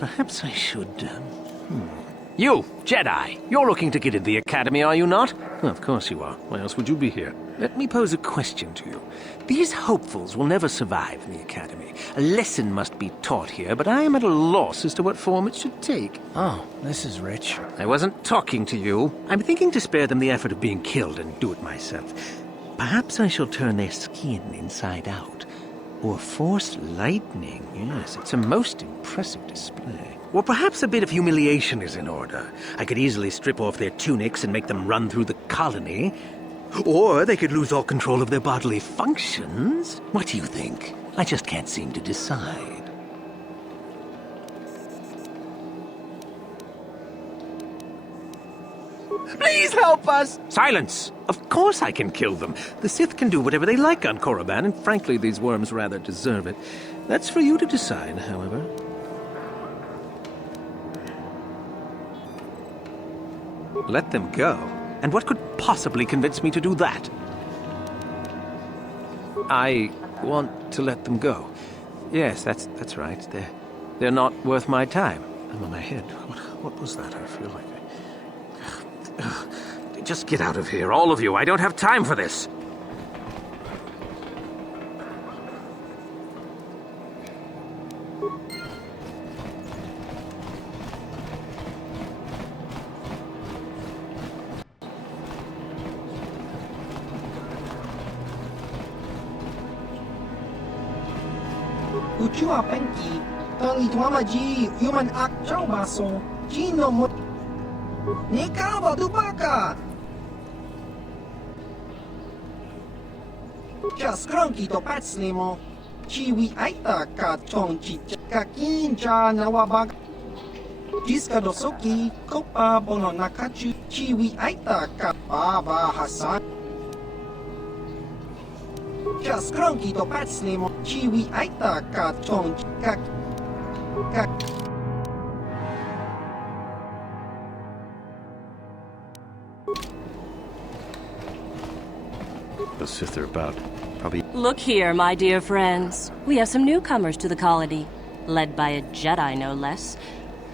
Perhaps I should, You, Jedi, you're looking to get into the Academy, are you not? Well, of course you are. Why else would you be here? Let me pose a question to you. These hopefuls will never survive in the Academy. A lesson must be taught here, but I am at a loss as to what form it should take. Oh, this is rich. I wasn't talking to you. I'm thinking to spare them the effort of being killed and do it myself. Perhaps I shall turn their skin inside out. Or force lightning. Yes, it's a most impressive display. Or perhaps a bit of humiliation is in order. I could easily strip off their tunics and make them run through the colony. Or they could lose all control of their bodily functions. What do you think? I just can't seem to decide. Please help us! Silence! Of course I can kill them. The Sith can do whatever they like on Korriban, and frankly, these worms rather deserve it. That's for you to decide, however. Let them go? And what could possibly convince me to do that? I want to let them go. Yes, that's right. They're not worth my time. I'm on my head. What was that? I feel like Just get out of here, all of you. I don't have time for this. Ucua penki, tangi tuama ji, human act chau baso, ji no mo. Nikava dupaka! Just cranky to patslimo. Chiwi aita ka chong chicha kinja nawabag. Jiska dosoki, kopa bono nakachu, chiwi aita ka baba hasan. Just cranky to patslimo. Chiwi aita ka chong ka. The Sith are about. Probably. Look here, my dear friends. We have some newcomers to the colony, led by a Jedi, no less.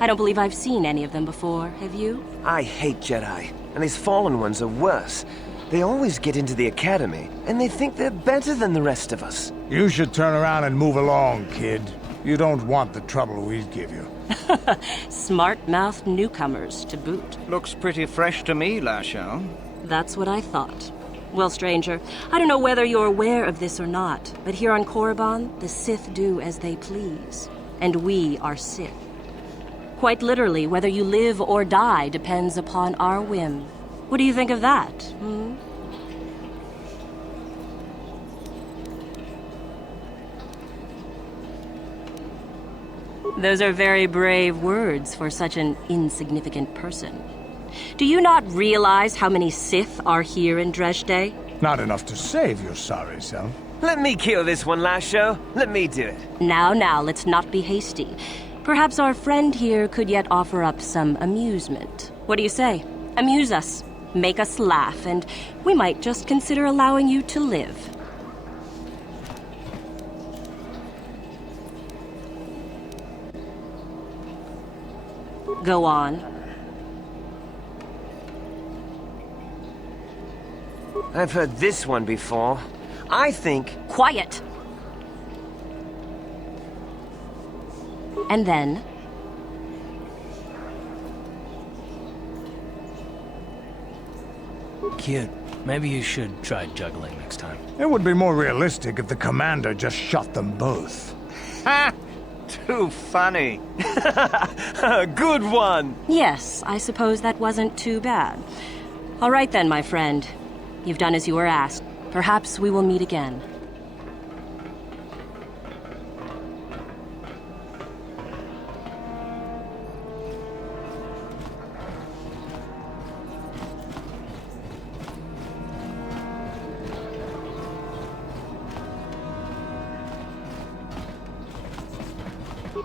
I don't believe I've seen any of them before, have you? I hate Jedi, and these fallen ones are worse. They always get into the Academy, and they think they're better than the rest of us. You should turn around and move along, kid. You don't want the trouble we'd give you. Smart-mouthed newcomers, to boot. Looks pretty fresh to me, Lashao. That's what I thought. Well, stranger, I don't know whether you're aware of this or not, but here on Korriban, the Sith do as they please. And we are Sith. Quite literally, whether you live or die depends upon our whim. What do you think of that, hmm? Those are very brave words for such an insignificant person. Do you not realize how many Sith are here in Dresde? Not enough to save your sorry self. Let me kill this one, Lasho. Let me do it. Now, let's not be hasty. Perhaps our friend here could yet offer up some amusement. What do you say? Amuse us, make us laugh, and we might just consider allowing you to live. Go on. I've heard this one before. I think... Quiet! And then... Kid, maybe you should try juggling next time. It would be more realistic if the commander just shot them both. Ha! Too funny. Good one! Yes, I suppose that wasn't too bad. All right then, my friend. You've done as you were asked. Perhaps we will meet again.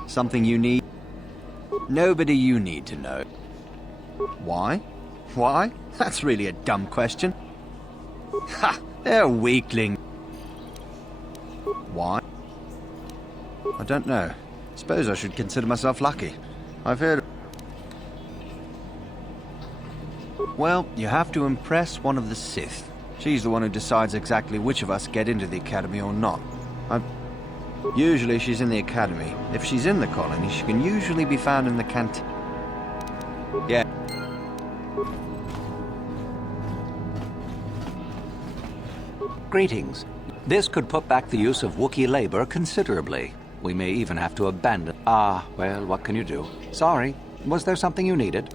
Something you need? Nobody you need to know. Why? Why? That's really a dumb question. Ha! They're a weakling. Why? I don't know. Suppose I should consider myself lucky. I've heard... Well, you have to impress one of the Sith. She's the one who decides exactly which of us get into the Academy or not. Usually she's in the Academy. If she's in the colony, she can usually be found in the canteen. Yeah. Greetings. This could put back the use of Wookiee labor considerably. We may even have to abandon... Ah, well, what can you do? Sorry. Was there something you needed?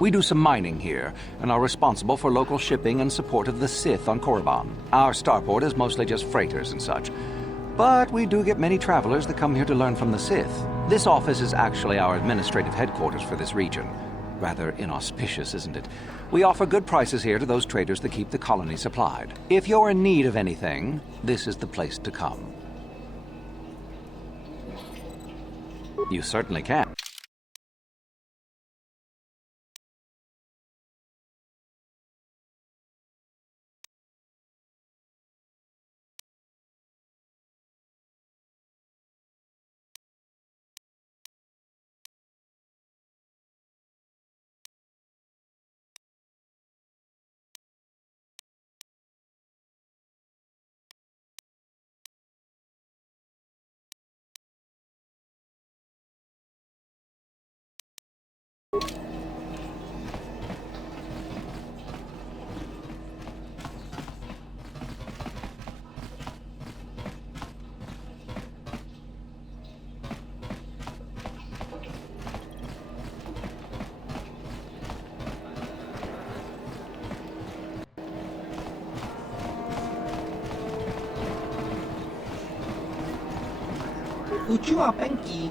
We do some mining here, and are responsible for local shipping and support of the Sith on Korriban. Our starport is mostly just freighters and such. But we do get many travelers that come here to learn from the Sith. This office is actually our administrative headquarters for this region. Rather inauspicious, isn't it? We offer good prices here to those traders that keep the colony supplied. If you're in need of anything, this is the place to come. You certainly can. Uchua penki.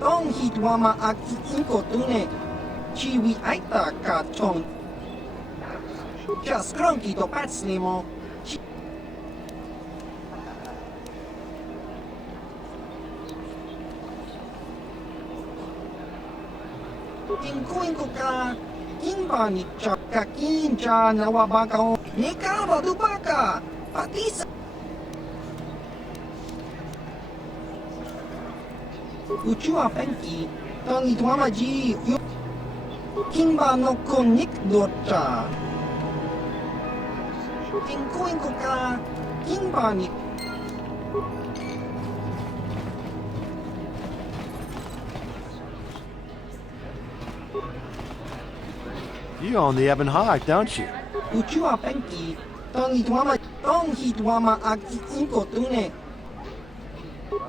Tong hitwama aki inko tune. Chiwi aita ka chong. Just cronky to pats nemo. Inko ka. Kimba ni chaka kinja na wabaka. Nikaba dubaka. Patisa. Uchua penki, tangi tuama ji, kimba no konik dota. Inko ka, kimba ni. You own the Ebon Hawk, don't you? Uchua penki, tangi tuama aki inko tune.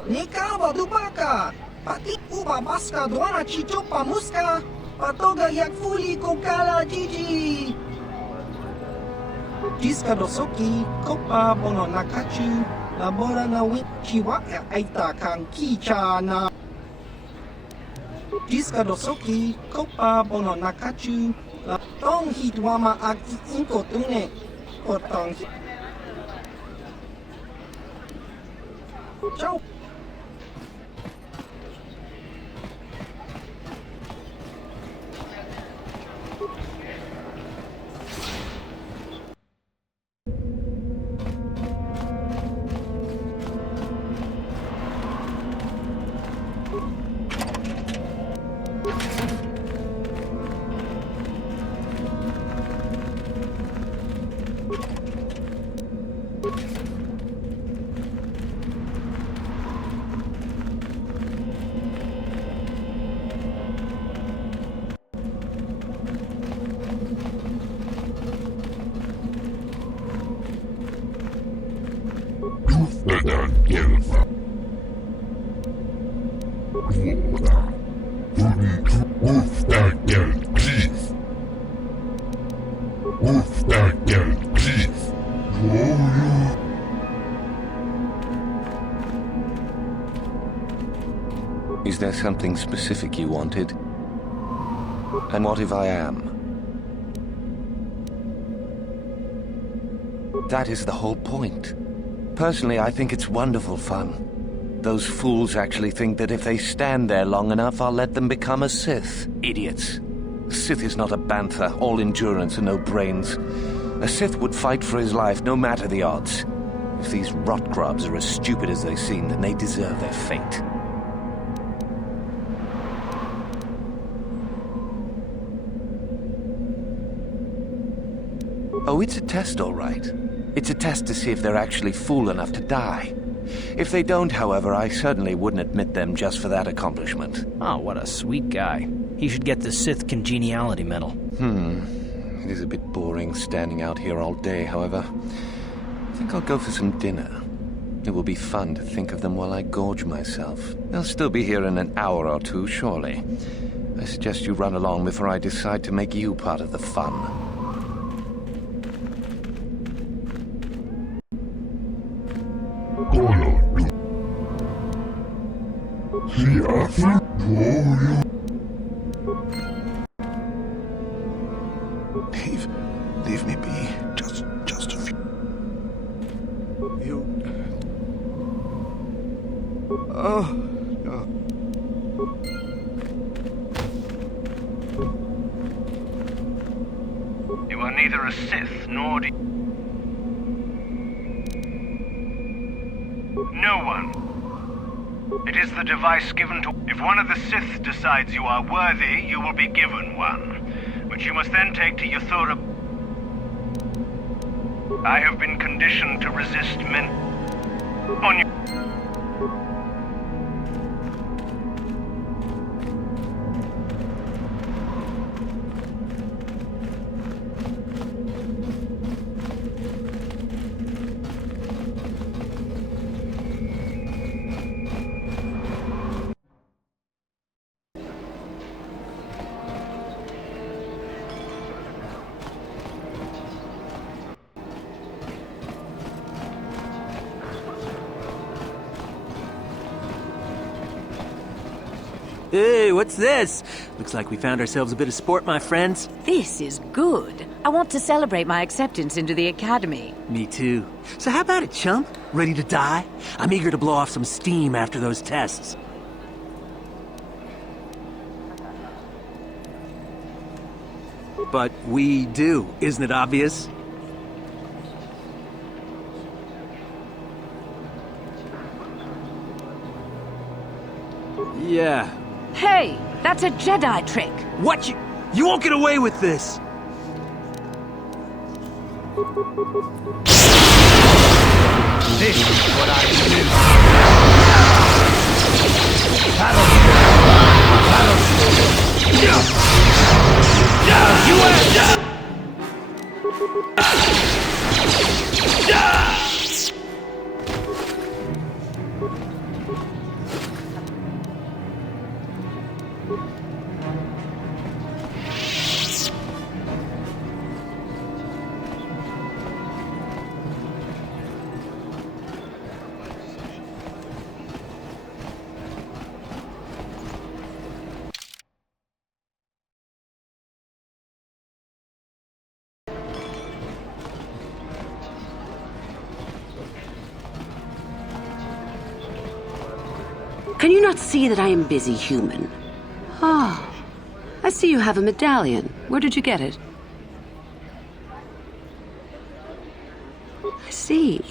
Nikaba dubaka. Pati uba baska duana chichopa muska. Patoga yakfuli kokala jiji. Jiska dosoki, kopa bono nakachu. Labora na win chiwa aita kan kicha na. Jiska dosoki, kopa bono nakachu. Tong hitwama aki inko tune. Kotong. Ciao. Is there something specific you wanted? And what if I am? That is the whole point. Personally, I think it's wonderful fun. Those fools actually think that if they stand there long enough, I'll let them become a Sith. Idiots. A Sith is not a bantha, all endurance and no brains. A Sith would fight for his life, no matter the odds. If these rot grubs are as stupid as they seem, then they deserve their fate. Oh, it's a test, all right. It's a test to see if they're actually fool enough to die. If they don't, however, I certainly wouldn't admit them just for that accomplishment. Oh, what a sweet guy. He should get the Sith Congeniality Medal. It is a bit boring standing out here all day, however. I think I'll go for some dinner. It will be fun to think of them while I gorge myself. They'll still be here in an hour or two, surely. I suggest you run along before I decide to make you part of the fun. Leave me be. Just a few. You. Oh. No. You are neither a Sith nor no one. It is the device given to... If one of the Sith decides you are worthy, you will be given one, which you must then take to Yathura. I have been conditioned to resist men... on you. Hey, what's this? Looks like we found ourselves a bit of sport, my friends. This is good. I want to celebrate my acceptance into the academy. Me too. So how about it, chump? Ready to die? I'm eager to blow off some steam after those tests. But we do, isn't it obvious? Yeah. Hey, that's a Jedi trick. What? You won't get away with this! This is what I do. Can you not see that I am busy, human? Ah, I see you have a medallion. Where did you get it? I see.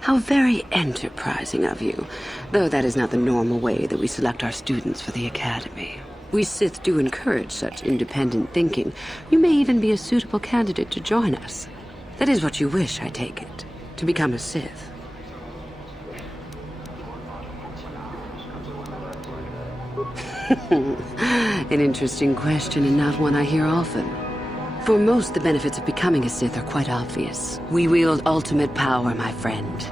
How very enterprising of you. Though that is not the normal way that we select our students for the academy. We Sith do encourage such independent thinking. You may even be a suitable candidate to join us. That is what you wish, I take it. To become a Sith. An interesting question and not one I hear often. For most, the benefits of becoming a Sith are quite obvious. We wield ultimate power, my friend.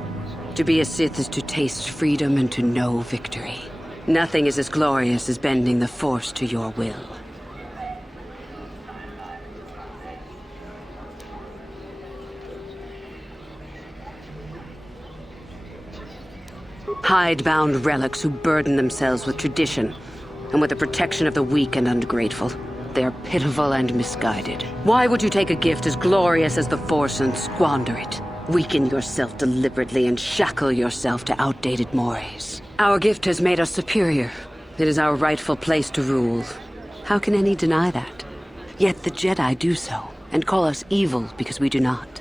To be a Sith is to taste freedom and to know victory. Nothing is as glorious as bending the Force to your will. Hidebound relics who burden themselves with tradition and with the protection of the weak and ungrateful. They are pitiful and misguided. Why would you take a gift as glorious as the Force and squander it? Weaken yourself deliberately and shackle yourself to outdated mores. Our gift has made us superior. It is our rightful place to rule. How can any deny that? Yet the Jedi do so, and call us evil because we do not.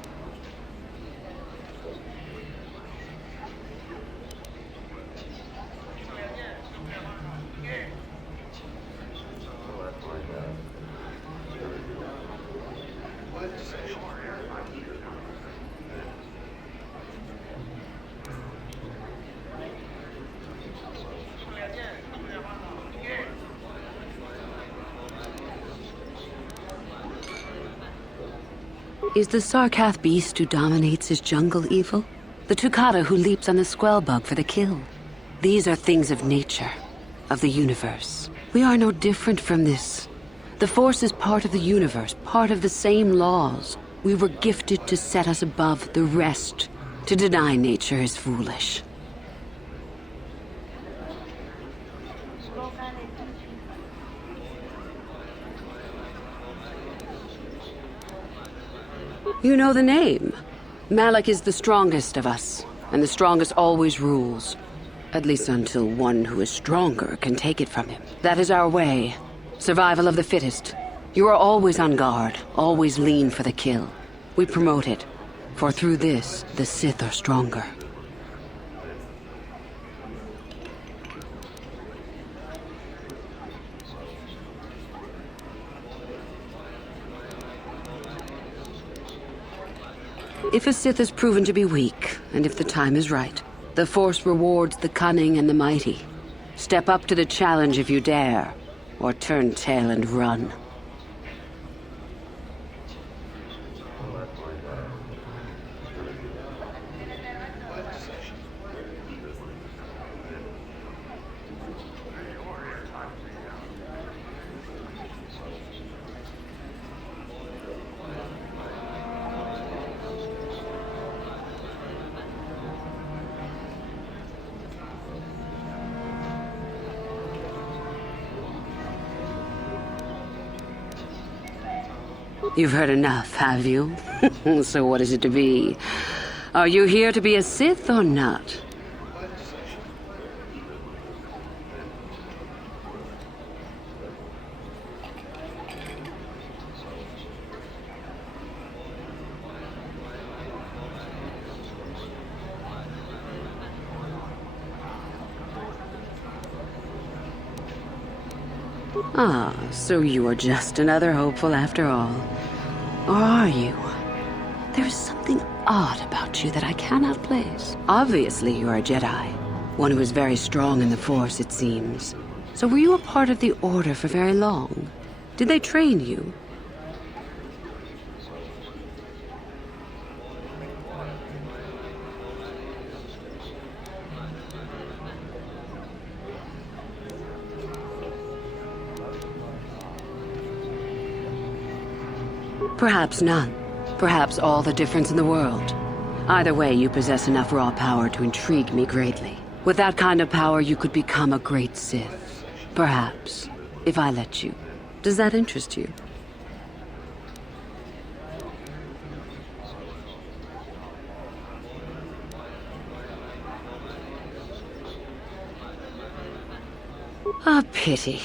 Is the Sarkath beast who dominates his jungle evil? The Tukata who leaps on the Squellbug for the kill? These are things of nature, of the universe. We are no different from this. The Force is part of the universe, part of the same laws. We were gifted to set us above the rest. To deny nature is foolish. You know the name. Malik is the strongest of us, and the strongest always rules. At least until one who is stronger can take it from him. That is our way. Survival of the fittest. You are always on guard, always lean for the kill. We promote it, for through this, the Sith are stronger. If a Sith is proven to be weak, and if the time is right, the Force rewards the cunning and the mighty. Step up to the challenge if you dare, or turn tail and run. You've heard enough, have you? So what is it to be? Are you here to be a Sith or not? Ah, so you are just another hopeful after all. Or are you? There is something odd about you that I cannot place. Obviously, you are a Jedi. One who is very strong in the Force, it seems. So were you a part of the Order for very long? Did they train you? Perhaps none. Perhaps all the difference in the world. Either way, you possess enough raw power to intrigue me greatly. With that kind of power, you could become a great Sith. Perhaps, if I let you. Does that interest you? A pity.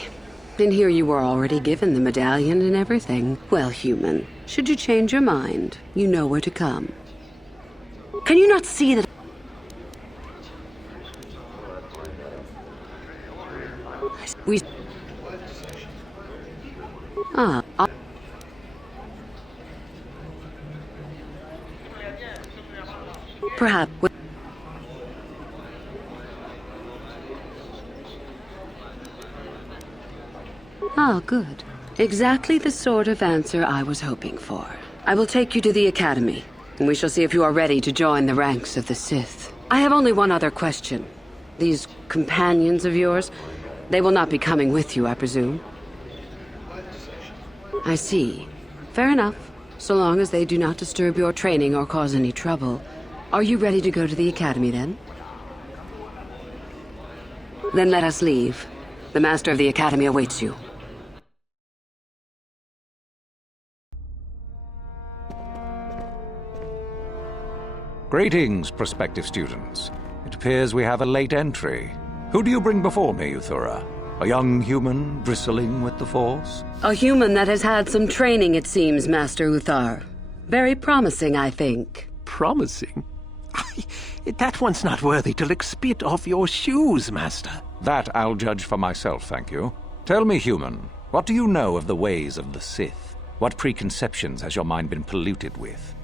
And here you were already given the medallion and everything. Well, human, should you change your mind, you know where to come. Can you not see that? We... Perhaps... Ah, good. Exactly the sort of answer I was hoping for. I will take you to the Academy, and we shall see if you are ready to join the ranks of the Sith. I have only one other question. These companions of yours, they will not be coming with you, I presume? I see. Fair enough. So long as they do not disturb your training or cause any trouble. Are you ready to go to the Academy, then? Then let us leave. The Master of the Academy awaits you. Greetings, prospective students. It appears we have a late entry. Who do you bring before me, Uthura? A young human bristling with the Force? A human that has had some training, it seems, Master Uthar. Very promising, I think. Promising? That one's not worthy to lick spit off your shoes, Master. That I'll judge for myself, thank you. Tell me, human, what do you know of the ways of the Sith? What preconceptions has your mind been polluted with?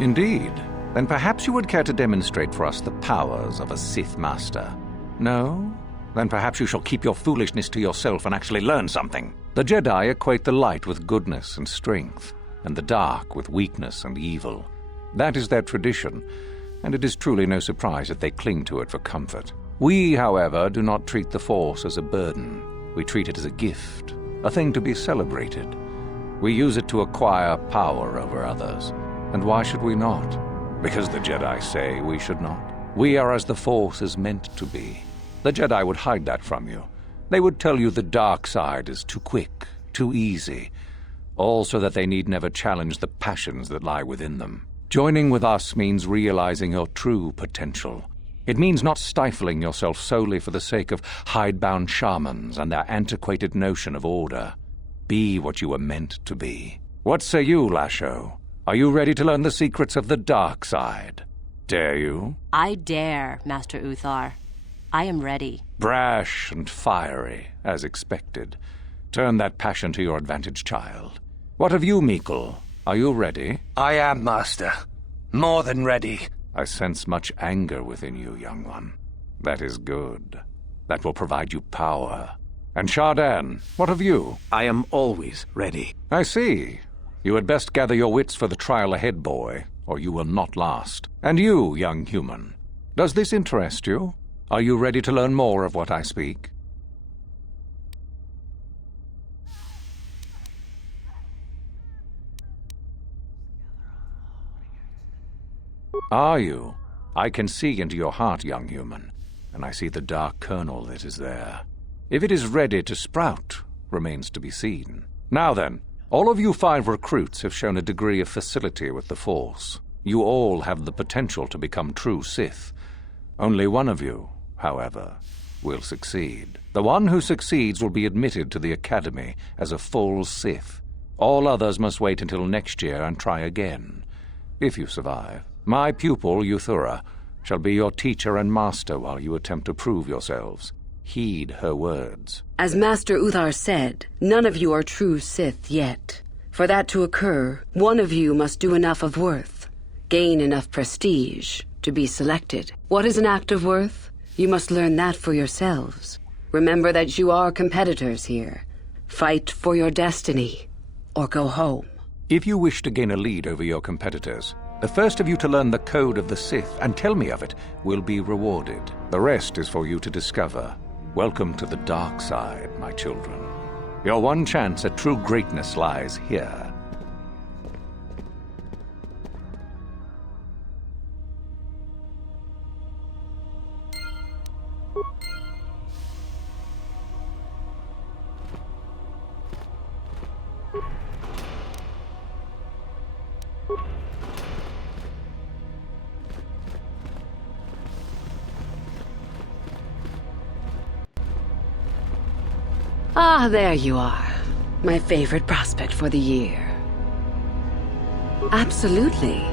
Indeed. Then perhaps you would care to demonstrate for us the powers of a Sith Master. No? Then perhaps you shall keep your foolishness to yourself and actually learn something. The Jedi equate the light with goodness and strength, and the dark with weakness and evil. That is their tradition, and it is truly no surprise that they cling to it for comfort. We, however, do not treat the Force as a burden. We treat it as a gift, a thing to be celebrated. We use it to acquire power over others. And why should we not? Because the Jedi say we should not. We are as the Force is meant to be. The Jedi would hide that from you. They would tell you the dark side is too quick, too easy, all so that they need never challenge the passions that lie within them. Joining with us means realizing your true potential. It means not stifling yourself solely for the sake of hidebound shamans and their antiquated notion of order. Be what you were meant to be. What say you, Lasho? Are you ready to learn the secrets of the dark side? Dare you? I dare, Master Uthar. I am ready. Brash and fiery, as expected. Turn that passion to your advantage, child. What of you, Meekle? Are you ready? I am, Master. More than ready. I sense much anger within you, young one. That is good. That will provide you power. And Shardan, what of you? I am always ready. I see. You had best gather your wits for the trial ahead, boy, or you will not last. And you, young human, does this interest you? Are you ready to learn more of what I speak? Are you? I can see into your heart, young human, and I see the dark kernel that is there. If it is ready to sprout, remains to be seen. Now then, all of you 5 recruits have shown a degree of facility with the Force. You all have the potential to become true Sith. Only one of you, however, will succeed. The one who succeeds will be admitted to the Academy as a full Sith. All others must wait until next year and try again, if you survive. My pupil, Euthura, shall be your teacher and master while you attempt to prove yourselves. Heed her words. As Master Uthar said, none of you are true Sith yet. For that to occur, one of you must do enough of worth, gain enough prestige, to be selected. What is an act of worth? You must learn that for yourselves. Remember that you are competitors here. Fight for your destiny, or go home. If you wish to gain a lead over your competitors, the first of you to learn the code of the Sith and tell me of it will be rewarded. The rest is for you to discover. Welcome to the dark side, my children. Your one chance at true greatness lies here. Ah, there you are. My favorite prospect for the year. Absolutely.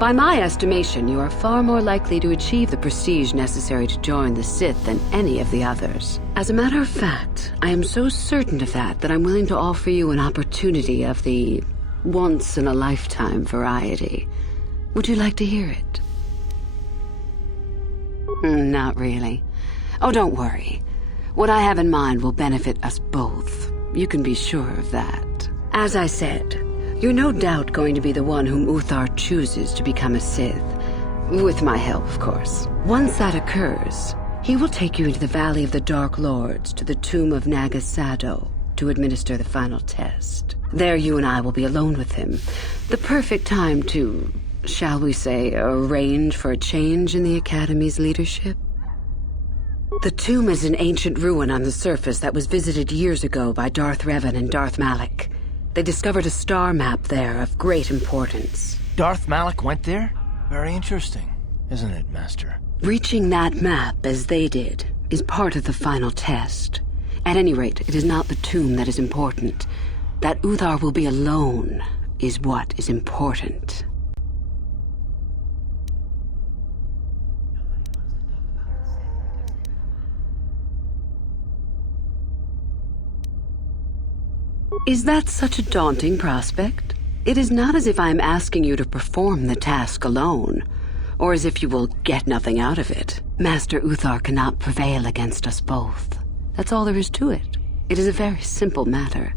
By my estimation, you are far more likely to achieve the prestige necessary to join the Sith than any of the others. As a matter of fact, I am so certain of that I'm willing to offer you an opportunity of the once-in-a-lifetime variety. Would you like to hear it? Not really. Oh, don't worry. What I have in mind will benefit us both. You can be sure of that. As I said, you're no doubt going to be the one whom Uthar chooses to become a Sith. With my help, of course. Once that occurs, he will take you into the Valley of the Dark Lords to the tomb of Nagasado to administer the final test. There you and I will be alone with him. The perfect time to, shall we say, arrange for a change in the Academy's leadership. The tomb is an ancient ruin on the surface that was visited years ago by Darth Revan and Darth Malak. They discovered a star map there of great importance. Darth Malak went there? Very interesting, isn't it, Master? Reaching that map, as they did, is part of the final test. At any rate, it is not the tomb that is important. That Uthar will be alone is what is important. Is that such a daunting prospect? It is not as if I am asking you to perform the task alone, or as if you will get nothing out of it. Master Uthar cannot prevail against us both. That's all there is to it. It is a very simple matter.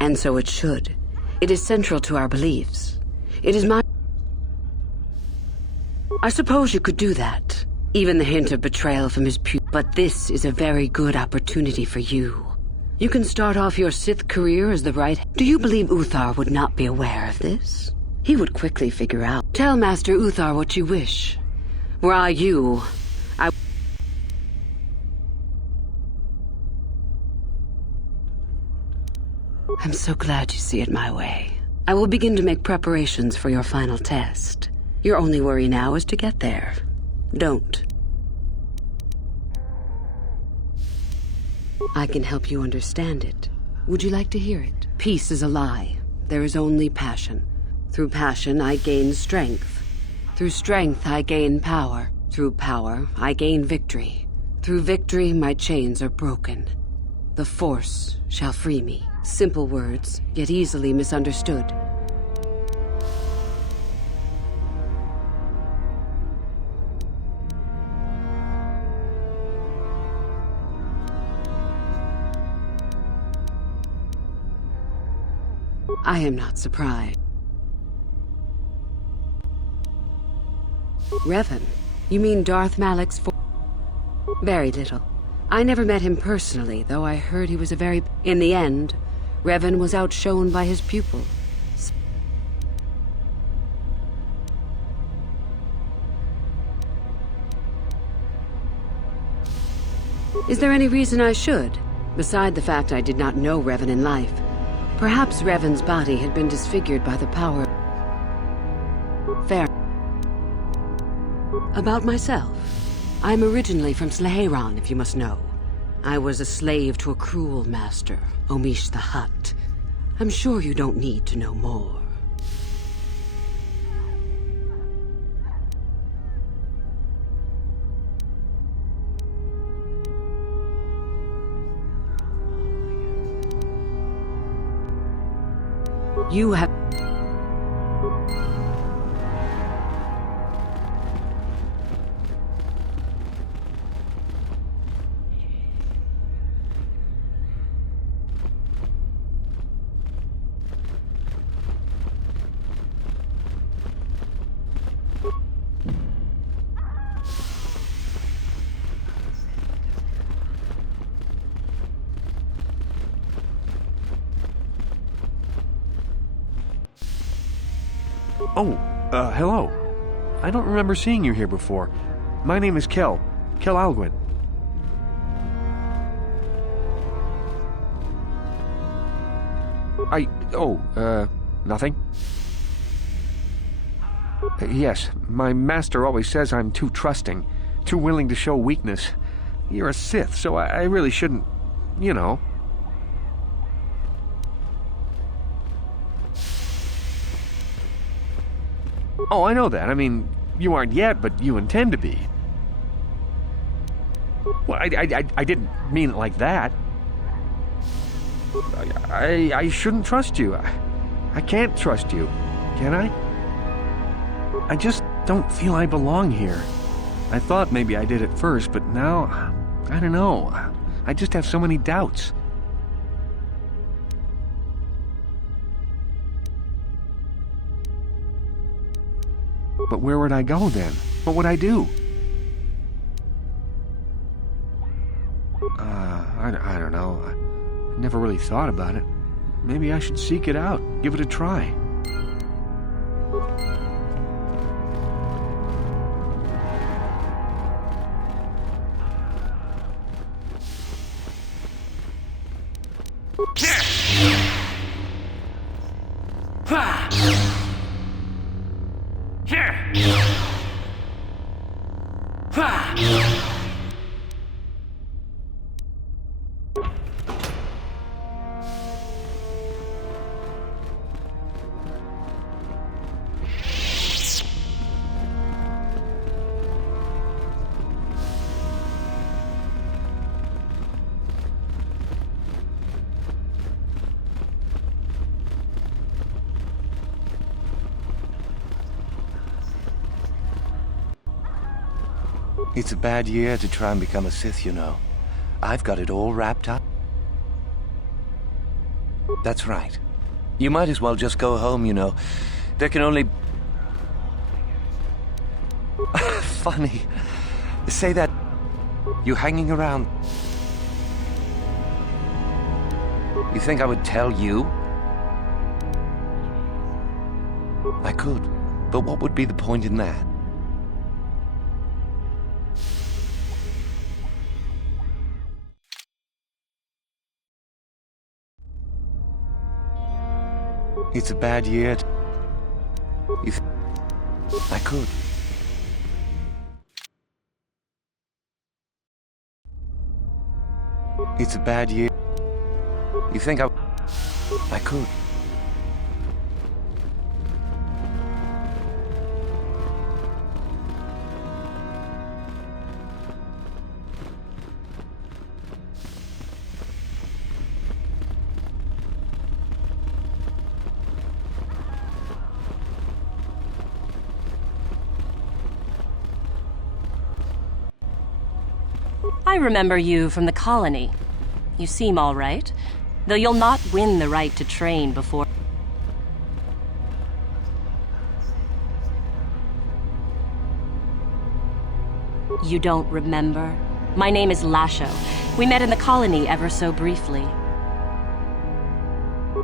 And so it should. It is central to our beliefs. It is my... I suppose you could do that. Even the hint of betrayal from his But this is a very good opportunity for you. You can start off your Sith career as the right... Do you believe Uthar would not be aware of this? He would quickly figure out. Tell Master Uthar what you wish. Were I you, I'm so glad you see it my way. I will begin to make preparations for your final test. Your only worry now is to get there. Don't. I can help you understand it. Would you like to hear it? Peace is a lie. There is only passion. Through passion, I gain strength. Through strength, I gain power. Through power, I gain victory. Through victory, my chains are broken. The Force shall free me. Simple words, yet easily misunderstood. I am not surprised. Revan? You mean Darth Malak's Very little. I never met him personally, though I heard he was a very... In the end, Revan was outshone by his pupil. Is there any reason I should? Beside the fact I did not know Revan in life. Perhaps Revan's body had been disfigured by the power... Fair. About myself. I'm originally from Sleheyron, if you must know. I was a slave to a cruel master, Omish the Hutt. I'm sure you don't need to know more. You have... Oh, hello. I don't remember seeing you here before. My name is Kel Alguin. Nothing? Yes, my master always says I'm too trusting, too willing to show weakness. You're a Sith, so I really shouldn't, you know. Oh, I know that. I mean, you aren't yet, but you intend to be. Well, I didn't mean it like that. I shouldn't trust you. I can't trust you, can I? I just don't feel I belong here. I thought maybe I did at first, but now, I don't know. I just have so many doubts. But where would I go then? What would I do? I don't know. I never really thought about it. Maybe I should seek it out, give it a try. It's a bad year to try and become a Sith, you know. I've got it all wrapped up. That's right. You might as well just go home, you know. There can only... Funny. Say that... You hanging around... You think I would tell you? I could, but what would be the point in that? It's a bad year. I could. It's a bad year. You think I could. I remember you from the colony. You seem all right, though you'll not win the right to train before... You don't remember? My name is Lasho. We met in the colony ever so briefly.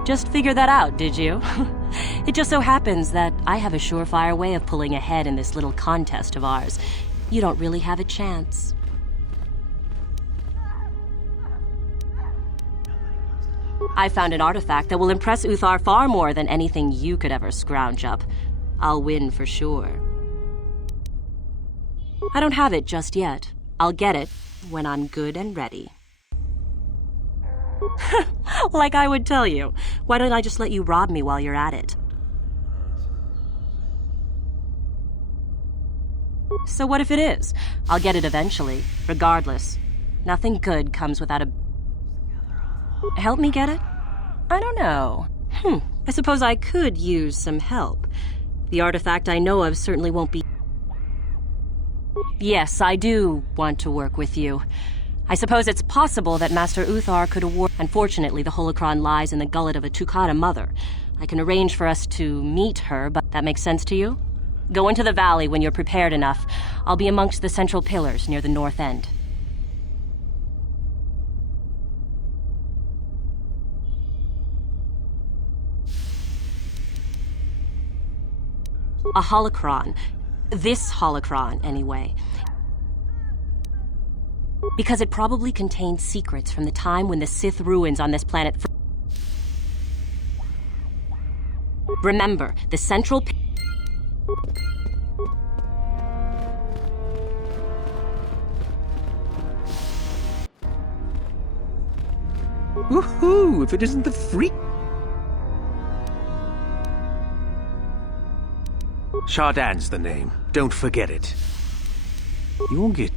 Just figured that out, did you? It just so happens that I have a surefire way of pulling ahead in this little contest of ours. You don't really have a chance. I found an artifact that will impress Uthar far more than anything you could ever scrounge up. I'll win for sure. I don't have it just yet. I'll get it when I'm good and ready. Like I would tell you. Why don't I just let you rob me while you're at it? So what if it is? I'll get it eventually, regardless. Nothing good comes without a... Help me get it? I don't know. I suppose I could use some help. The artifact I know of certainly won't be... Yes, I do want to work with you. I suppose it's possible that Master Uthar could award... Unfortunately, the holocron lies in the gullet of a Tukata mother. I can arrange for us to meet her, but that makes sense to you? Go into the valley when you're prepared enough. I'll be amongst the central pillars near the north end. A holocron. This holocron, anyway. Because it probably contains secrets from the time when the Sith ruins on this planet... Remember, the central... Woohoo! If it isn't the freak... Shardan's the name. Don't forget it. You'll get...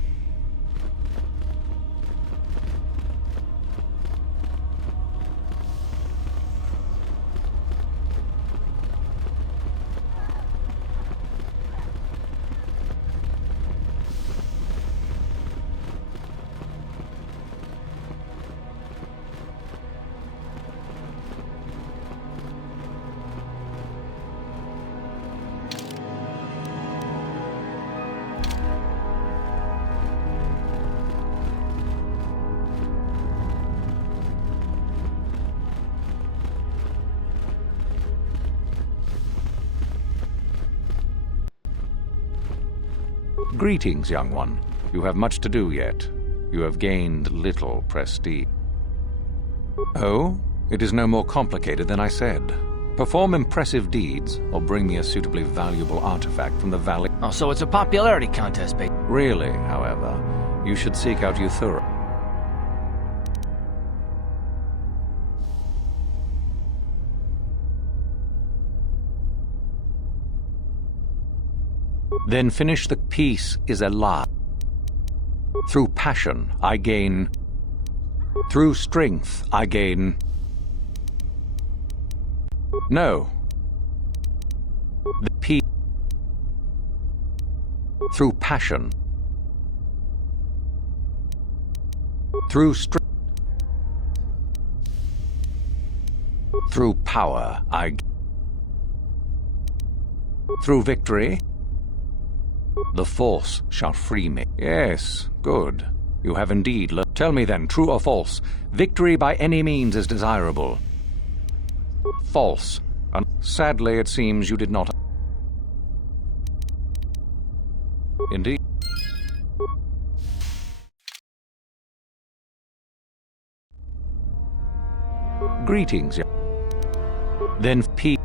Greetings, young one. You have much to do yet. You have gained little prestige. Oh? It is no more complicated than I said. Perform impressive deeds, or bring me a suitably valuable artifact from the valley. Oh, so it's a popularity contest, baby. Really, however, you should seek out Uthura. Then finish the peace is a lie. Through passion, I gain. Through strength, I gain. No. The peace. Through passion. Through strength. Through power, through victory, the Force shall free me. Yes, good. You have indeed learned. Tell me then, true or false, victory by any means is desirable. False. Sadly, it seems you did not. Indeed. Greetings. Then P.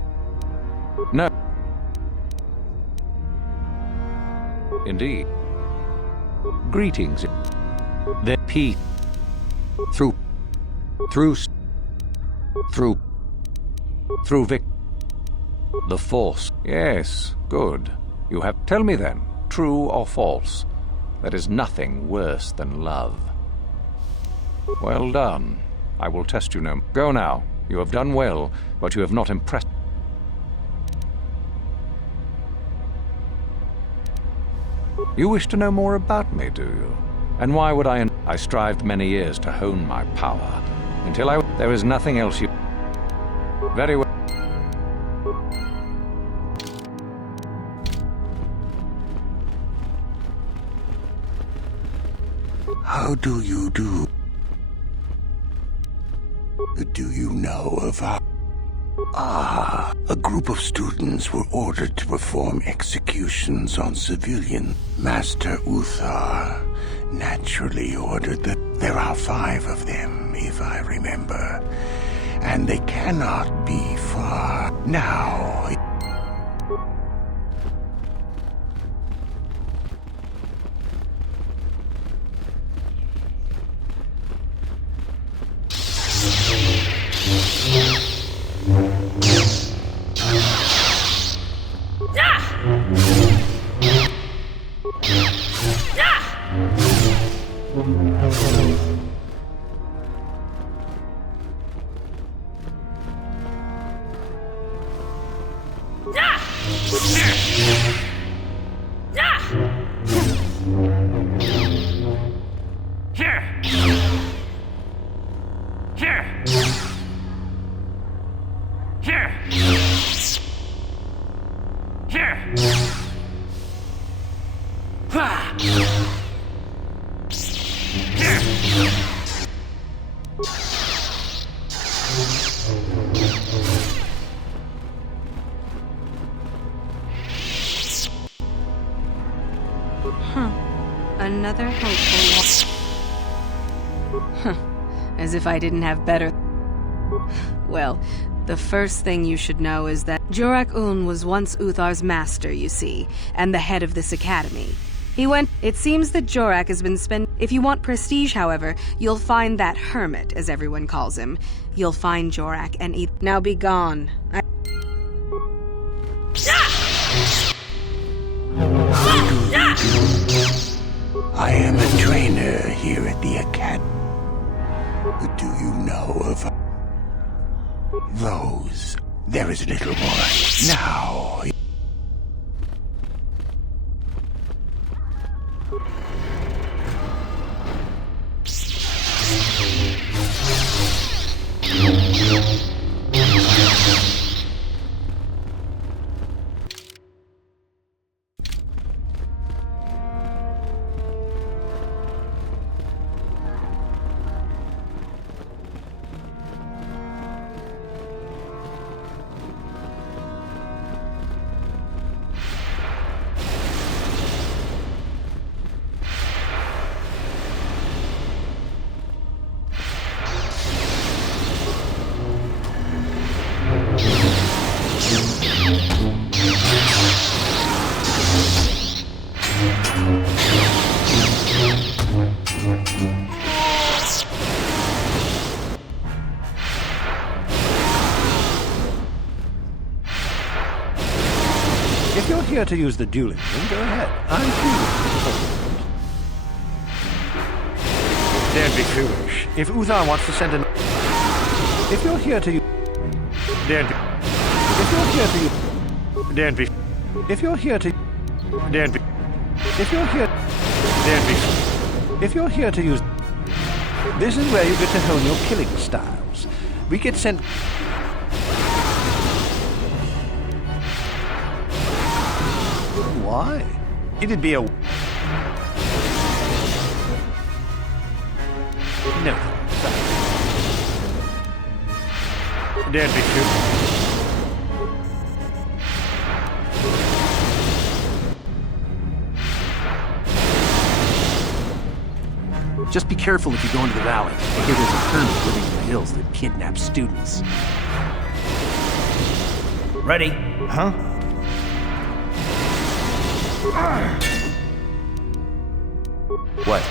No. Indeed. Greetings. Then P. Through Vic. The Force. Yes, good. You have. Tell me then, true or false? There is nothing worse than love. Well done. I will test you no. Go now. You have done well, but you have not impressed. You wish to know more about me, do you? And why would I? I strived many years to hone my power, until I. There is nothing else you. Very well. How do you do? Do you know of our... a group of students were ordered to perform executions on civilians. Master Uthar naturally ordered that there are 5 of them, if I remember, and they cannot be far. Now... Another helpful one. As if I didn't have better. Well, the first thing you should know is that Jorak-Un was once Uthar's master, you see, and the head of this academy. He went... It seems that Jorak has been spent... If you want prestige, however, you'll find that hermit, as everyone calls him. You'll find Jorak and eat... Now be gone. I am a trainer here at the academy. Do you know of those? There is little more. Now... If you're here to use the dueling room, go ahead. I'm free. Don't be foolish. If Uthar wants to send an... If you're here to use... Don't be... If you're here to use... Don't be... If you're here to... Don't be... If you're here... Don't be... If you're here to use... This is where you get to hone your killing styles. We get sent... Why? It'd be a... No. There'd be two. Just be careful if you go into the valley. I hear there's a hermit living in the hills that kidnaps students. Ready? Huh? What?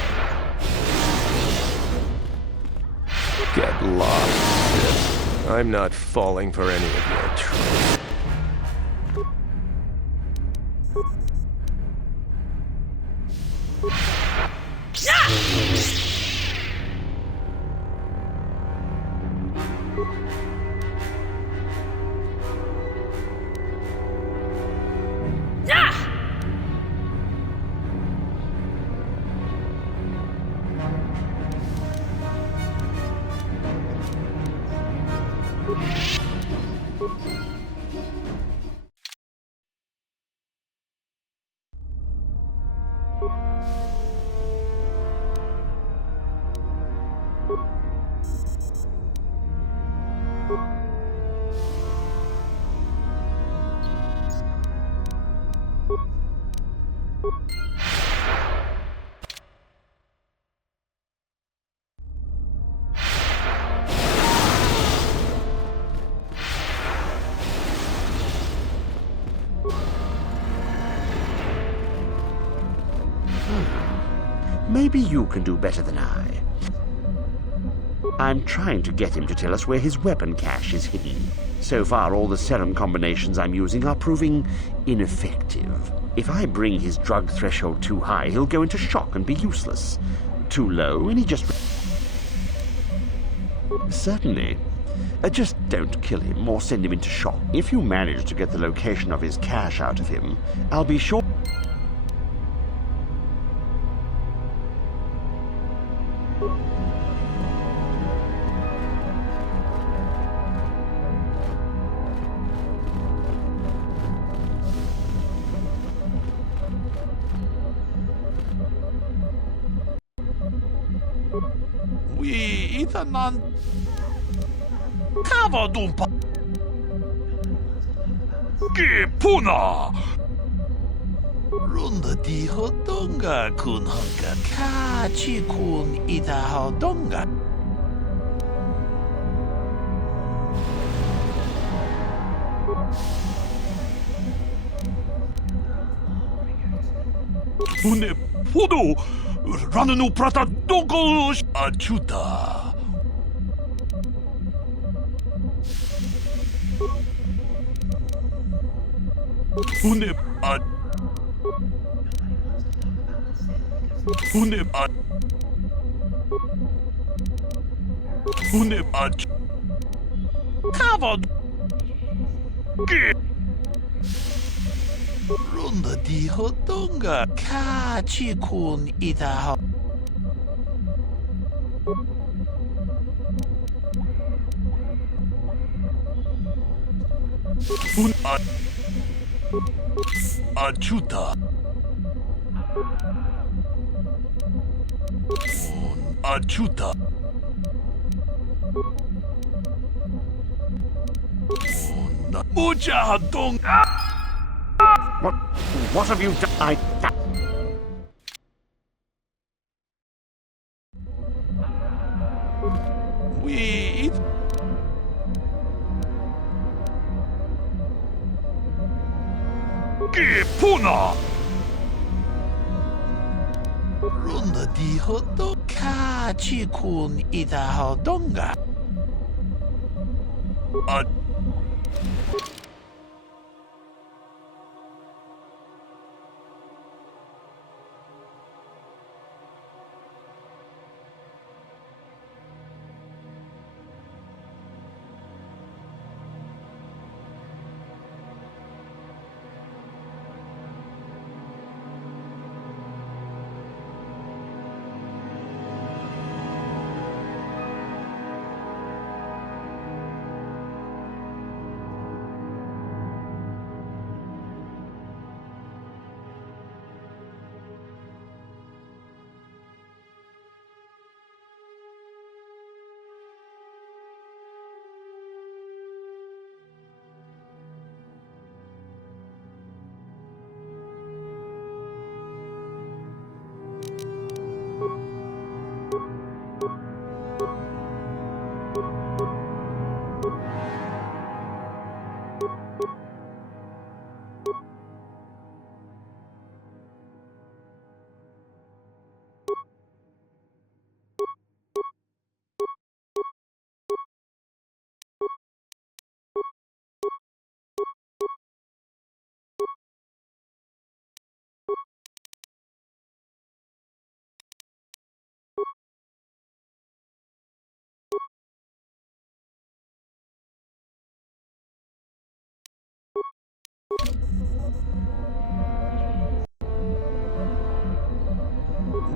Get lost, Sith. I'm not falling for any of your tricks. Maybe you can do better than I. I'm trying to get him to tell us where his weapon cache is hidden. So far, all the serum combinations I'm using are proving ineffective. If I bring his drug threshold too high, he'll go into shock and be useless. Too low, and he just... Certainly. Just don't kill him or send him into shock. If you manage to get the location of his cache out of him, I'll be sure... non cavo dumpa che puna runda di hodonga kun hanga ka chi kun ida hodonga une podo rannu prata dongo ajuda une cavo che runda di hodonga ka chi kun ida un ajuda un ajuda un mujahideen. What have you done? We Puna runda di hodo ka chi kun ida hodonga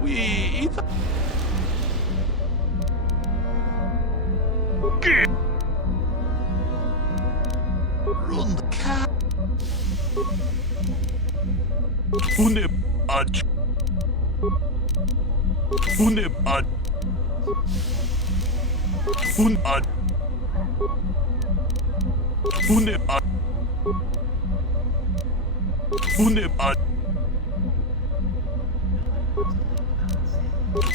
We run the cat. Unib ad. Unib ad. Unad. Unib ad. Unib ad.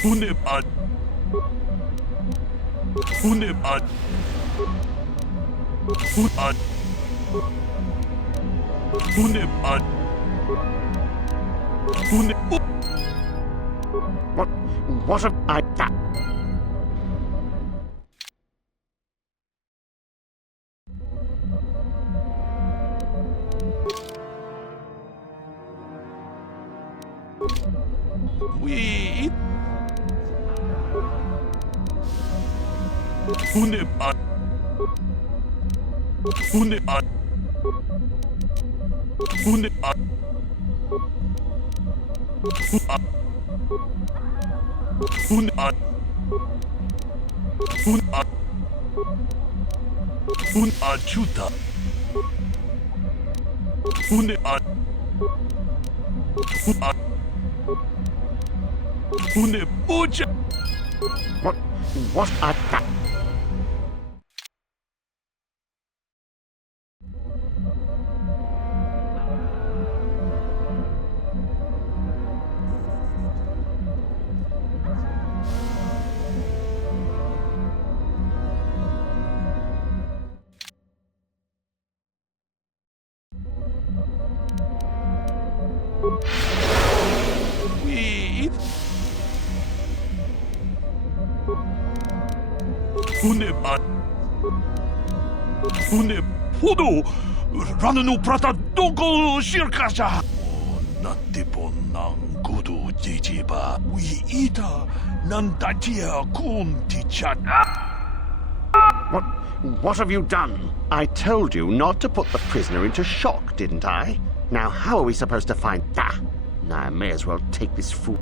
Unib ad. Unib ad. Unad. Unib ad. Unib. What have I done? We Unib ad. Unib ad. Unib ad. Unad. Unad. Unachuta. Unad. Unad. Unebucha. What are that? We Unebad. Unepudu. Rananu prata doko shirkasha. Natipon nang kudu jijiba. We ita nandatia kun tichat. What have you done? I told you not to put the prisoner into shock, didn't I? Now how are we supposed to find that? I may as well take this fool.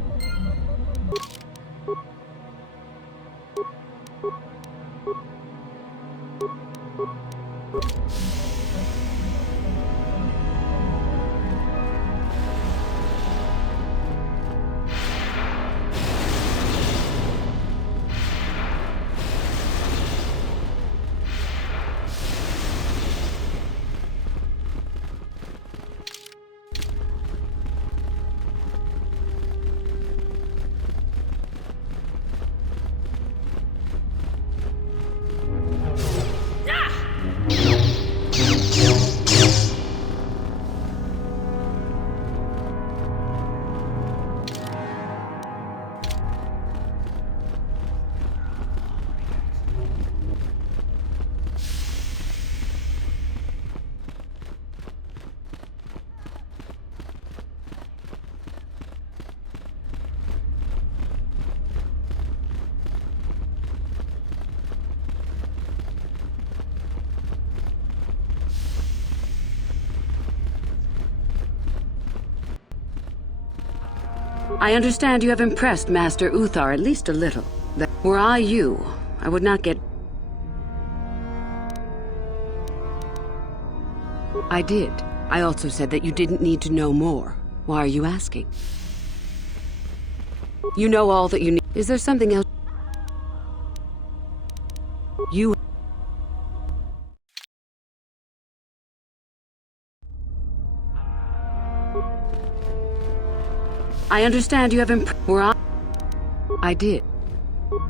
I understand you have impressed Master Uthar at least a little. Were I you, I would not get... I did. I also said that you didn't need to know more. Why are you asking? You know all that you need. Is there something else? You... I understand you have I did.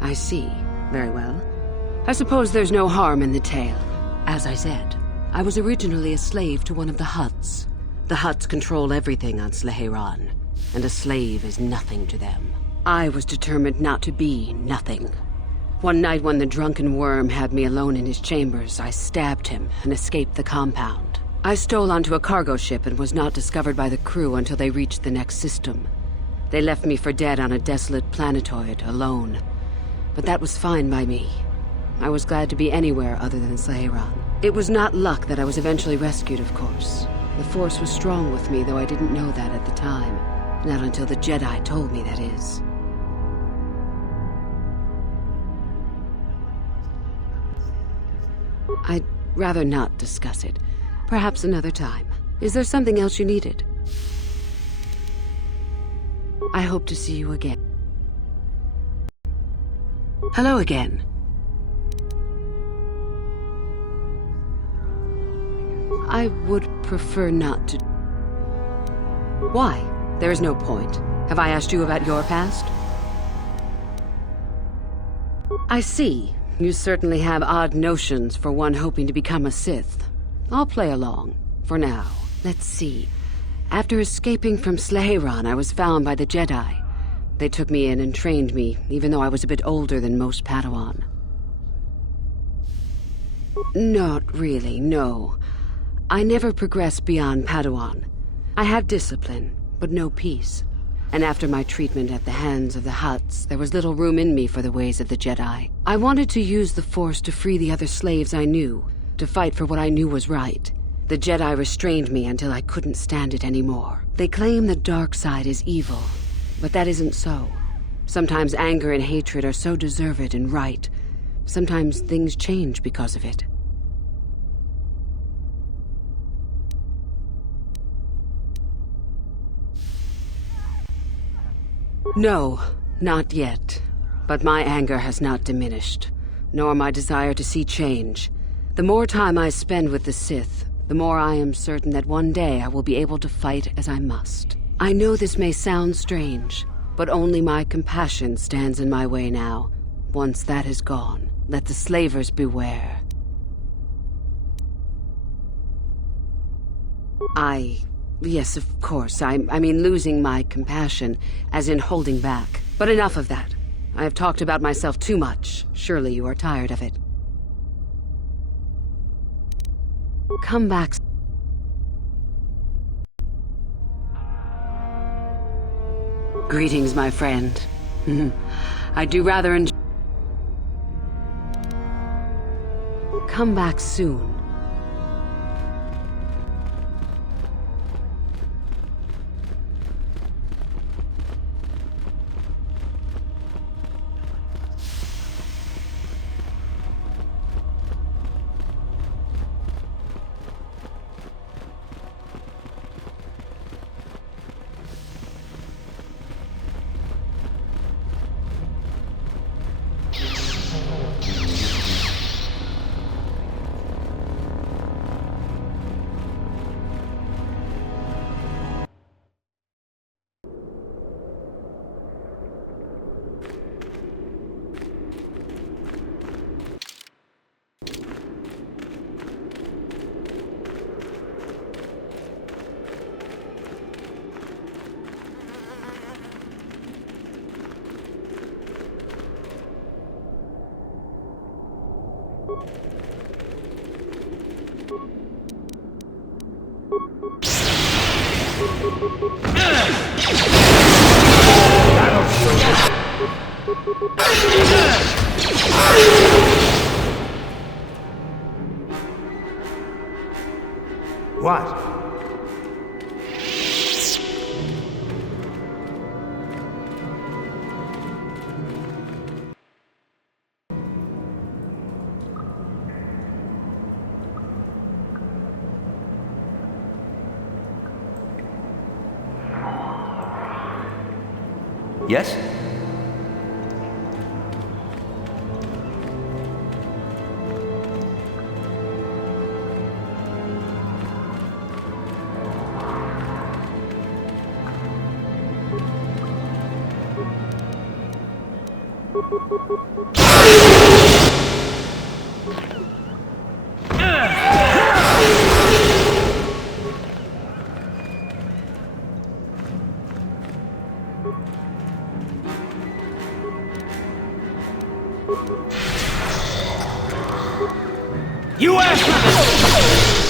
I see. Very well. I suppose there's no harm in the tale. As I said, I was originally a slave to one of the Hutts. The Hutts control everything on Sleheyron, and a slave is nothing to them. I was determined not to be nothing. One night when the drunken worm had me alone in his chambers, I stabbed him and escaped the compound. I stole onto a cargo ship and was not discovered by the crew until they reached the next system. They left me for dead on a desolate planetoid, alone. But that was fine by me. I was glad to be anywhere other than Sleheyron. It was not luck that I was eventually rescued, of course. The Force was strong with me, though I didn't know that at the time. Not until the Jedi told me, that is. I'd rather not discuss it. Perhaps another time. Is there something else you needed? I hope to see you again. Hello again. I would prefer not to. Why? There is no point. Have I asked you about your past? I see. You certainly have odd notions for one hoping to become a Sith. I'll play along. For now. Let's see. After escaping from Slaheron, I was found by the Jedi. They took me in and trained me, even though I was a bit older than most Padawan. Not really, no. I never progressed beyond Padawan. I had discipline, but no peace. And after my treatment at the hands of the Hutts, there was little room in me for the ways of the Jedi. I wanted to use the Force to free the other slaves I knew, to fight for what I knew was right. The Jedi restrained me until I couldn't stand it anymore. They claim the dark side is evil, but that isn't so. Sometimes anger and hatred are so deserved and right. Sometimes things change because of it. No, not yet. But my anger has not diminished, nor my desire to see change. The more time I spend with the Sith, the more I am certain that one day I will be able to fight as I must. I know this may sound strange, but only my compassion stands in my way now. Once that is gone, let the slavers beware. Yes, of course. I mean losing my compassion, as in holding back. But enough of that. I have talked about myself too much. Surely you are tired of it. Come back. Greetings, my friend. I do rather enjoy. Come back soon. What? Yes? You asked for this!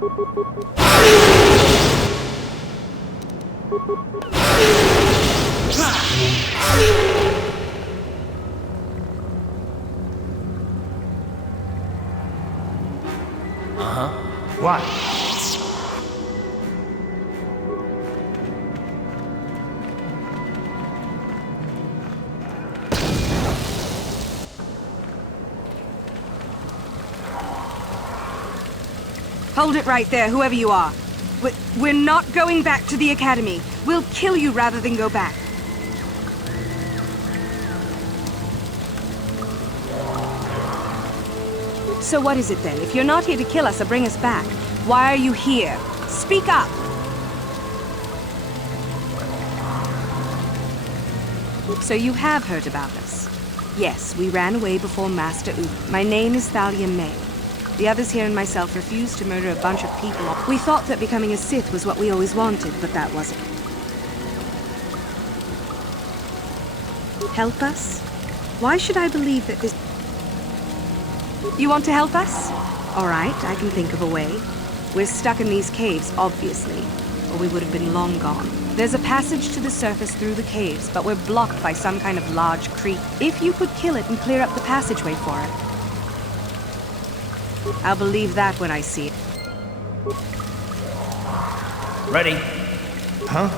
Uh-huh. What? Hold it right there, whoever you are. We're not going back to the Academy. We'll kill you rather than go back. So what is it then? If you're not here to kill us or bring us back, why are you here? Speak up! So you have heard about us. Yes, we ran away before Master Uth. My name is Thalia May. The others here and myself refused to murder a bunch of people. We thought that becoming a Sith was what we always wanted, but that wasn't. Help us? Why should I believe that this... You want to help us? All right, I can think of a way. We're stuck in these caves, obviously, or we would have been long gone. There's a passage to the surface through the caves, but we're blocked by some kind of large creek. If you could kill it and clear up the passageway for it, I'll believe that when I see it. Ready? Huh?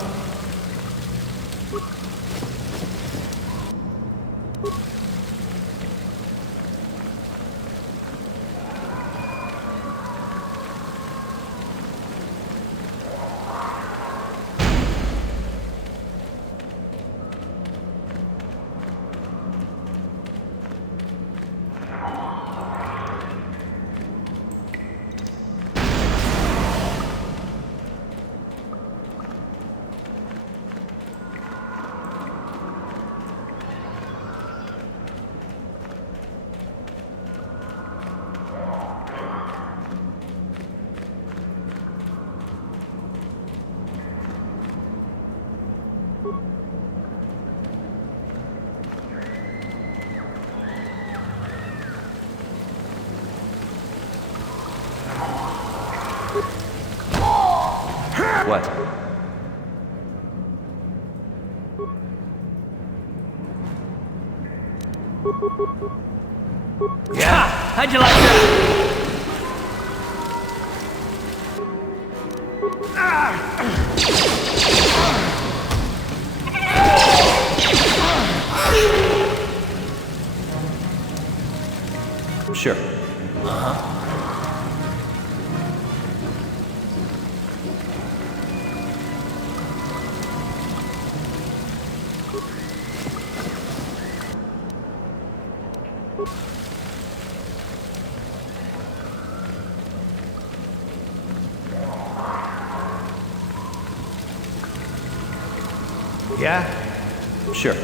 What? Yeah, how'd you like that? Sure. Uh-huh. Yeah? Sure.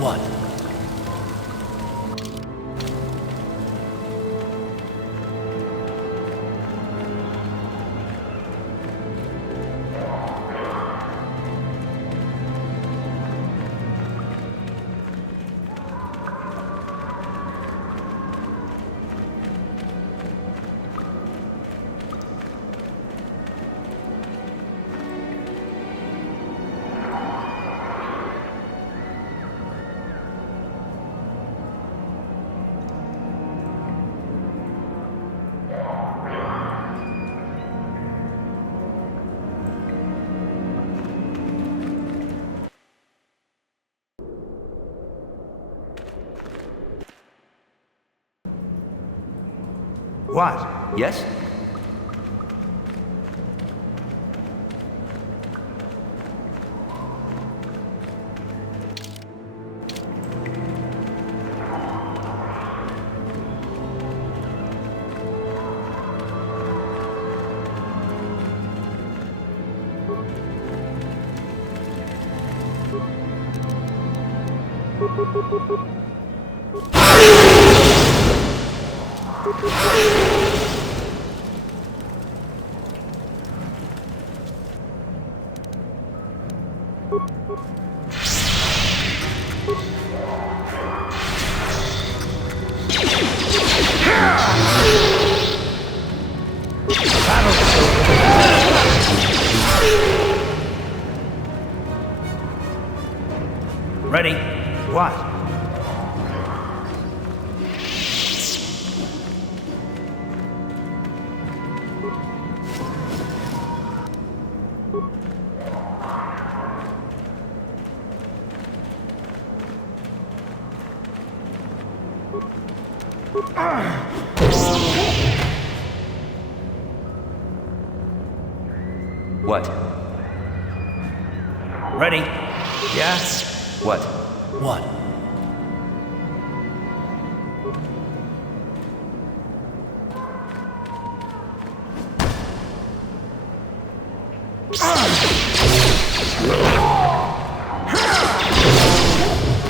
What? What? Yes? What? Ready? Yeah? What? What?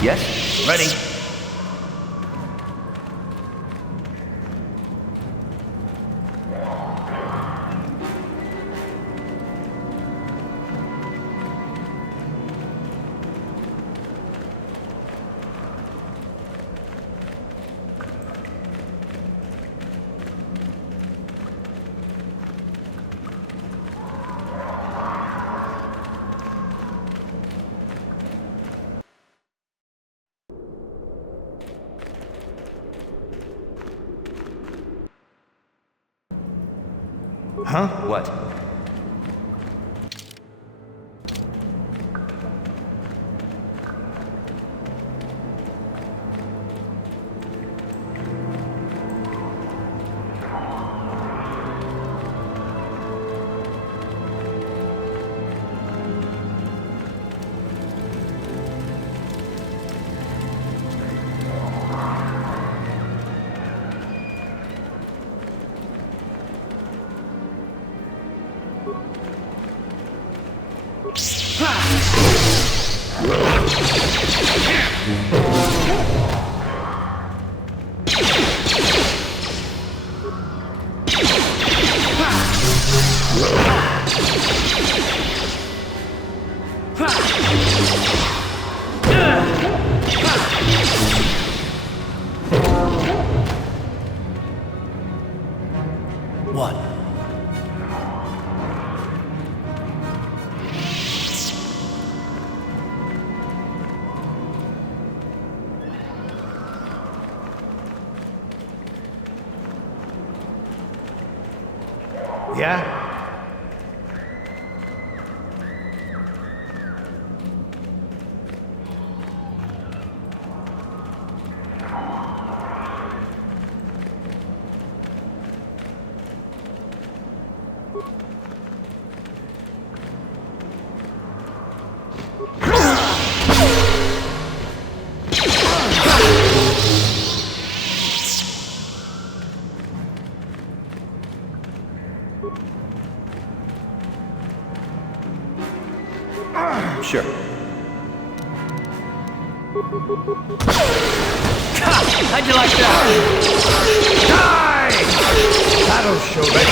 Yes? Ready? Huh? What? What? Yeah? Sure. How'd you like that? Die! That'll show them.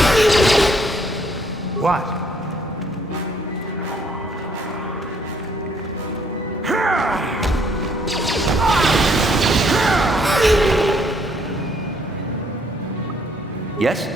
What? Yes?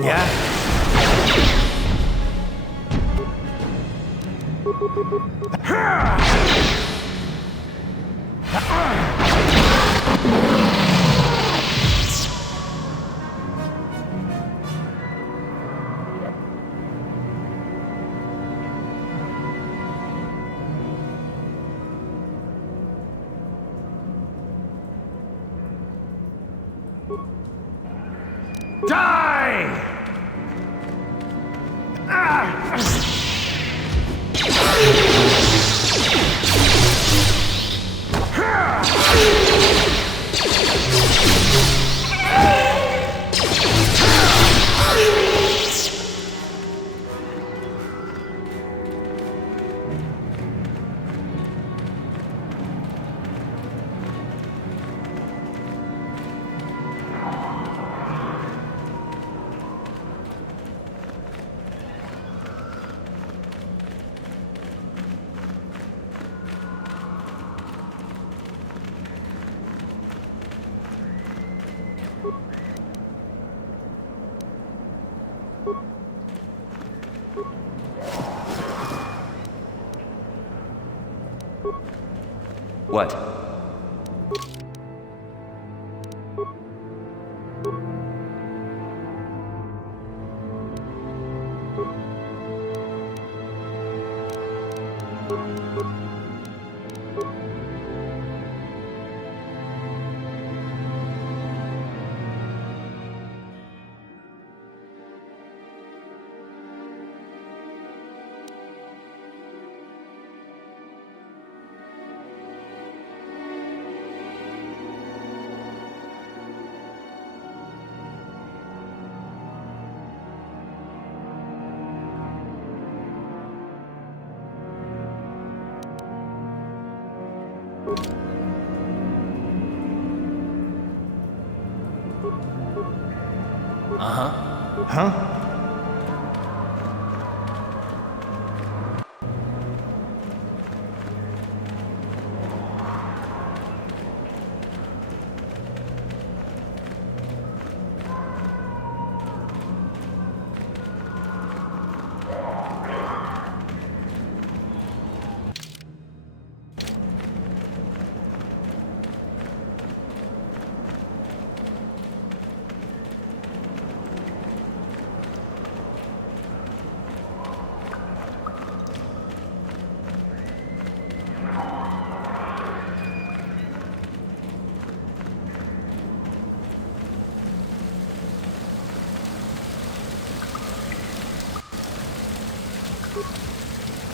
Yeah? Die! What? Uh-huh. Huh?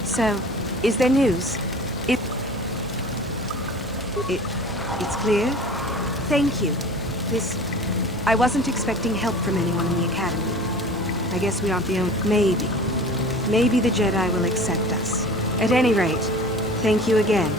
So, is there news? It's clear? Thank you. I wasn't expecting help from anyone in the Academy. I guess we aren't the only... Maybe the Jedi will accept us. At any rate, thank you again.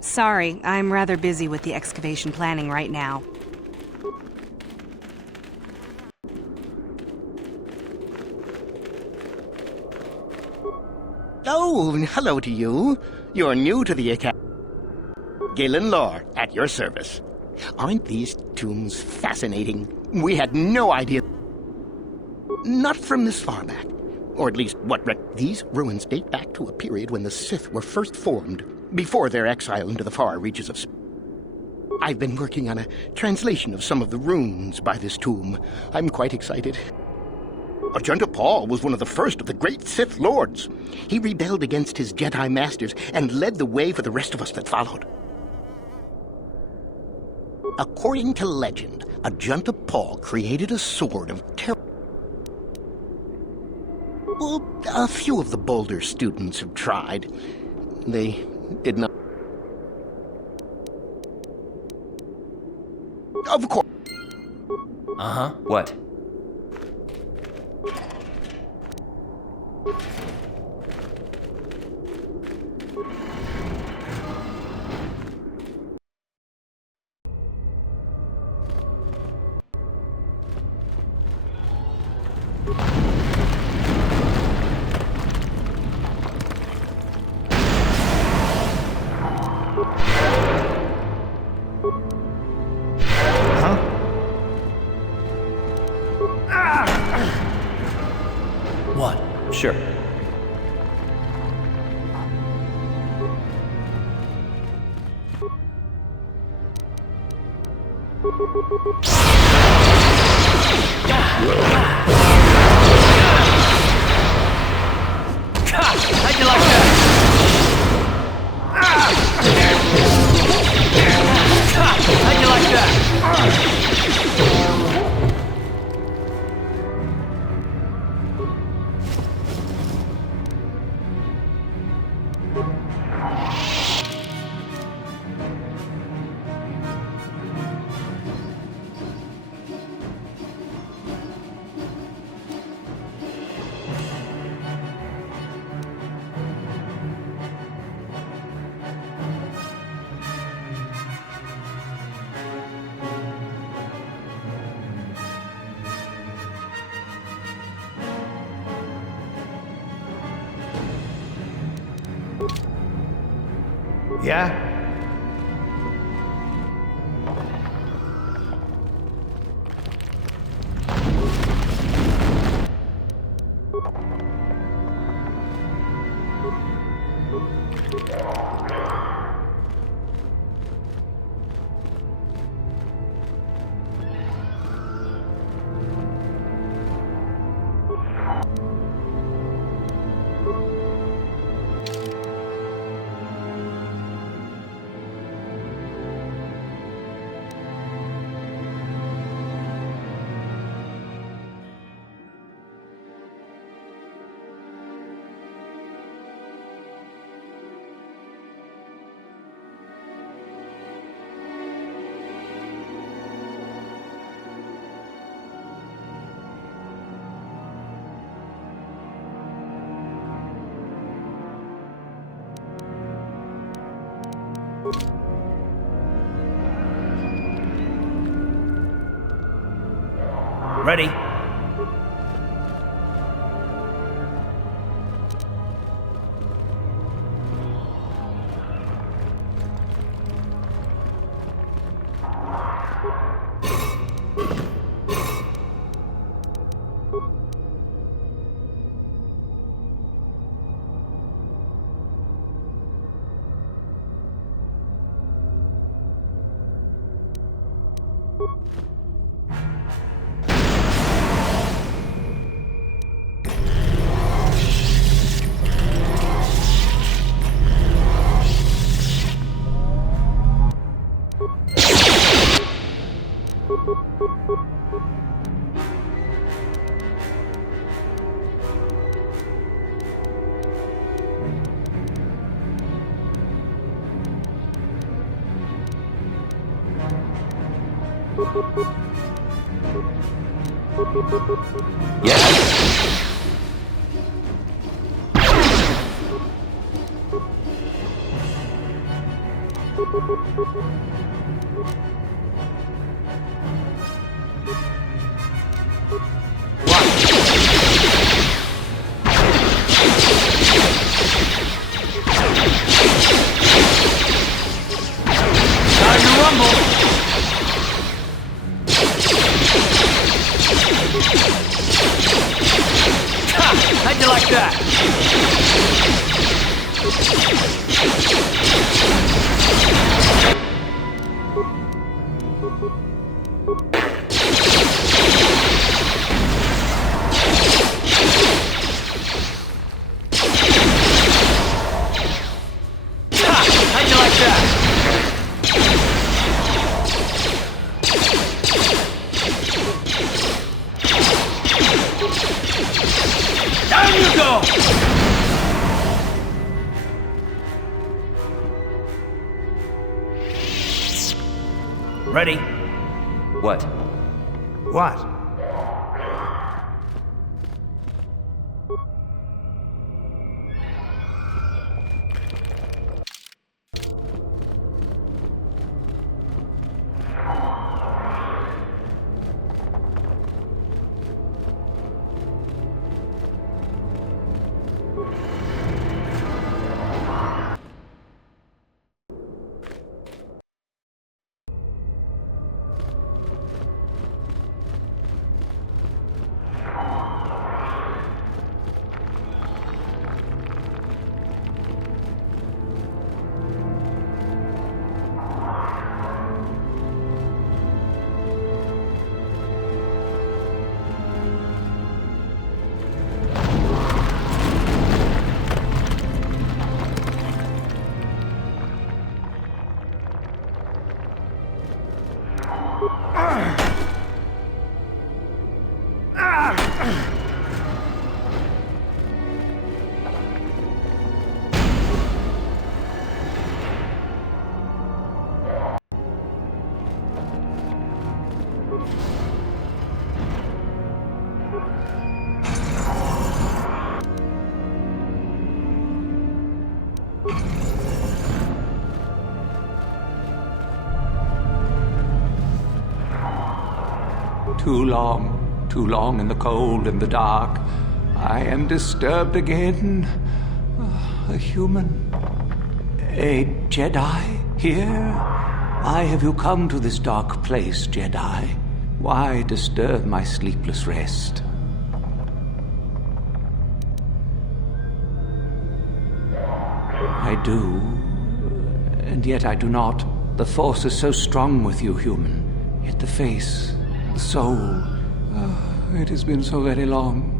Sorry, I'm rather busy with the excavation planning right now. Oh, hello to you. You're new to the Academy. Galen Lore, at your service. Aren't these tombs fascinating? We had no idea. Not from this far back. Or at least these ruins date back to a period when the Sith were first formed, before their exile into the far reaches of space. I've been working on a translation of some of the runes by this tomb. I'm quite excited. Ajunta Paul was one of the first of the great Sith Lords. He rebelled against his Jedi Masters and led the way for the rest of us that followed. According to legend, Ajunta Paul created a sword of terror. Well, a few of the Boulder students have tried. They did not. Of course. Uh-huh. What? Sure. How'd you like that? How'd you like that? Yeah? Ready? Yes. Time to rumble. How'd you like that? How'd you like that? Down you go! Ready? What? What? Too long in the cold and the dark. I am disturbed again. A human. A Jedi here? Why have you come to this dark place, Jedi? Why disturb my sleepless rest? I do, and yet I do not. The Force is so strong with you, human. Yet the face, the soul, it has been so very long.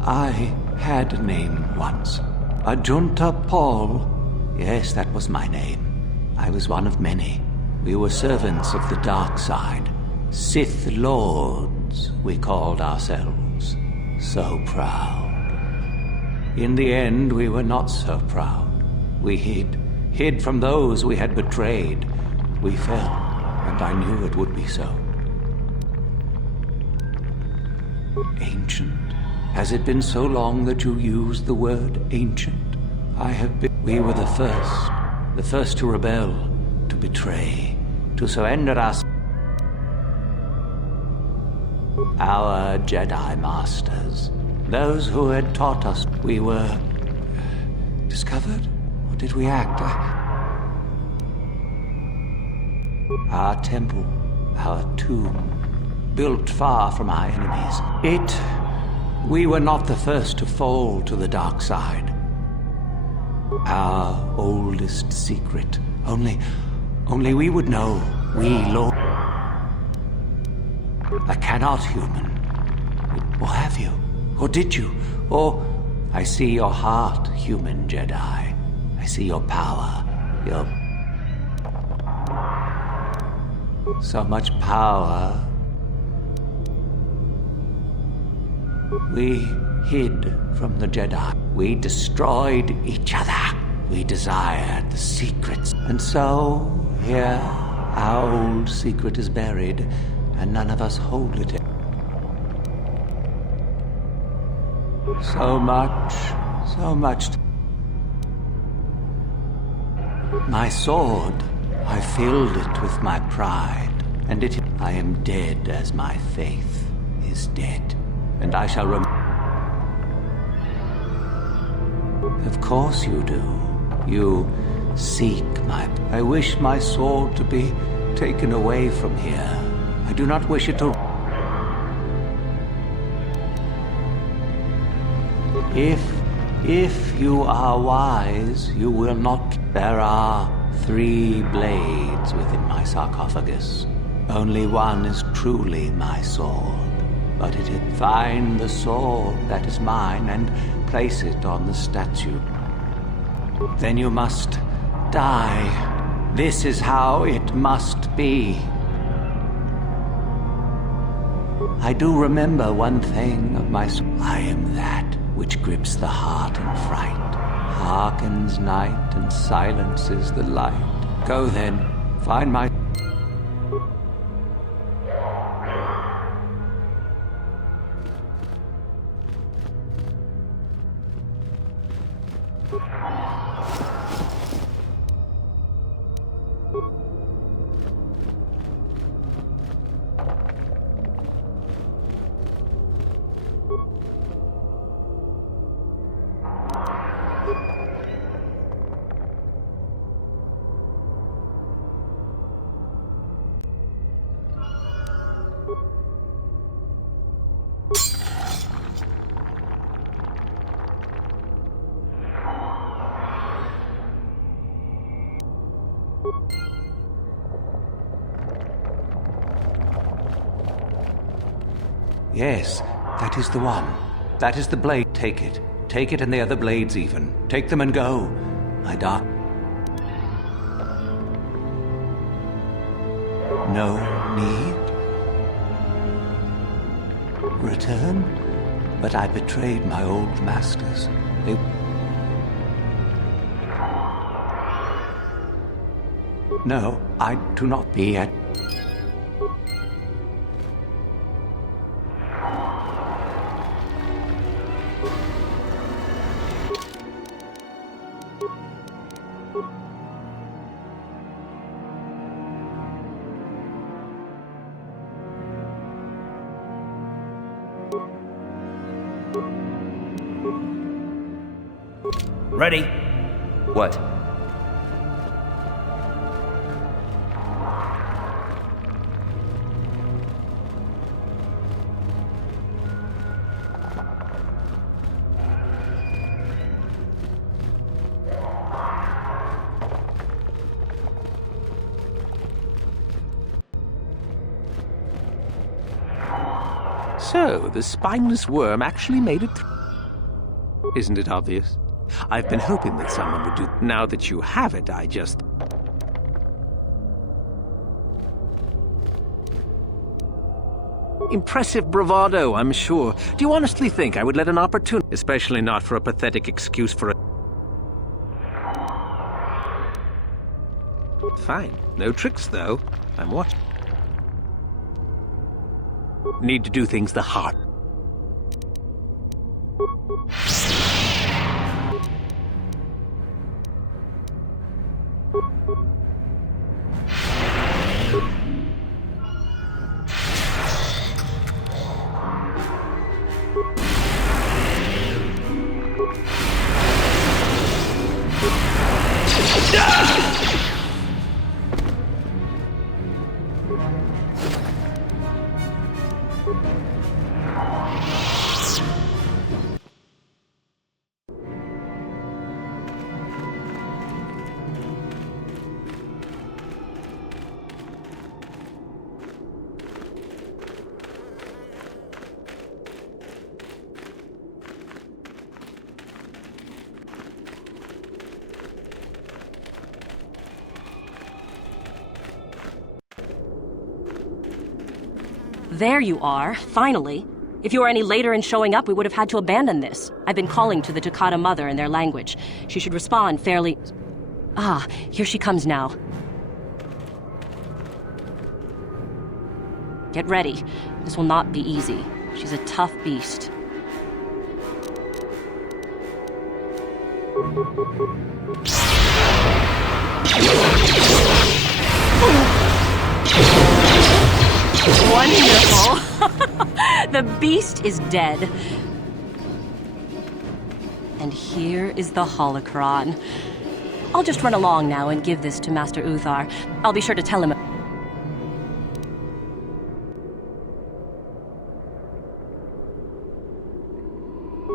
I had a name once. Ajunta Paul. Yes, that was my name. I was one of many. We were servants of the dark side. Sith Lords, we called ourselves. So proud. In the end, we were not so proud. We hid from those we had betrayed. We fell, and I knew it would be so. Ancient. Has it been so long that you used the word ancient? I have been. We were the first to rebel, to betray, to surrender us. Our Jedi Masters, those who had taught us, we were discovered? Or did we act? Our temple, our tomb, built far from our enemies. We were not the first to fall to the dark side. Our oldest secret, only we would know, we Lord. I cannot, human. Or have you? Or did you? Or I see your heart, human Jedi. I see your power, your... So much power. We hid from the Jedi. We destroyed each other. We desired the secrets. And so, here, our old secret is buried, and none of us hold it. So much. My sword, I filled it with my pride, and I am dead as my faith is dead, and I shall Of course you do. You seek my... I wish my sword to be taken away from here. I do not wish it to... If you are wise, you will not... There are 3 blades within my sarcophagus. Only one is truly my sword. But find the sword that is mine and place it on the statue. Then you must die. This is how it must be. I do remember one thing of my soul. I am that which grips the heart in fright, hearkens night and silences the light. Go then, find my... Yes, that is the one. That is the blade. Take it. Take it and the other blades even. Take them and go. My dark... No need? Return? But I betrayed my old masters. They... No, I do not be at... Ready? What? So, the spineless worm actually made it through. Isn't it obvious? I've been hoping that someone would do... Now that you have it, I just... Impressive bravado, I'm sure. Do you honestly think I would let an opportunity... Especially not for a pathetic excuse for a... Fine. No tricks, though. I'm watching. Need to do things the hard... There you are, finally. If you were any later in showing up, we would have had to abandon this. I've been calling to the Takata mother in their language. She should respond fairly... Ah, here she comes now. Get ready. This will not be easy. She's a tough beast. Wonderful! The beast is dead. And here is the holocron. I'll just run along now and give this to Master Uthar. I'll be sure to tell him...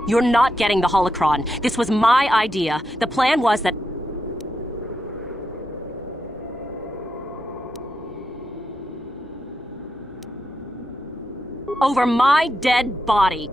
You're not getting the holocron. This was my idea. The plan was that... over my dead body.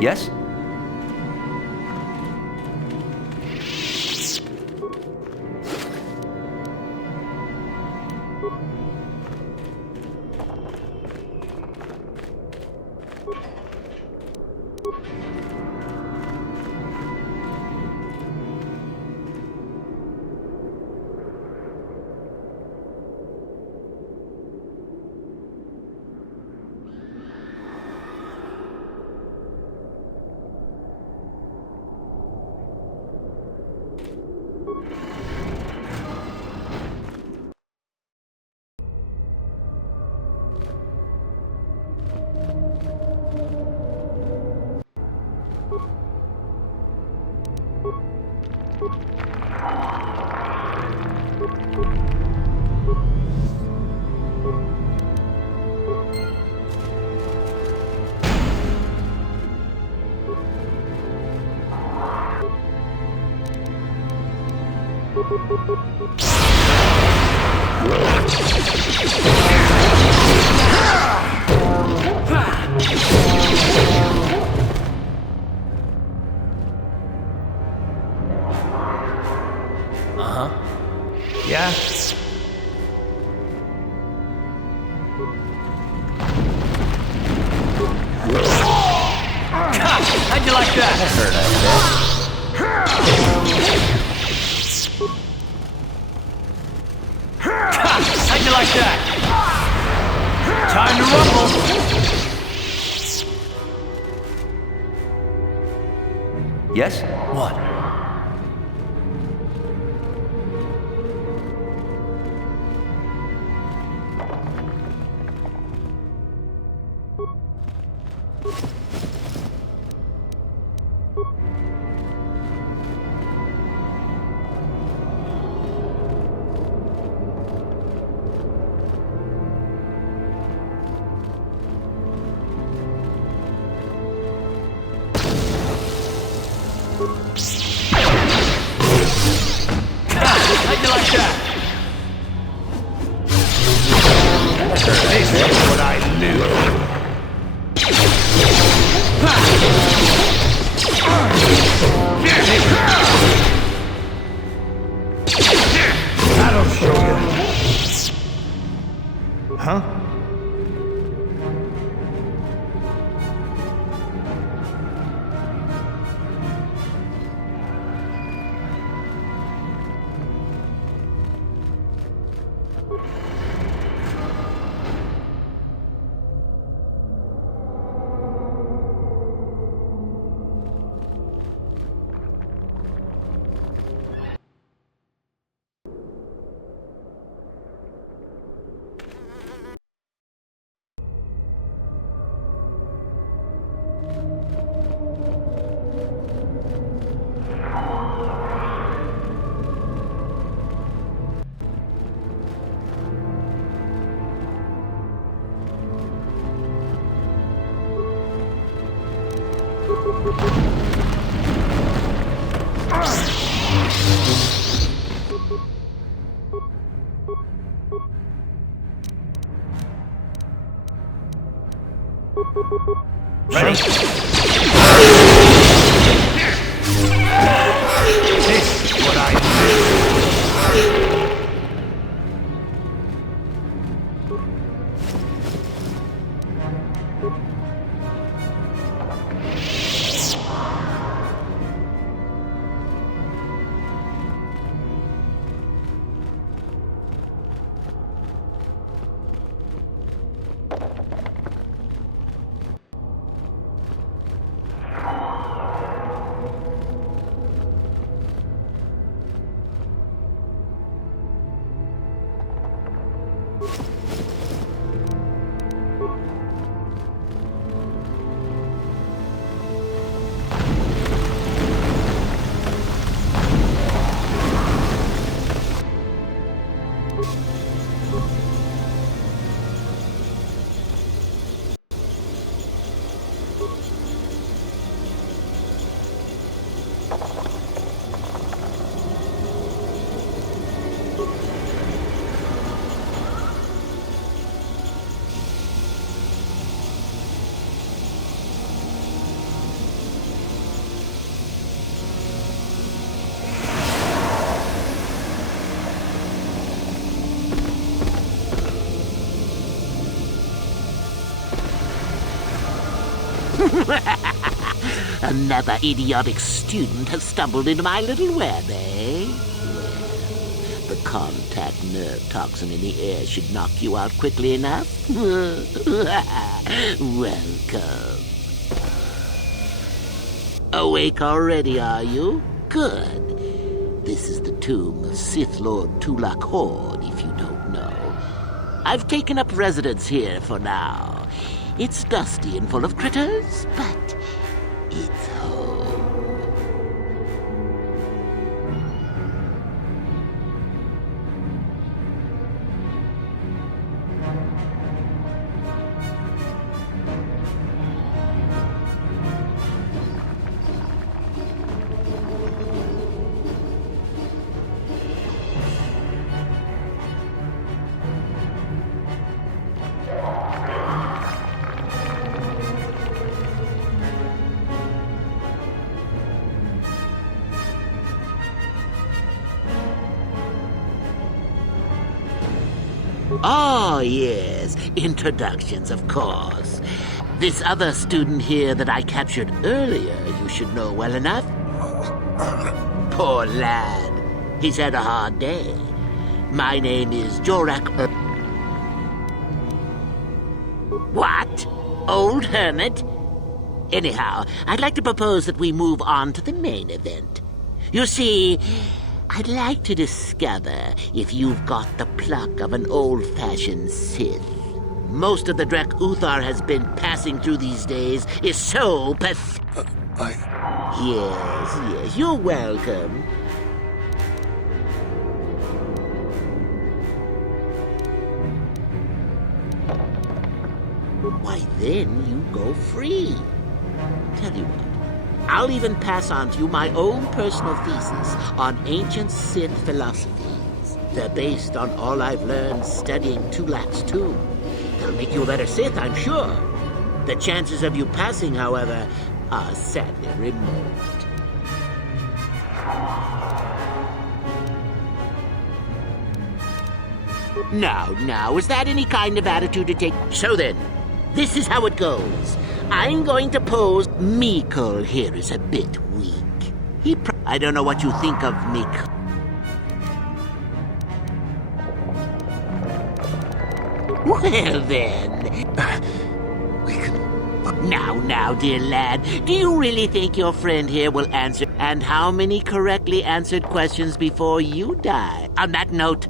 Yes? Uh-huh. Yeah? How'd you like that? That hurt, how'd you like that? Time to rumble. Yes? What? How'd you like that? This is what I knew. That'll show you. Huh? Ready? This is what I knew. Another idiotic student has stumbled into my little web, eh? Well, the contact nerve toxin in the air should knock you out quickly enough. Welcome. Awake already, are you? Good. This is the tomb of Sith Lord Tulak Horde, if you don't know. I've taken up residence here for now. It's dusty and full of critters, but it's home. Oh, yes. Introductions, of course. This other student here that I captured earlier, you should know well enough. Poor lad. He's had a hard day. My name is Jorak. What? Old hermit? Anyhow, I'd like to propose that we move on to the main event. You see, I'd like to discover if you've got the pluck of an old-fashioned Sith. Most of the Drek Uthar has been passing through these days is so Yes, you're welcome. Why, then you go free. Tell you what, I'll even pass on to you my own personal thesis on ancient Sith philosophies. They're based on all I've learned studying Tulak's tomb. They'll make you a better Sith, I'm sure. The chances of you passing, however, are sadly remote. Now, is that any kind of attitude to take? So then, this is how it goes. I'm going to pose. Mikol here is a bit weak. I don't know what you think of Mikol. Well then. Now, dear lad, do you really think your friend here will answer? And how many correctly answered questions before you die? On that note,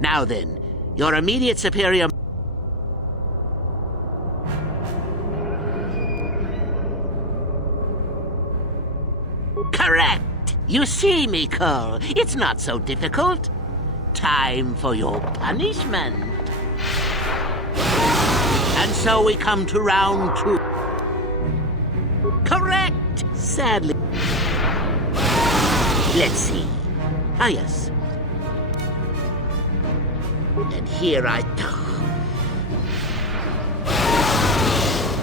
now then, your immediate superior... Correct! You see, Mikol, it's not so difficult. Time for your punishment. And so we come to round 2. Correct! Sadly. Let's see. Ah, yes. And here I...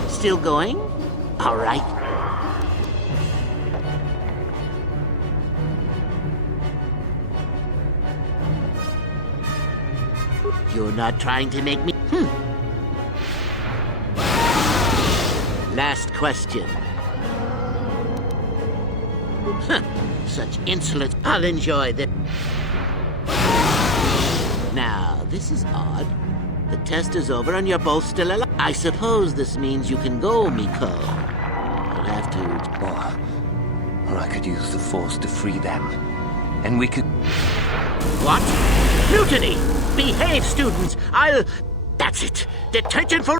Still going? All right. You're not trying to make me... Last question. Such insolence. I'll enjoy this. Now, this is odd. The test is over and you're both still alive. I suppose this means you can go, Mikol. I'll have to... Or I could use the Force to free them. And we could... What? Mutiny! Behave, students! That's it! Detention for...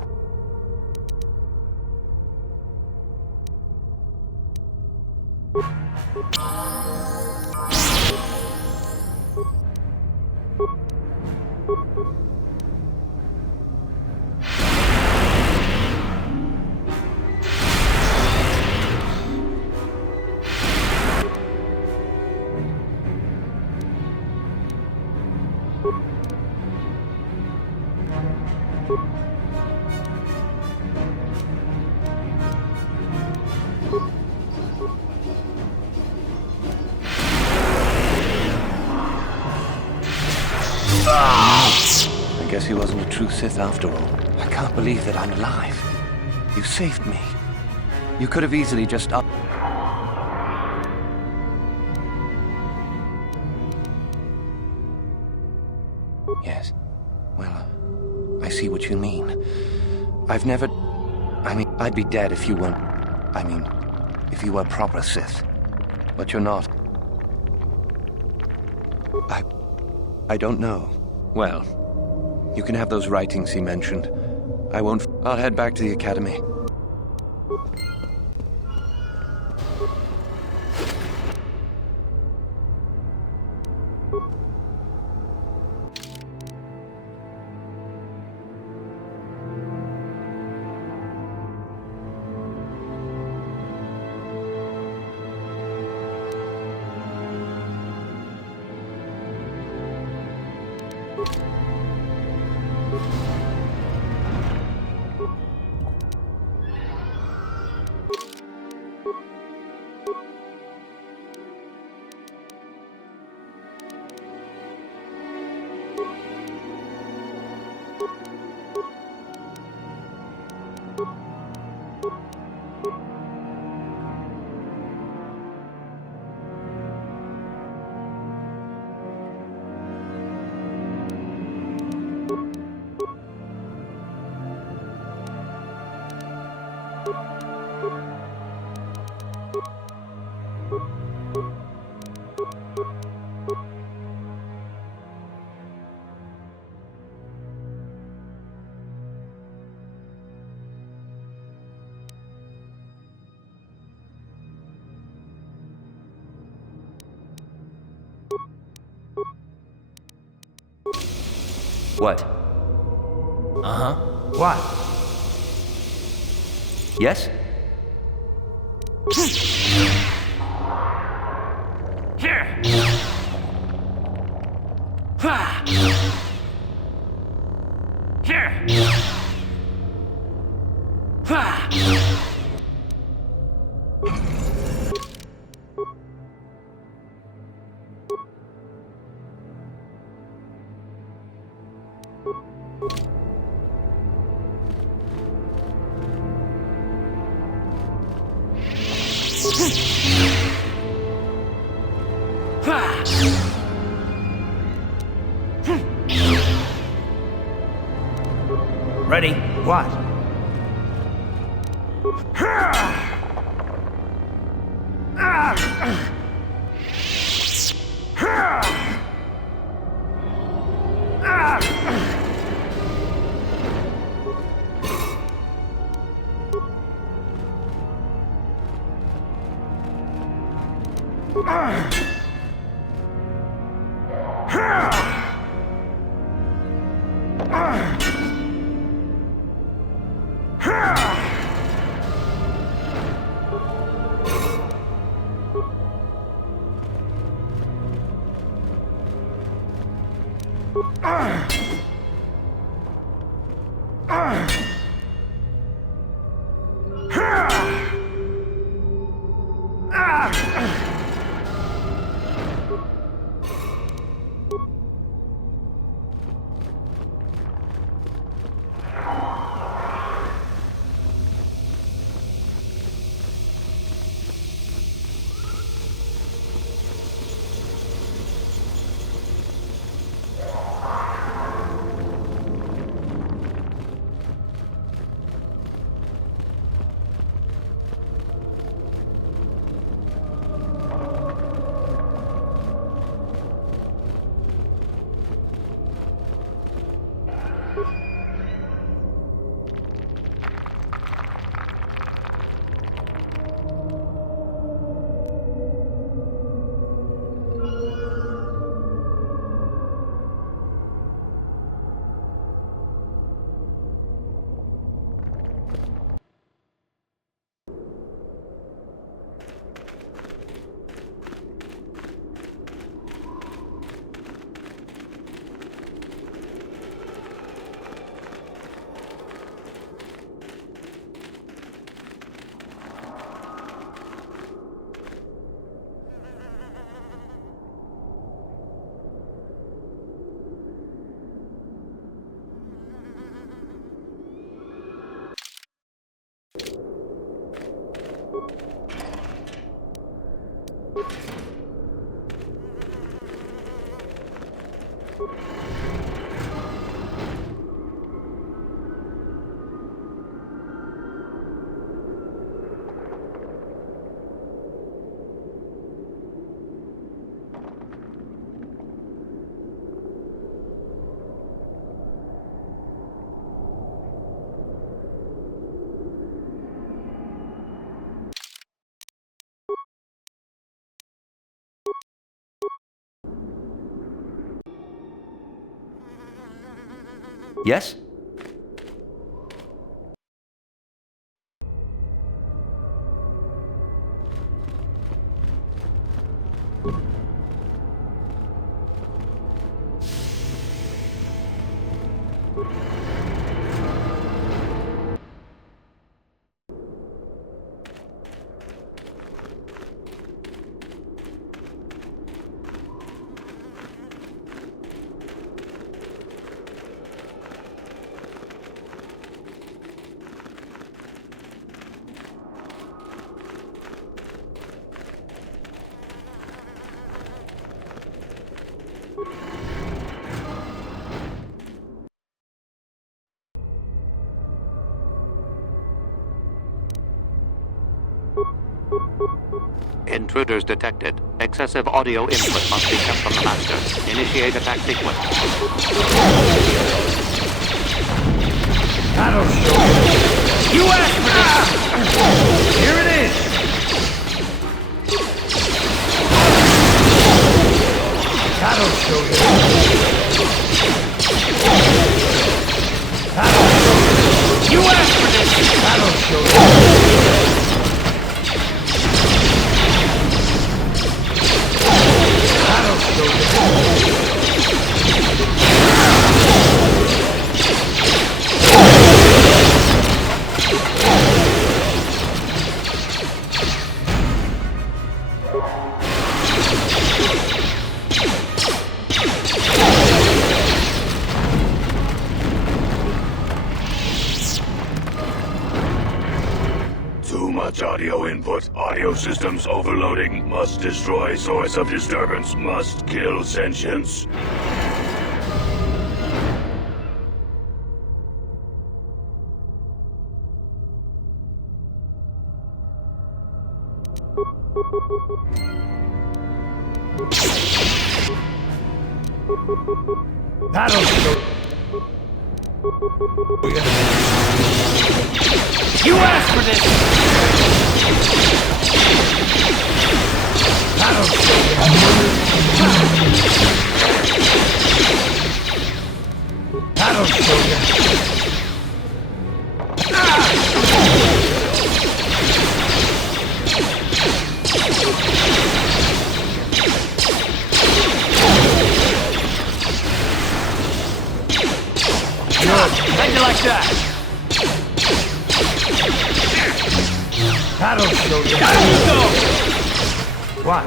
I guess he wasn't a true Sith after all. I can't believe that I'm alive. You saved me. You could have easily just up... Yes. Well, I see what you mean. I've never... I'd be dead if you weren't... if you were proper Sith. But you're not. I don't know. Well, you can have those writings he mentioned. I won't... I'll head back to the academy. What? Uh-huh. What? Yes? Here! Ha! Here! Ha! Ready? What? Yes? Intruders detected. Excessive audio input must be kept from the master. Initiate attack sequence. That'll show you. You asked for this! Here it is! That'll show you. That'll show you. You asked for this! That'll show you. That'll show you. Too much audio input. Audio systems overloading. Must destroy source of disturbance. Must kill sentience. That'll show. You asked for this! That'll show you. That'll show you. How'd you like that? That'll show you. Go! What?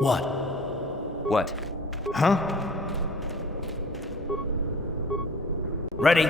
What? What? Huh? Ready?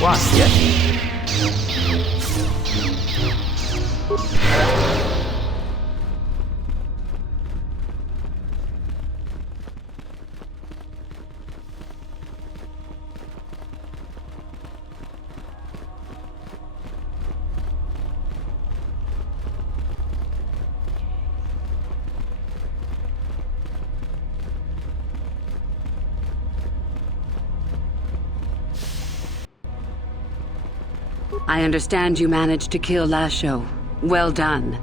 What? Yes? I understand you managed to kill Lasho. Well done.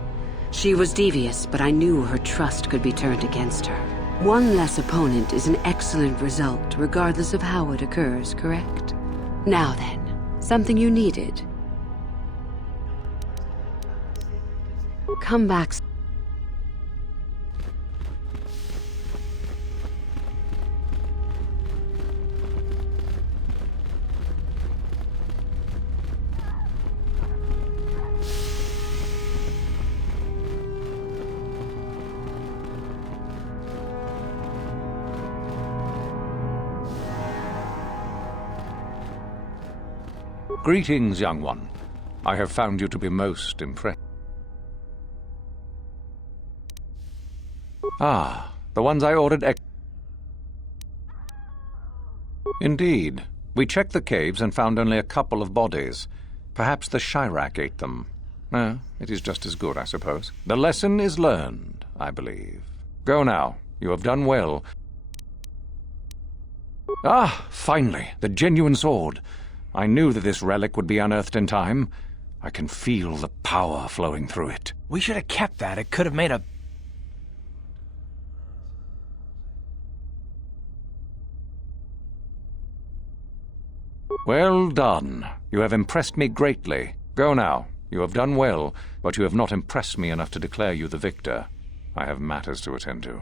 She was devious, but I knew her trust could be turned against her. One less opponent is an excellent result, regardless of how it occurs, correct? Now then, something you needed. Come back. Greetings, young one. I have found you to be most impressed. Ah, the ones I ordered Indeed. We checked the caves and found only a couple of bodies. Perhaps the Chirac ate them. It is just as good, I suppose. The lesson is learned, I believe. Go now. You have done well. Ah, finally, the genuine sword. I knew that this relic would be unearthed in time. I can feel the power flowing through it. We should have kept that. It could have made a... Well done. You have impressed me greatly. Go now. You have done well, but you have not impressed me enough to declare you the victor. I have matters to attend to.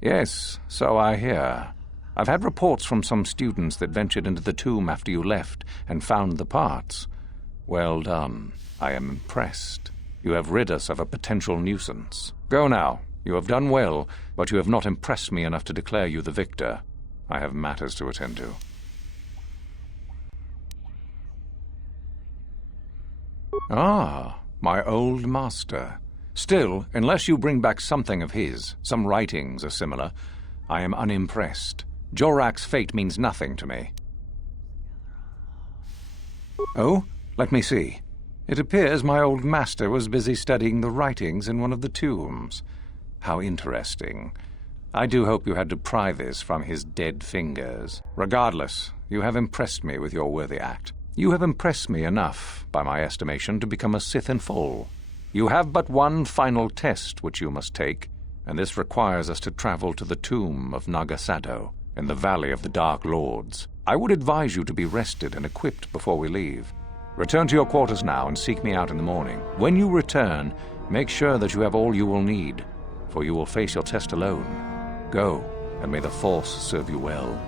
Yes, so I hear. I've had reports from some students that ventured into the tomb after you left and found the parts. Well done. I am impressed. You have rid us of a potential nuisance. Go now. You have done well, but you have not impressed me enough to declare you the victor. I have matters to attend to. Ah, my old master. Still, unless you bring back something of his, some writings or similar, I am unimpressed. Jorac's fate means nothing to me. Oh, let me see. It appears my old master was busy studying the writings in one of the tombs. How interesting. I do hope you had to pry this from his dead fingers. Regardless, you have impressed me with your worthy act. You have impressed me enough, by my estimation, to become a Sith in full. You have but one final test which you must take, and this requires us to travel to the tomb of Nagasado, in the Valley of the Dark Lords. I would advise you to be rested and equipped before we leave. Return to your quarters now and seek me out in the morning. When you return, make sure that you have all you will need, for you will face your test alone. Go, and may the Force serve you well.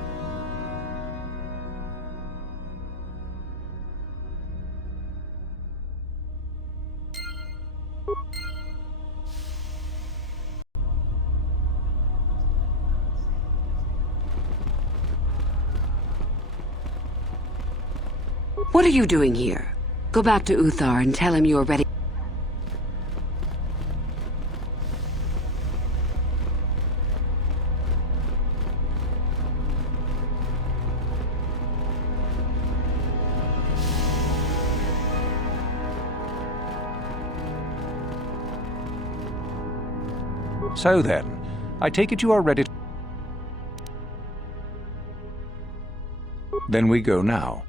What are you doing here? Go back to Uthar and tell him you are ready. So then, I take it you are ready to... Then we go now.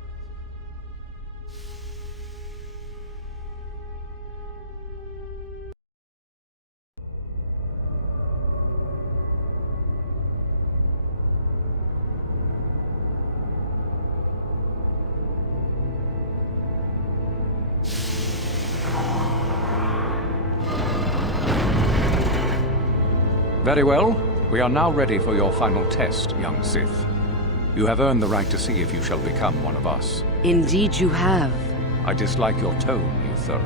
Very well. We are now ready for your final test, young Sith. You have earned the right to see if you shall become one of us. Indeed you have. I dislike your tone, Uthura.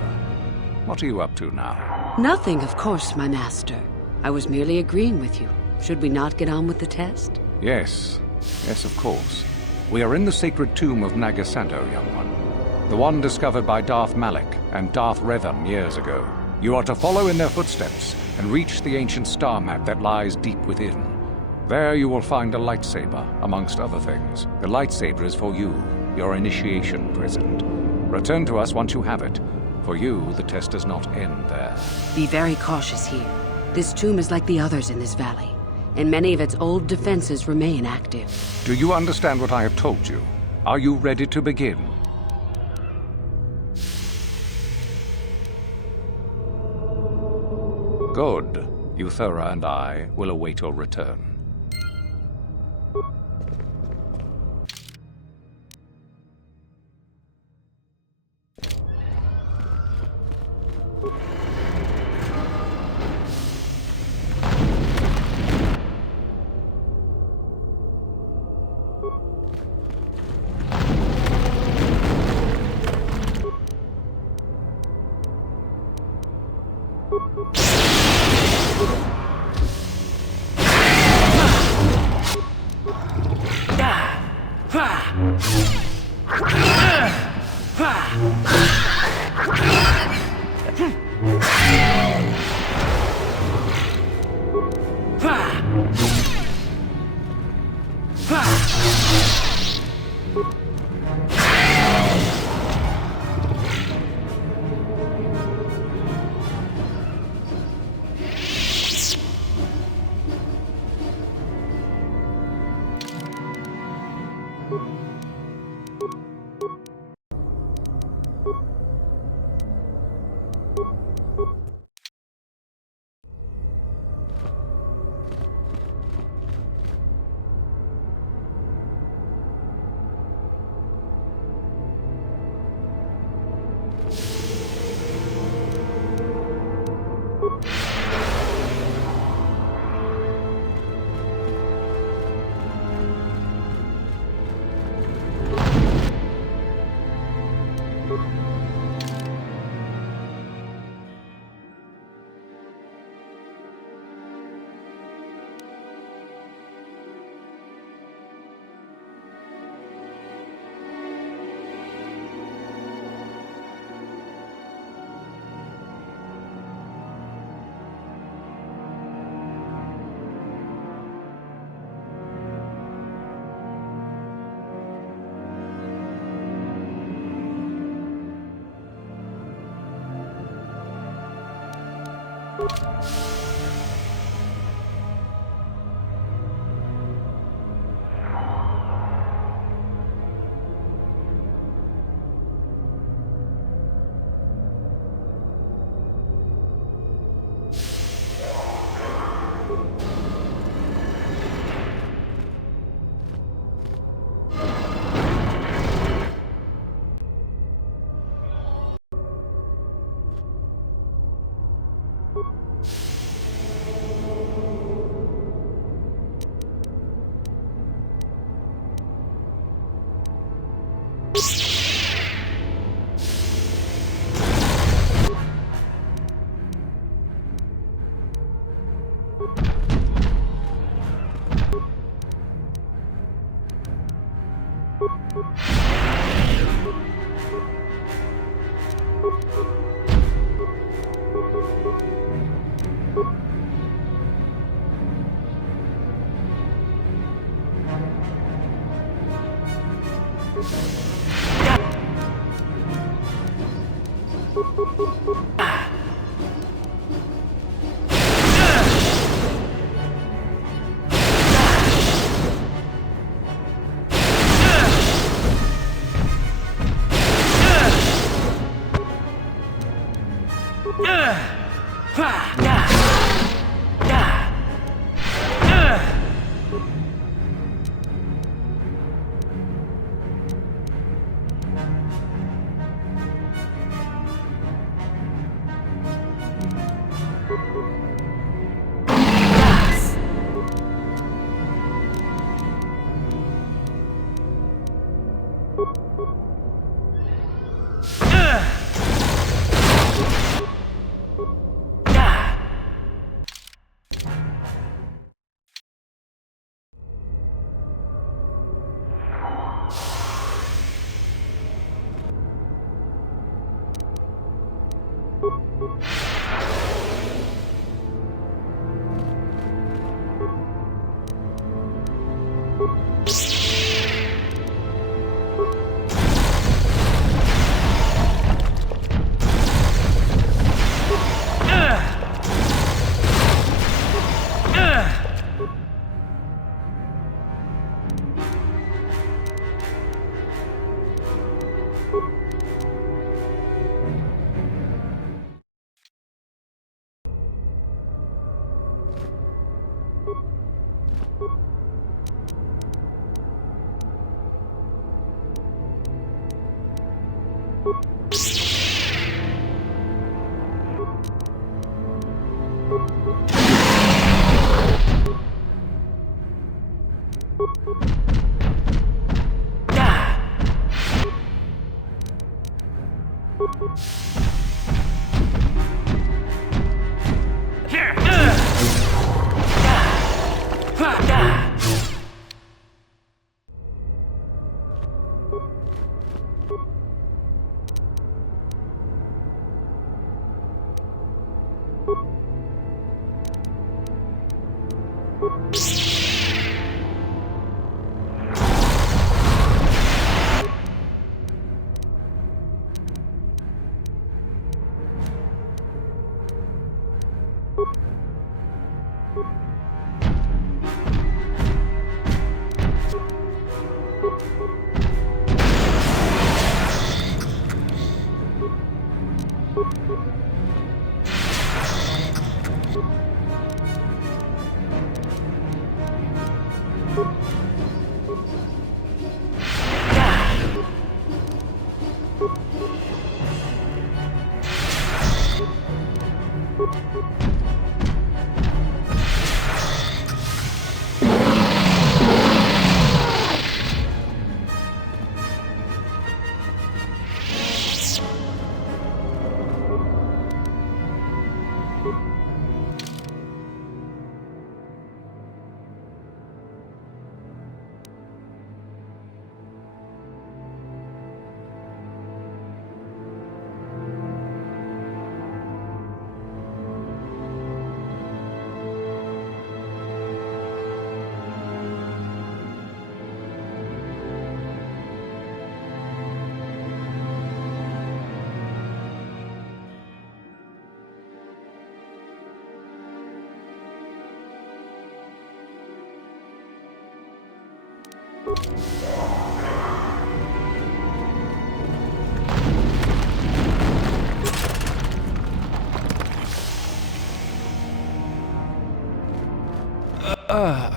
What are you up to now? Nothing, of course, my master. I was merely agreeing with you. Should we not get on with the test? Yes. Yes, of course. We are in the sacred tomb of Nagasanto, young one. The one discovered by Darth Malik and Darth Revan years ago. You are to follow in their footsteps and reach the ancient star map that lies deep within. There you will find a lightsaber, amongst other things. The lightsaber is for you, your initiation present. Return to us once you have it. For you, the test does not end there. Be very cautious here. This tomb is like the others in this valley, and many of its old defenses remain active. Do you understand what I have told you? Are you ready to begin? Good. Euthura and I will await your return.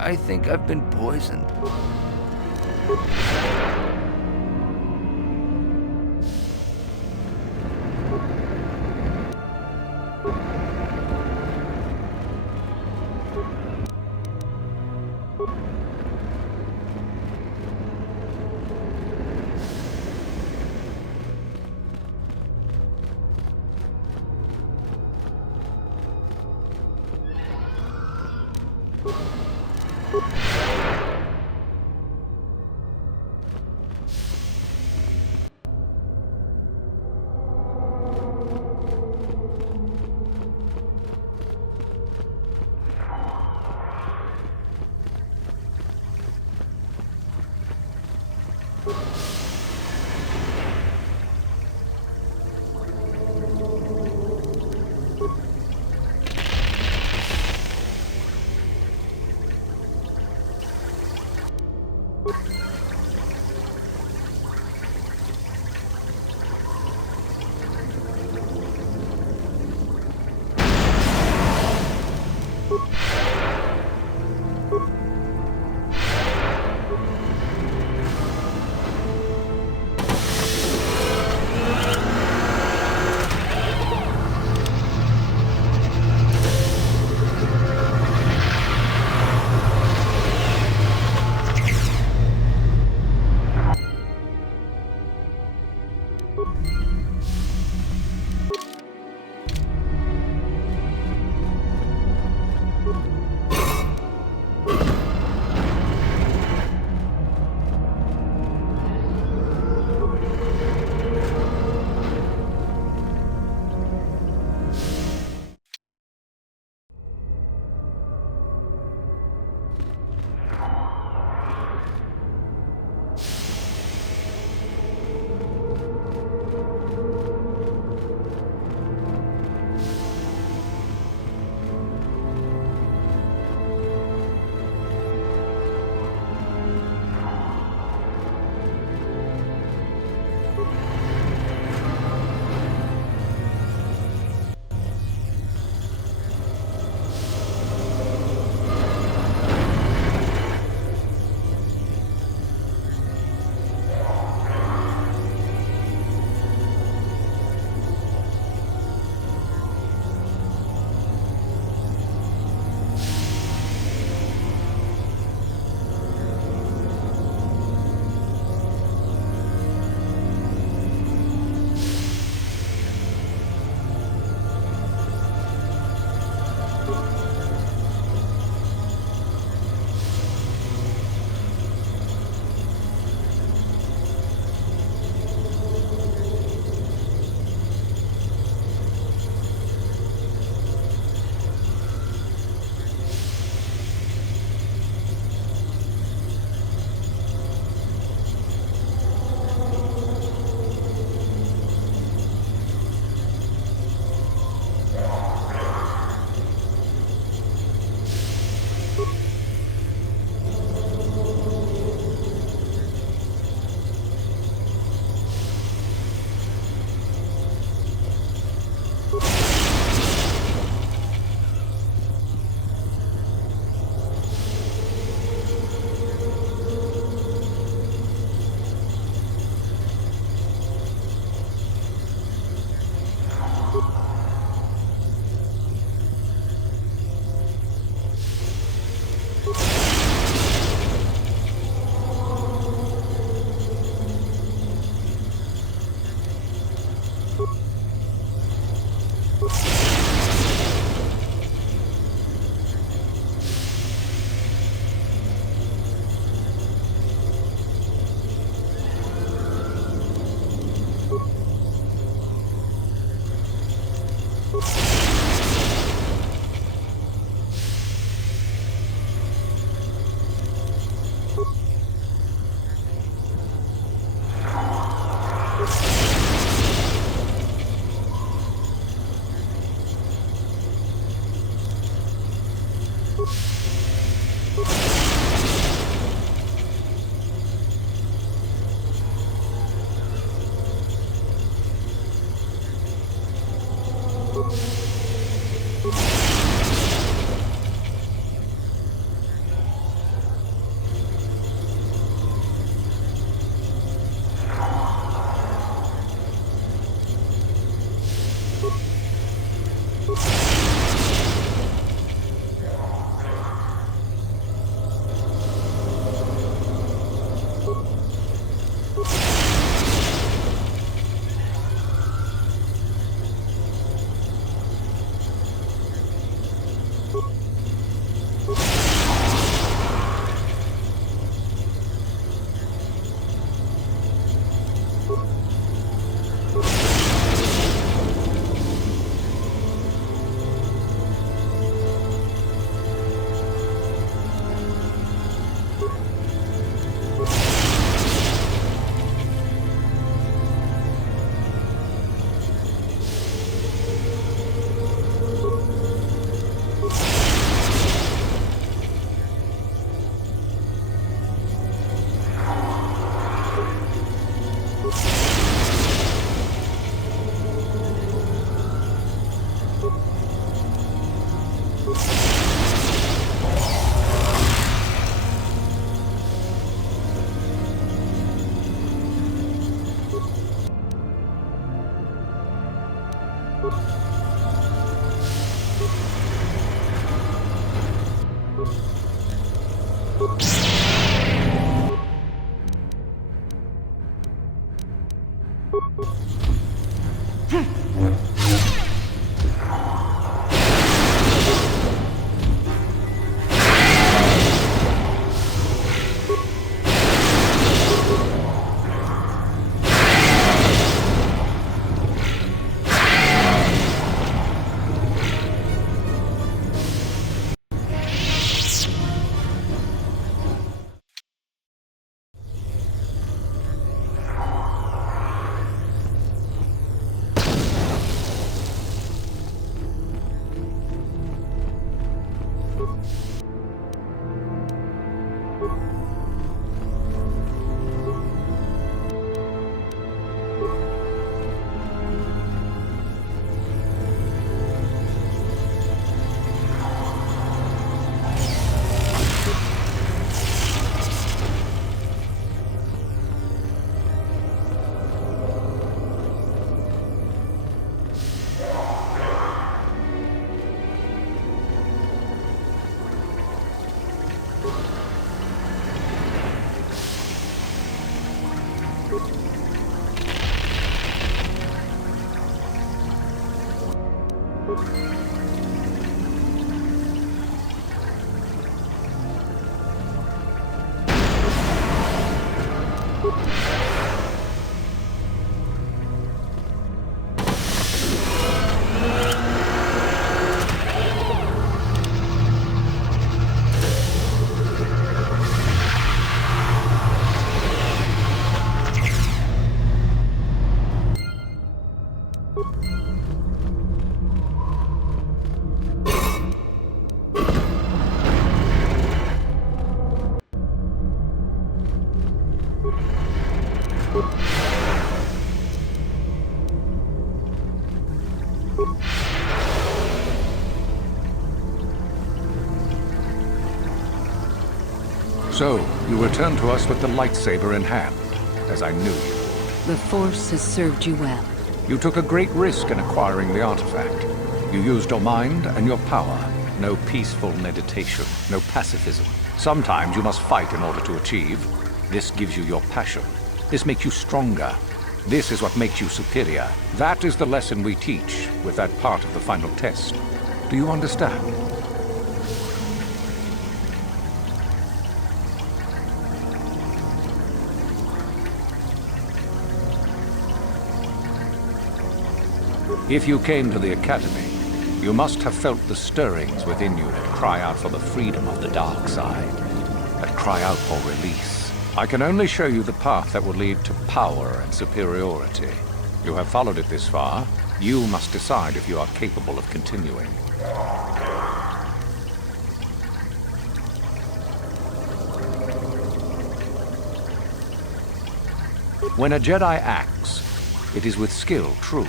I think I've been poisoned. So, you return to us with the lightsaber in hand, as I knew you. The Force has served you well. You took a great risk in acquiring the artifact. You used your mind and your power. No peaceful meditation, no pacifism. Sometimes you must fight in order to achieve. This gives you your passion. This makes you stronger. This is what makes you superior. That is the lesson we teach with that part of the final test. Do you understand? If you came to the Academy, you must have felt the stirrings within you that cry out for the freedom of the dark side, that cry out for release. I can only show you the path that will lead to power and superiority. You have followed it this far. You must decide if you are capable of continuing. When a Jedi acts, it is with skill, true.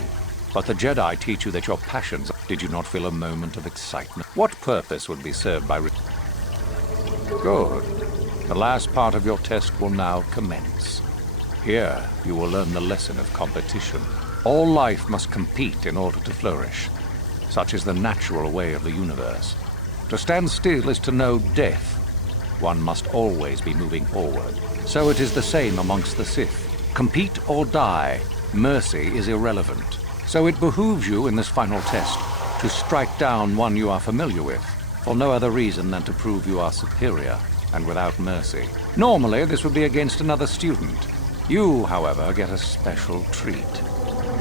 But the Jedi teach you that your passions... Did you not feel a moment of excitement? What purpose would be served by... Good. The last part of your test will now commence. Here, you will learn the lesson of competition. All life must compete in order to flourish. Such is the natural way of the universe. To stand still is to know death. One must always be moving forward. So it is the same amongst the Sith. Compete or die. Mercy is irrelevant. So it behooves you in this final test to strike down one you are familiar with, for no other reason than to prove you are superior and without mercy. Normally, this would be against another student. You, however, get a special treat.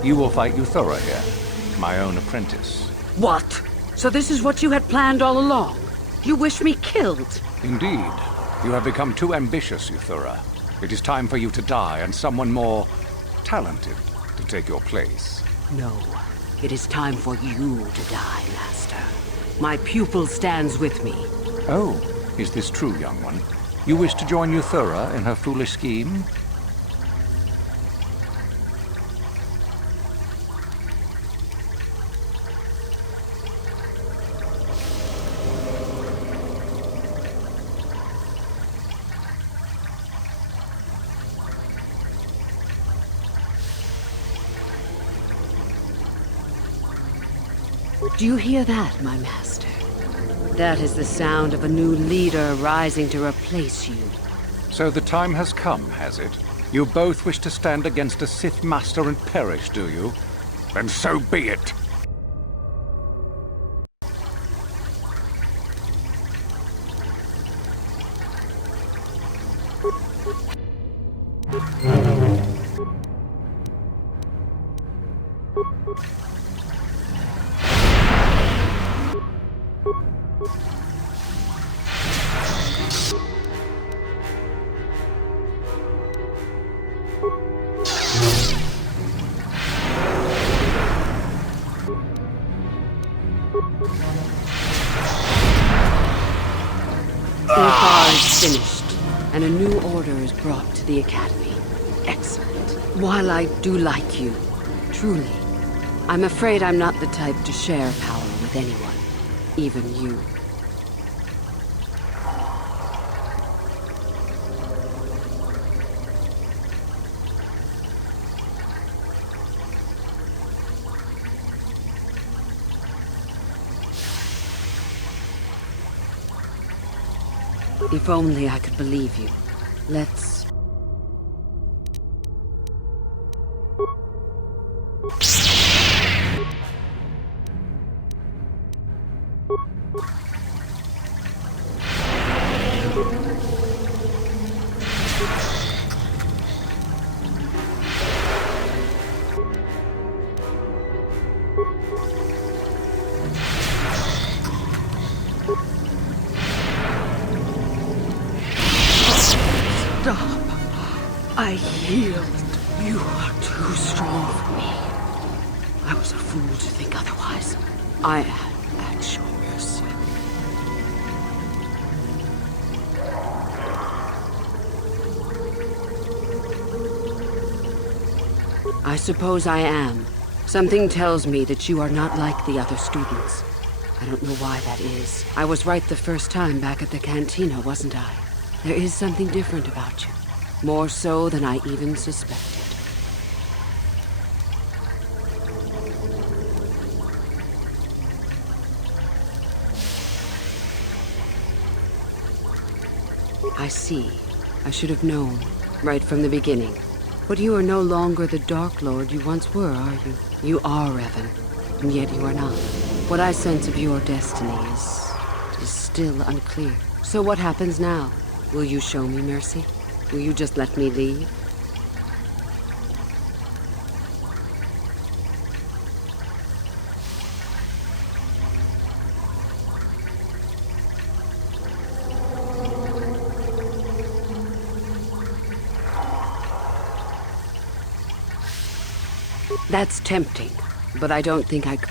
You will fight Euthura here, my own apprentice. What? So this is what you had planned all along? You wish me killed? Indeed. You have become too ambitious, Euthura. It is time for you to die and someone more talented to take your place. No. It is time for you to die, Master. My pupil stands with me. Oh, is this true, young one? You wish to join Euthura in her foolish scheme? Do you hear that, my master? That is the sound of a new leader rising to replace you. So the time has come, has it? You both wish to stand against a Sith Master and perish, do you? Then so be it! Ulthar is finished, and a new order is brought to the Academy. Excellent. While I do like you, truly, I'm afraid I'm not the type to share power with anyone, even you. If only I could believe you. Let's... Stop. I yield. You are too strong for me. I was a fool to think otherwise. I am at your mercy. I suppose I am. Something tells me that you are not like the other students. I don't know why that is. I was right the first time back at the cantina, wasn't I? There is something different about you. More so than I even suspected. I see. I should have known, right from the beginning. But you are no longer the Dark Lord you once were, are you? You are Revan, and yet you are not. What I sense of your destiny is still unclear. So what happens now? Will you show me mercy? Will you just let me leave? That's tempting, but I don't think I could.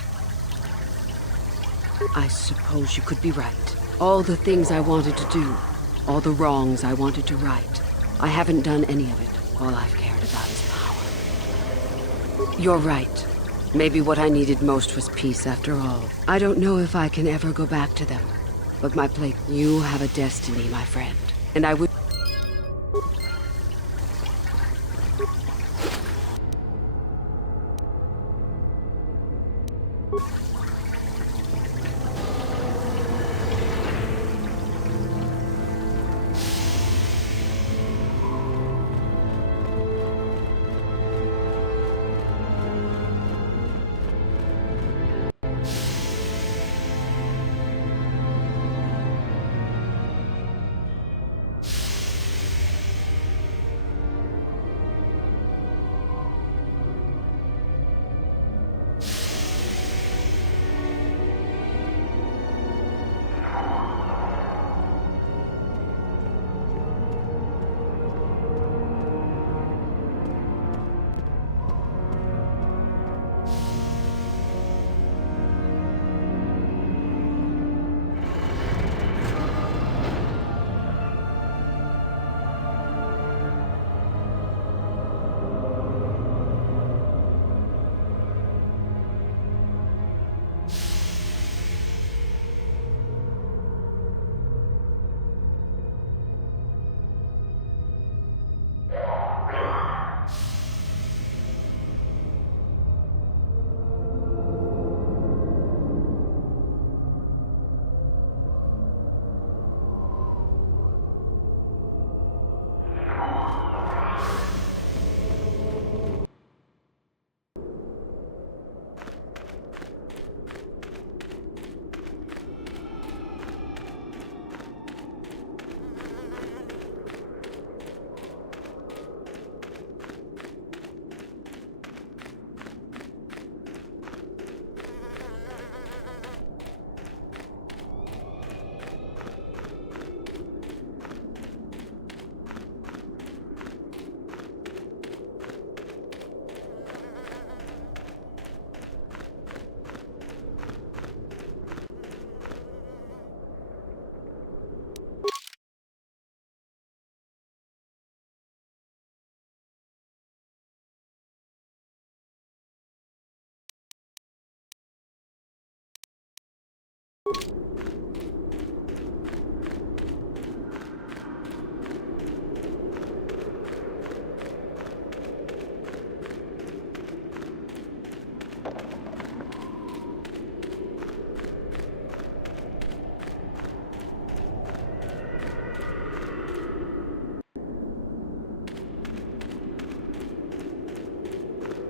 I suppose you could be right. All the things I wanted to do, all the wrongs I wanted to right, I haven't done any of it. All I've cared about is power. You're right. Maybe what I needed most was peace after all. I don't know if I can ever go back to them. But my plate, you have a destiny, my friend. And I would...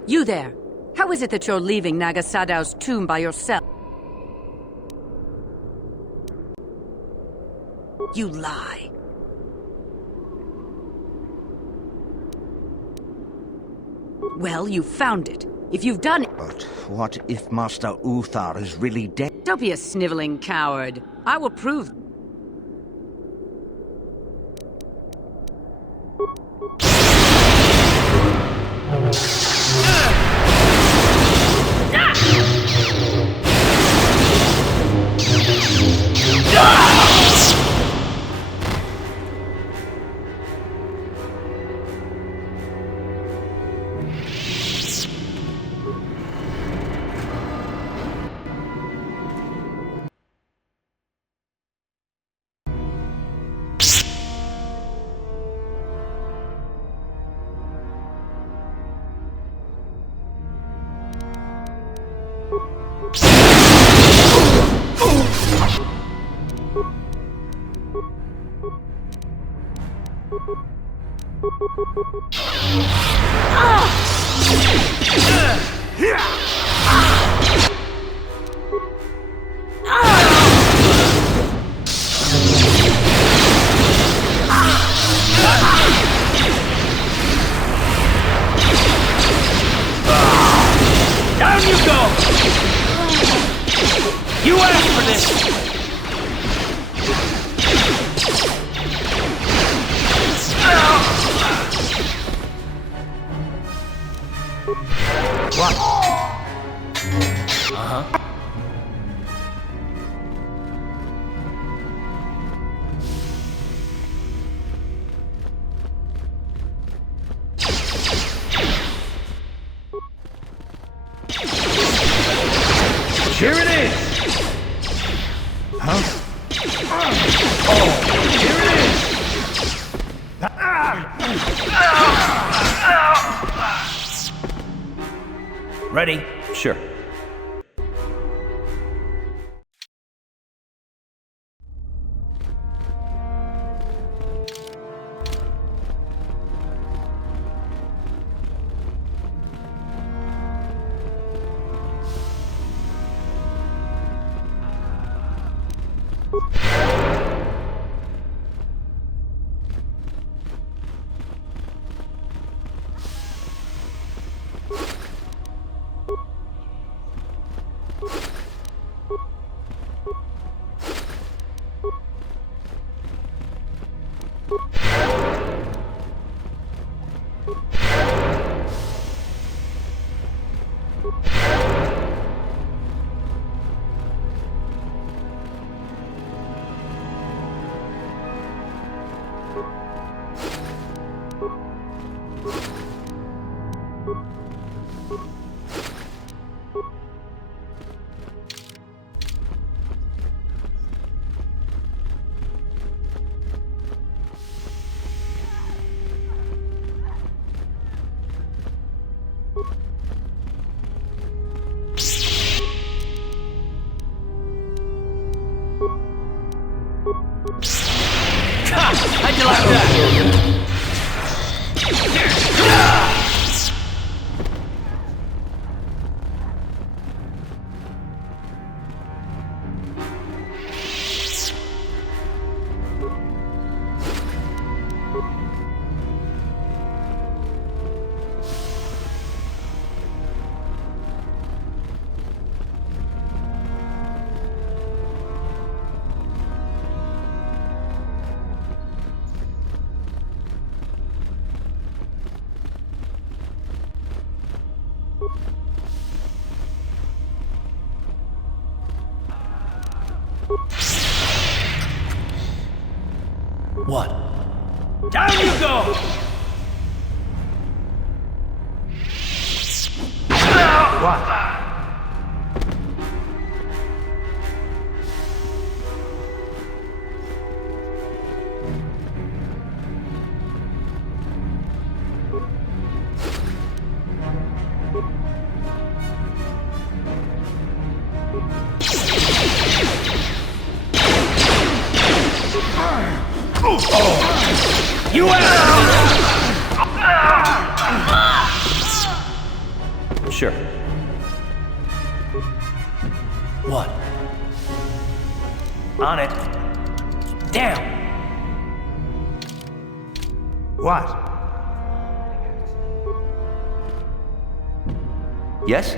You there! How is it that you're leaving Nagasadow's tomb by yourself? You lie. Well, you found it. If you've done it... But what if Master Uthar is really dead? Don't be a sniveling coward. I will prove... Down you go! You asked for this! What? Uh-huh. Here it is! Huh? Oh, here it is! Ready? Sure. How'd you like that? What? Down you go! What? You Sure. What? On it. Damn! What? Yes?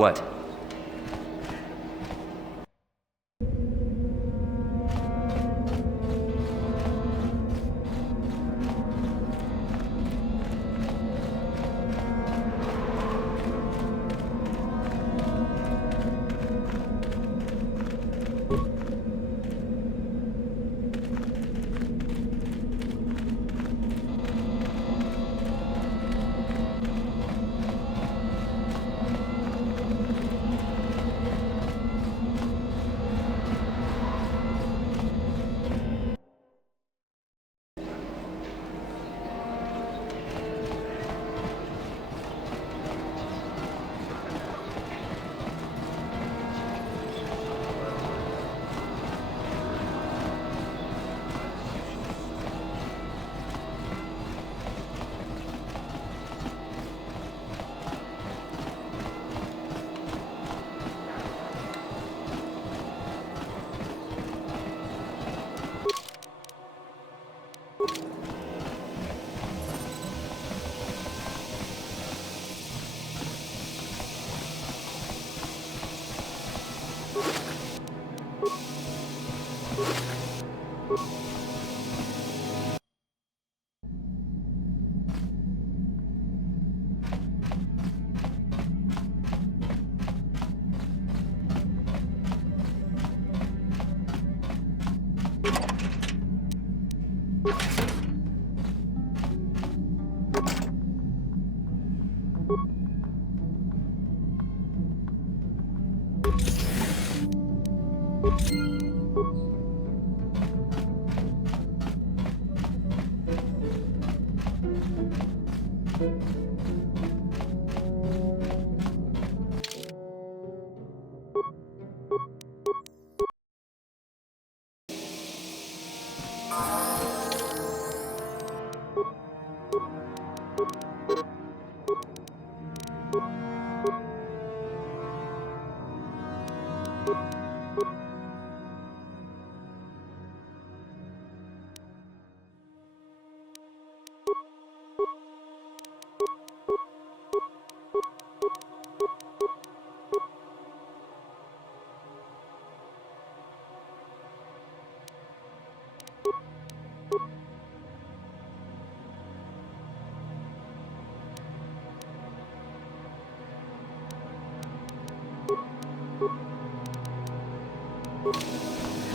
What?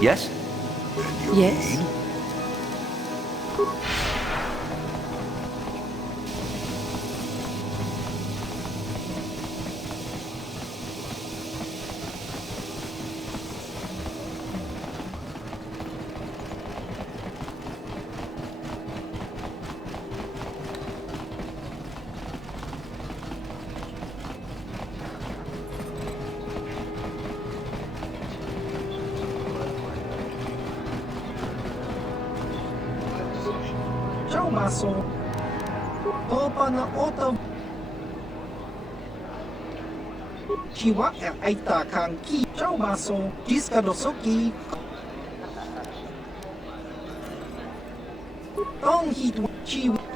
Yes? Yes? Ciao Maso. Topa na oto. Chiwa aita kanki. Ciao Maso. Jiska dosoki. Tong hit chiwa.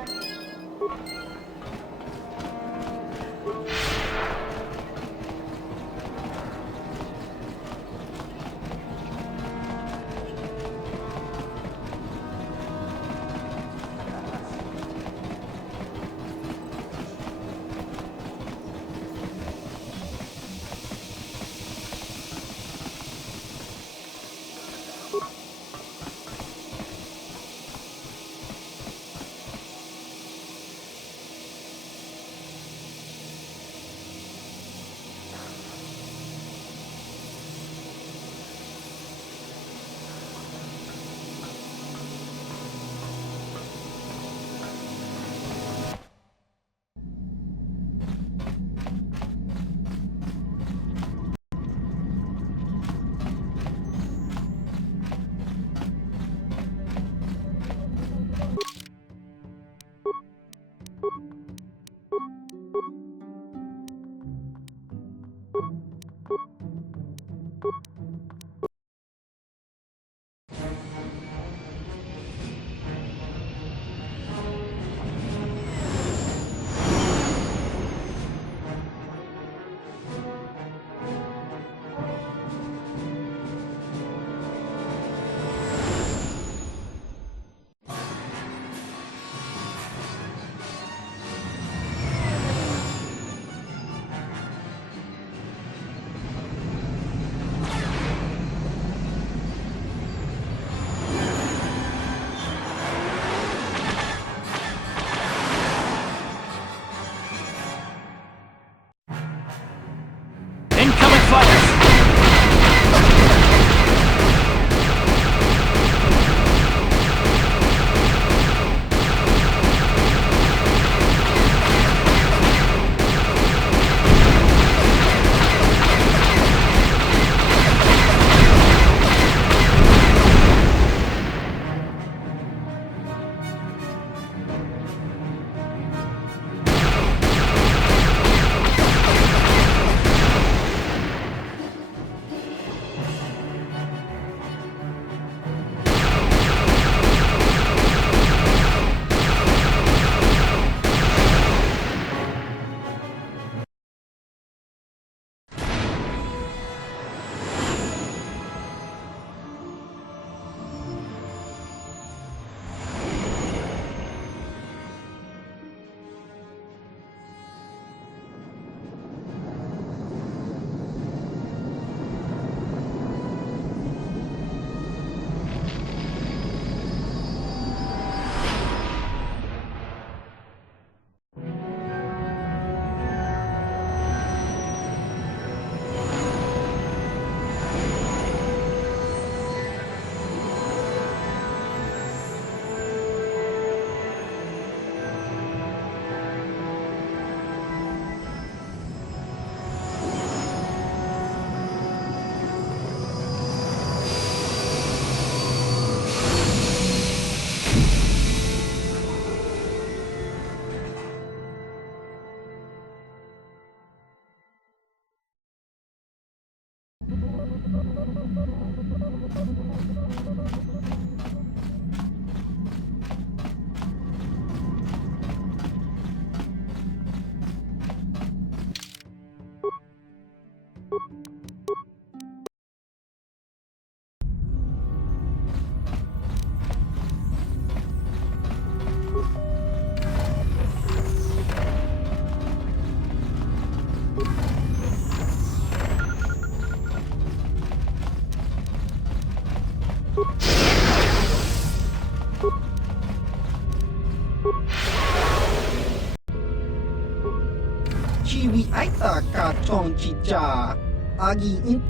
Chiwi Aita Ka Chong Chicha. Agi in.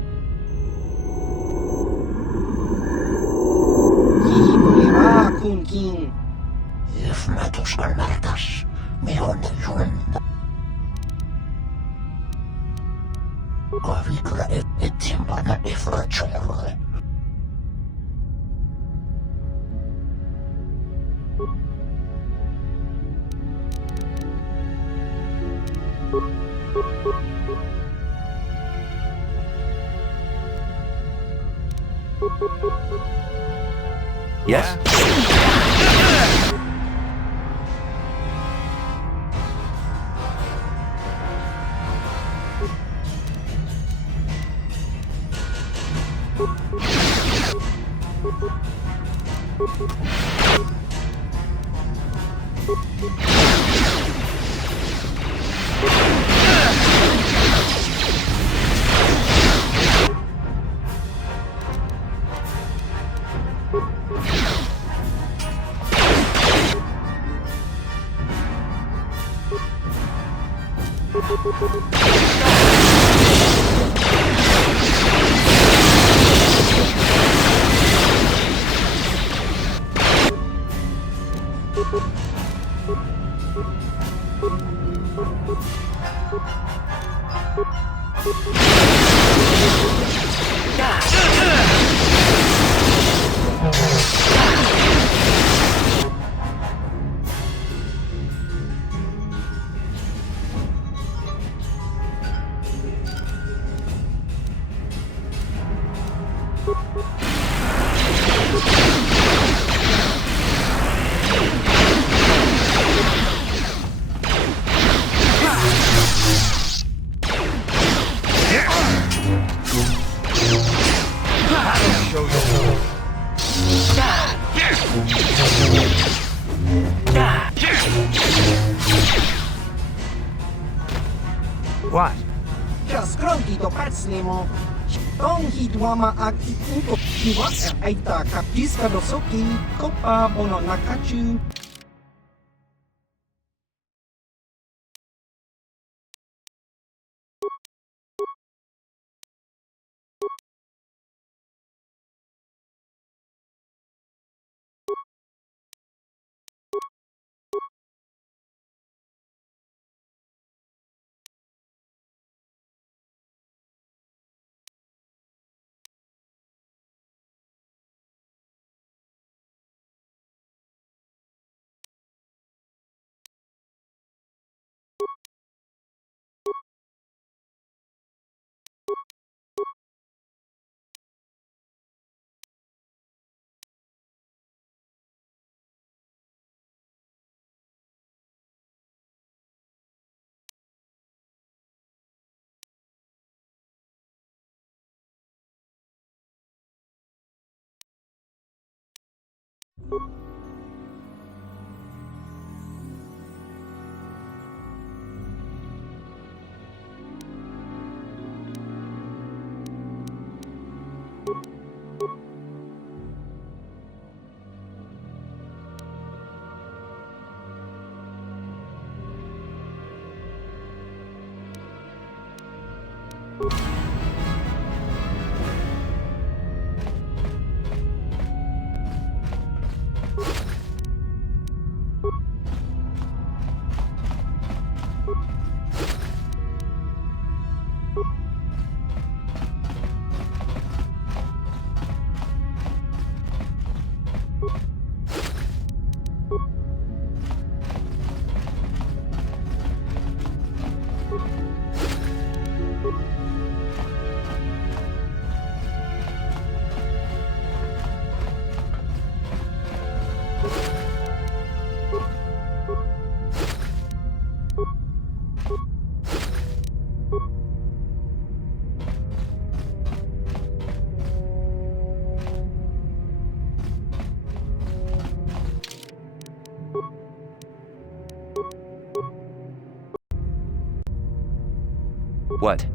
Ki Buleva Kun King. If matos galatas, mejor de Juanda. Avikra et timbana ifra chorre. Yes? What? Just grunty to patslimo. Tong hitwama ag iunto. Kiwa Aita Ka Diskadosoki. Kopa Bono Nakachu. What?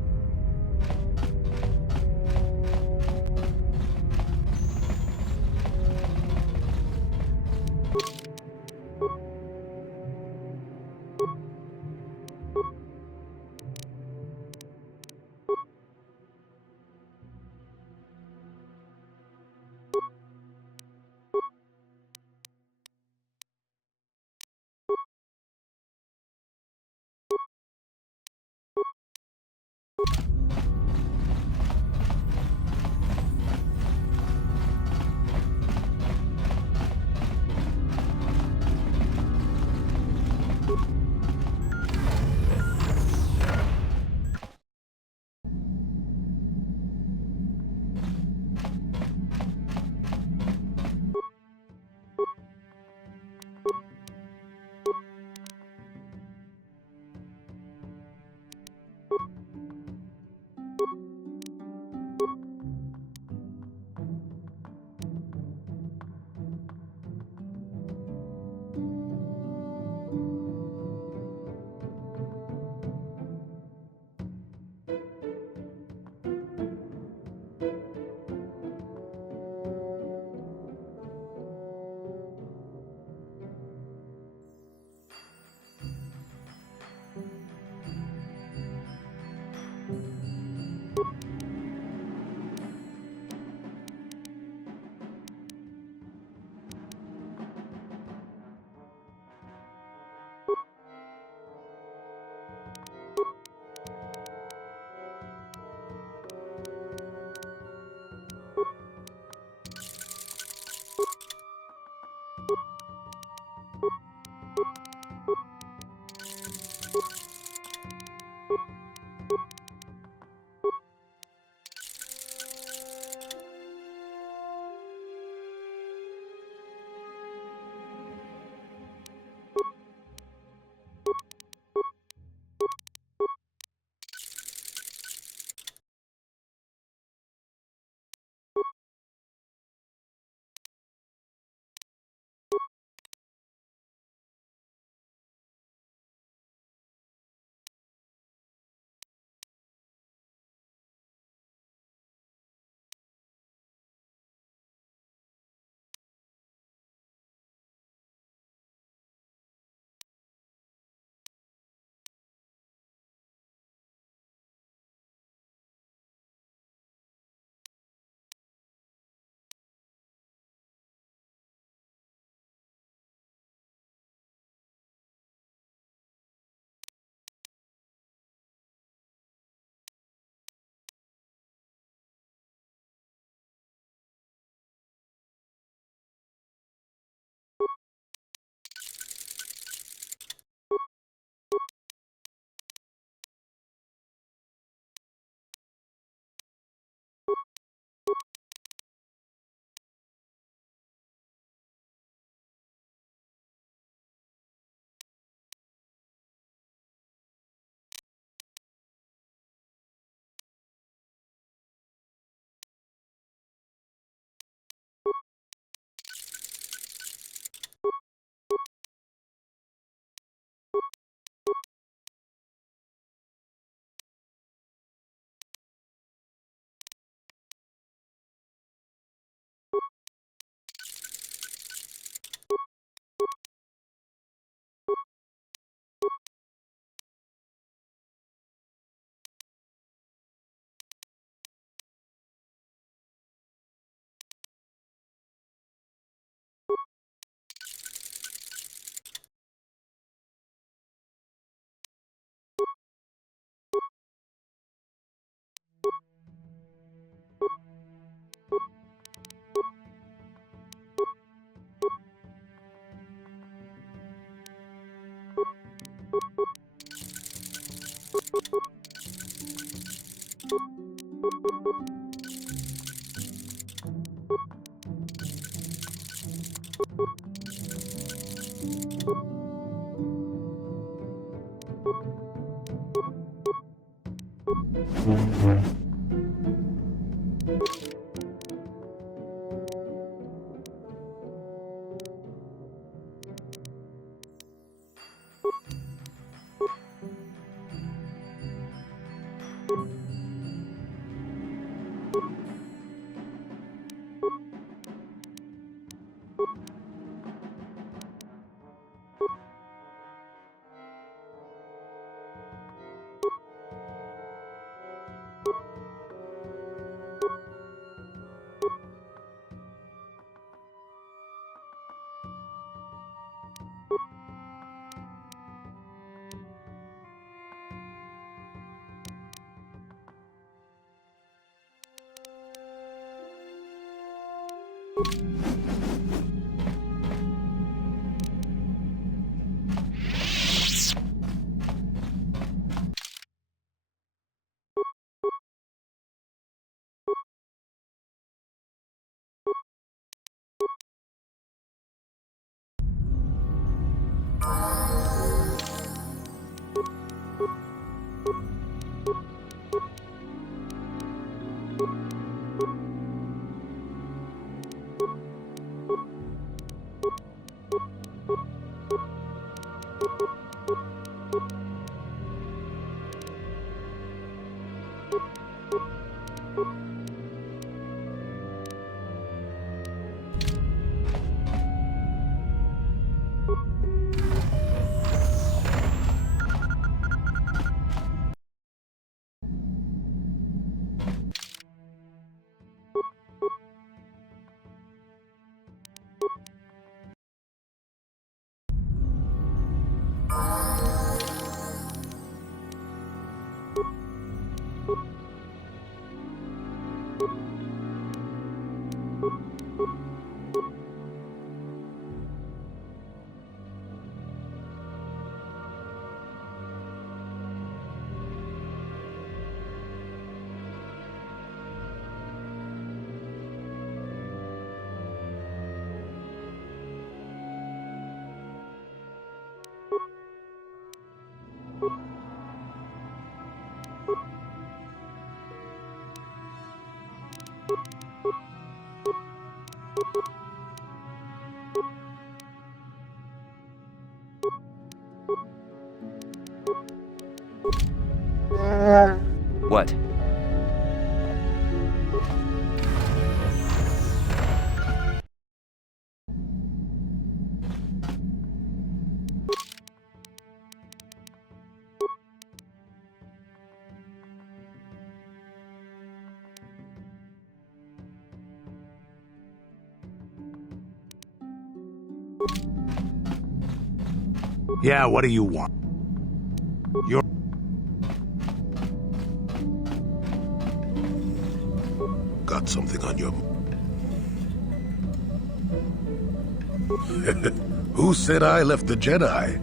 What? Yeah, what do you want? You're... Got something on your... Who said I left the Jedi?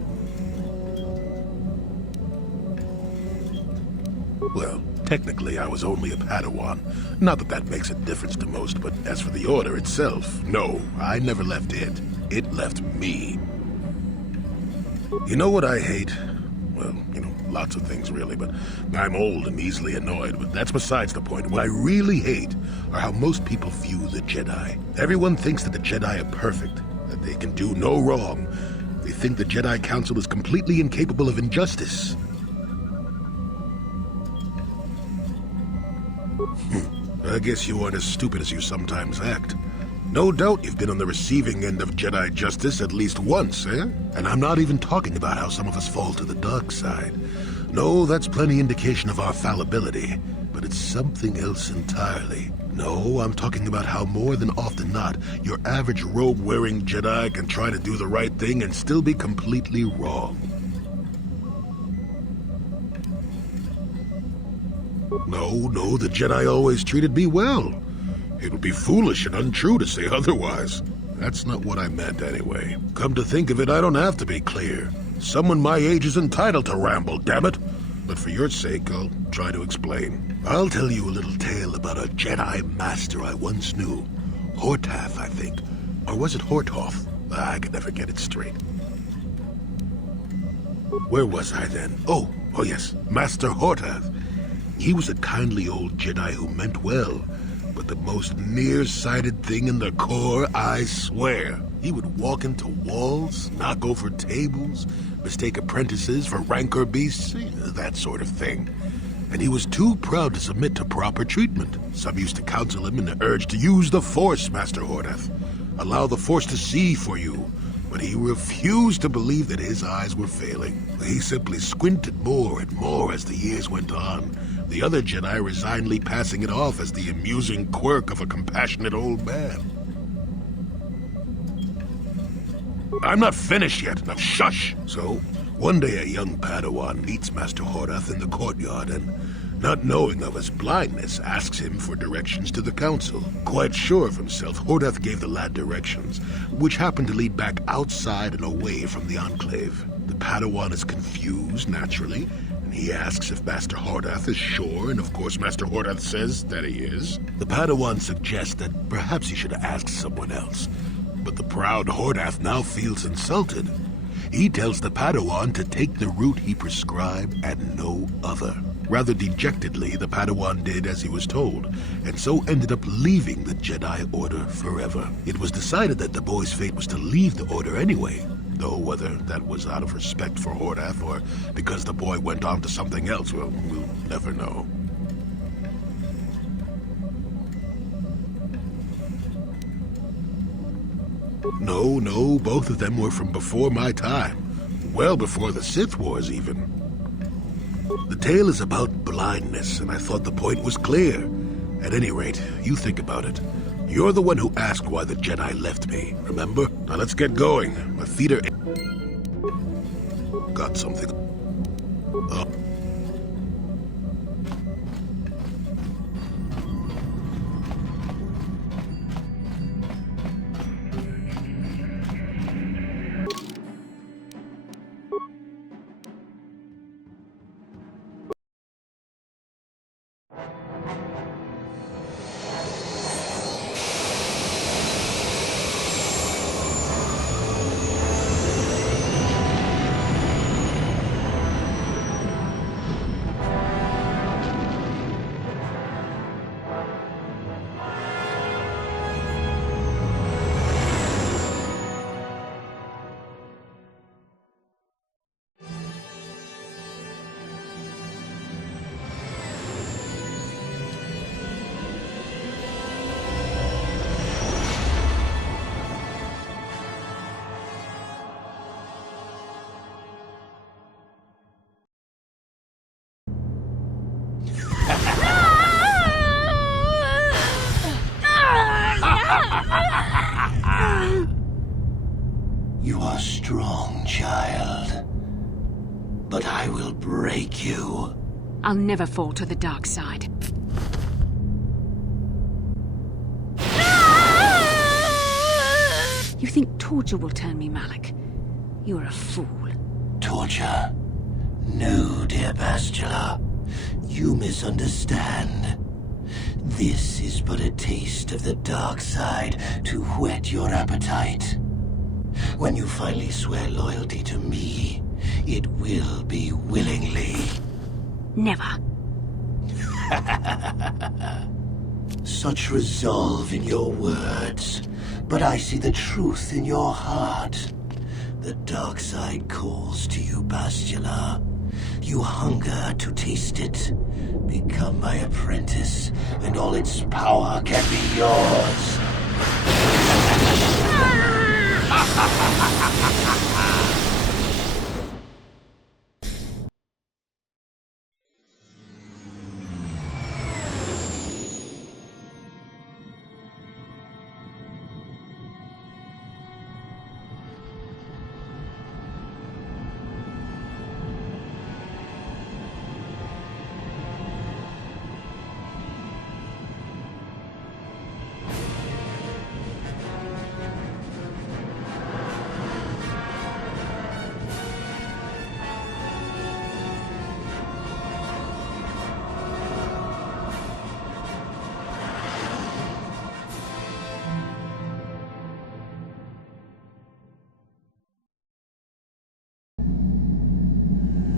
Well, technically I was only a Padawan. Not that that makes a difference to most, but as for the Order itself, no, I never left it. It left me. You know what I hate? Well, lots of things really, but I'm old and easily annoyed, but that's besides the point. What I really hate are how most people view the Jedi. Everyone thinks that the Jedi are perfect, that they can do no wrong. They think the Jedi Council is completely incapable of injustice. I guess you aren't as stupid as you sometimes act. No doubt you've been on the receiving end of Jedi justice at least once, eh? And I'm not even talking about how some of us fall to the dark side. No, that's plenty indication of our fallibility, but it's something else entirely. No, I'm talking about how more than often not, your average robe-wearing Jedi can try to do the right thing and still be completely wrong. No, the Jedi always treated me well. It would be foolish and untrue to say otherwise. That's not what I meant anyway. Come to think of it, I don't have to be clear. Someone my age is entitled to ramble, damn it. But for your sake, I'll try to explain. I'll tell you a little tale about a Jedi master I once knew. Hortath, I think. Or was it Horthoff? I could never get it straight. Where was I then? Oh yes, Master Hortath. He was a kindly old Jedi who meant well, but the most nearsighted thing in the Corps, I swear. He would walk into walls, knock over tables, mistake apprentices for rancor beasts, that sort of thing. And he was too proud to submit to proper treatment. Some used to counsel him and urge to use the Force, Master Hortath. Allow the Force to see for you. But he refused to believe that his eyes were failing. He simply squinted more and more as the years went on, the other Jedi resignedly passing it off as the amusing quirk of a compassionate old man. I'm not finished yet. Now shush! So, one day a young Padawan meets Master Hortath in the courtyard and, not knowing of his blindness, asks him for directions to the council. Quite sure of himself, Hortath gave the lad directions, which happened to lead back outside and away from the Enclave. The Padawan is confused, naturally, and he asks if Master Hortath is sure, and of course Master Hortath says that he is. The Padawan suggests that perhaps he should ask someone else, but the proud Hortath now feels insulted. He tells the Padawan to take the route he prescribed and no other. Rather dejectedly, the Padawan did as he was told, and so ended up leaving the Jedi Order forever. It was decided that the boy's fate was to leave the Order anyway, though whether that was out of respect for Hortath or because the boy went on to something else, well, we'll never know. No, both of them were from before my time. Well before the Sith Wars, even. The tale is about blindness, and I thought the point was clear. At any rate, you think about it. You're the one who asked why the Jedi left me, remember? Now let's get going. My feet are... Got something... are strong, child. But I will break you. I'll never fall to the dark side. You think torture will turn me, Malik? You're a fool. Torture? No, dear Bastila. You misunderstand. This is but a taste of the dark side to whet your appetite. When you finally swear loyalty to me, it will be willingly. Never. Such resolve in your words, but I see the truth in your heart. The dark side calls to you, Bastila. You hunger to taste it. Become my apprentice, and all its power can be yours.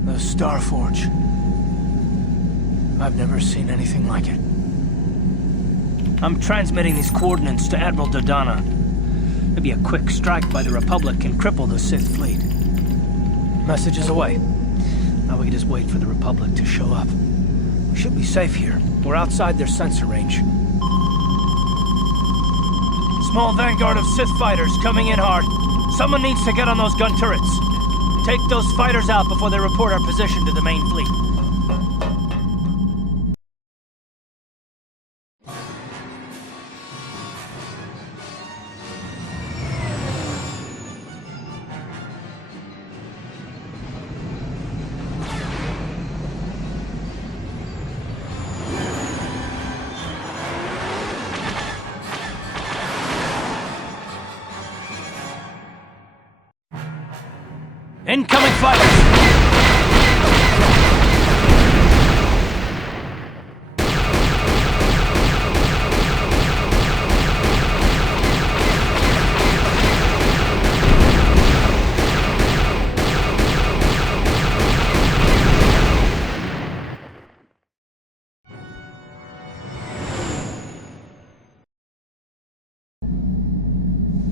The Starforge. I've never seen anything like it. I'm transmitting these coordinates to Admiral Dodonna. Maybe a quick strike by the Republic can cripple the Sith fleet. Message is away. Now we can just wait for the Republic to show up. We should be safe here. We're outside their sensor range. Small vanguard of Sith fighters coming in hard. Someone needs to get on those gun turrets. Take those fighters out before they report our position to the main fleet. Incoming fighters!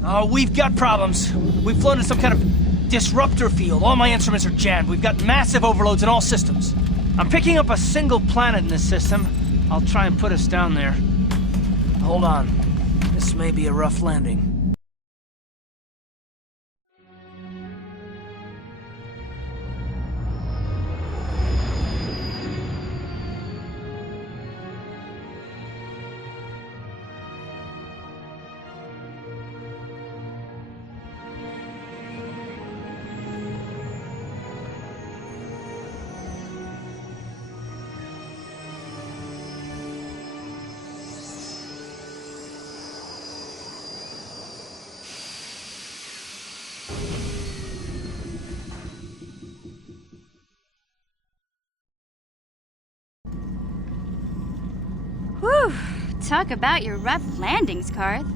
Oh, we've got problems. We've flown in some kind of disruptor field. All my instruments are jammed. We've got massive overloads in all systems. I'm picking up a single planet in this system. I'll try and put us down there. Hold on. This may be a rough landing. Whew! Talk about your rough landings, Karth.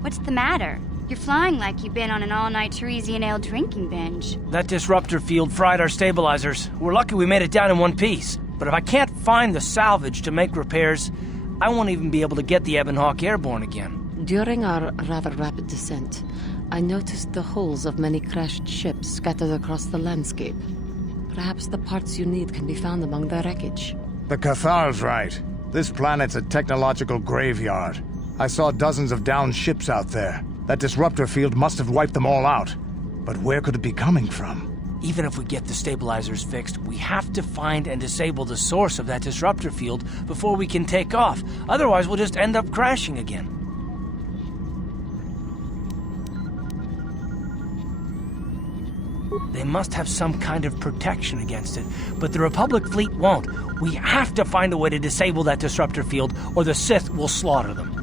What's the matter? You're flying like you've been on an all-night Teresian ale drinking binge. That disruptor field fried our stabilizers. We're lucky we made it down in one piece. But if I can't find the salvage to make repairs, I won't even be able to get the Ebon Hawk airborne again. During our rather rapid descent, I noticed the hulls of many crashed ships scattered across the landscape. Perhaps the parts you need can be found among the wreckage. The Cathar's right. This planet's a technological graveyard. I saw dozens of downed ships out there. That disruptor field must have wiped them all out. But where could it be coming from? Even if we get the stabilizers fixed, we have to find and disable the source of that disruptor field before we can take off. Otherwise, we'll just end up crashing again. They must have some kind of protection against it, but the Republic fleet won't. We have to find a way to disable that disruptor field, or the Sith will slaughter them.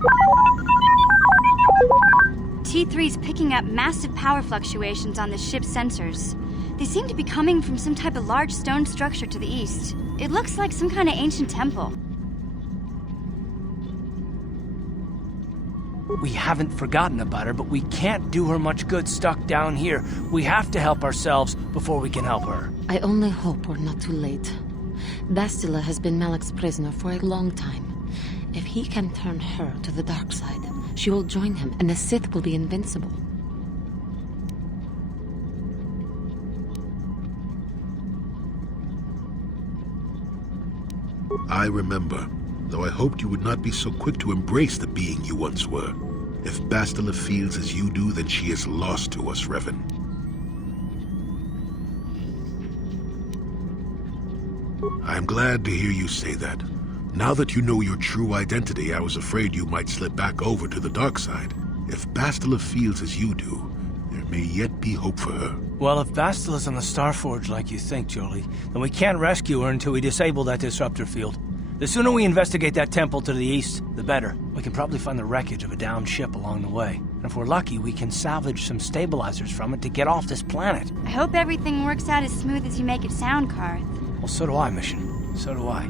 T3's picking up massive power fluctuations on the ship's sensors. They seem to be coming from some type of large stone structure to the east. It looks like some kind of ancient temple. We haven't forgotten about her, but we can't do her much good stuck down here. We have to help ourselves before we can help her. I only hope we're not too late. Bastila has been Malak's prisoner for a long time. If he can turn her to the dark side, she will join him, and the Sith will be invincible. I remember, though I hoped you would not be so quick to embrace the being you once were. If Bastila feels as you do, then she is lost to us, Revan. I am glad to hear you say that. Now that you know your true identity, I was afraid you might slip back over to the dark side. If Bastila feels as you do, there may yet be hope for her. Well, if Bastila's on the Starforge like you think, Jolie, then we can't rescue her until we disable that disruptor field. The sooner we investigate that temple to the east, the better. We can probably find the wreckage of a downed ship along the way. And if we're lucky, we can salvage some stabilizers from it to get off this planet. I hope everything works out as smooth as you make it sound, Karth. Well, so do I, Mission. So do I.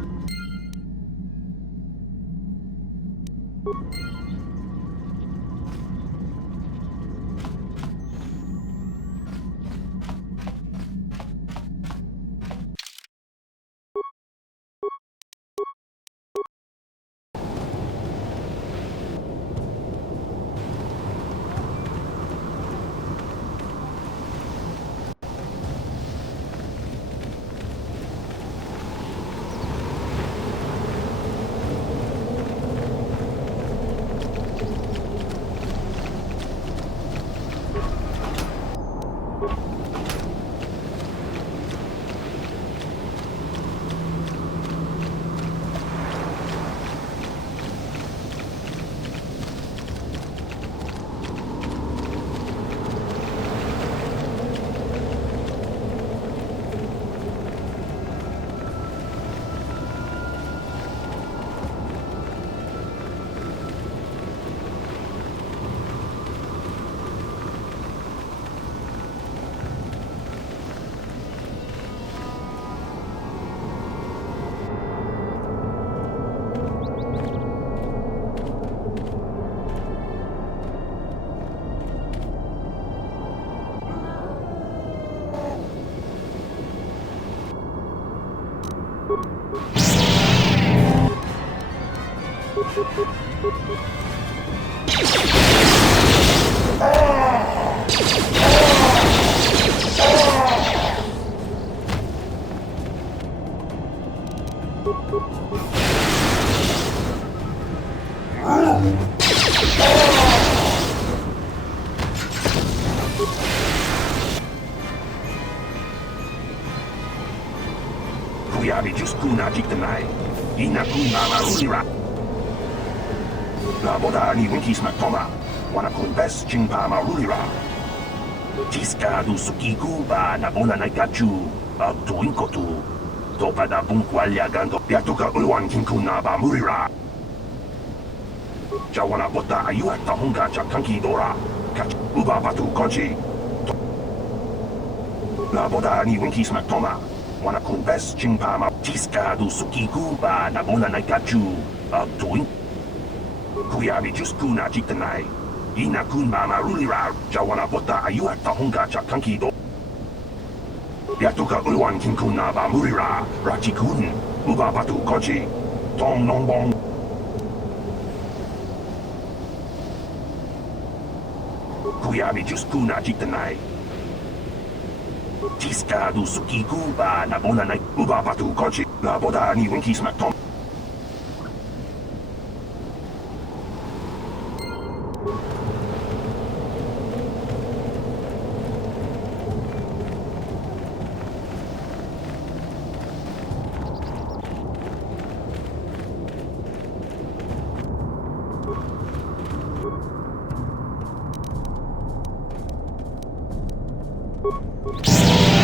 Kuyabi Juskuna Jiktanai, Inakuna Marulira. La Bodani Winkis Matoma, Wanakun Best Jingpa Marulira. Jiska du Sukiku ba Nabona Naikachu, Abtuinkotu, Topada Bunkwalya Gando, Yatuka Ulwan Kinkuna ba Murira. Jawana Bota Ayuata Hunga Chakanki Dora, Kach Uba Batu Kochi. La Bodani Winkis Matoma. Wanakun Best Jingpa Jiska du Sukiku ba Nabona Naikachu, Abtuin. Kuyabi Juskuna Jiktanai, Inakun Marulira, Jawana Bota Ayuata Hunga Chakanki Do. Yatuka Ulwan Kinkuna ba Murira, Rachikun, Uba Batu Kochi, Tom Nongbong. Kuyabi Juskuna Jiktanai. Jiska du Sukiku ba Nabona Nai, Uba Batu Kochi, La Boda ni Winkis Matom. You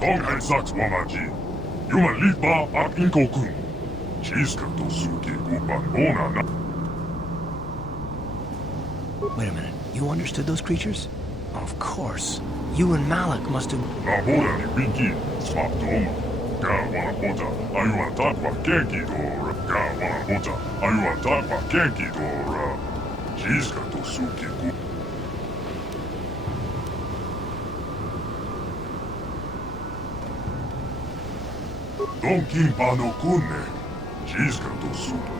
Tonghen Saks Wamaji. Yuman Litba ak Inkokun. Chiska to Suki Kupan Bona na. Wait a minute. You understood those creatures? Of course. You and Malik must have... Labora ni Winky, Swap Doma. Ga wana bota, ayuan takwa kenki dora. Ga wana bota, ayuan takwa kenki dora. Chiska to Suki Kupan. Don Kimpa no Kunne. Chiska to Suki.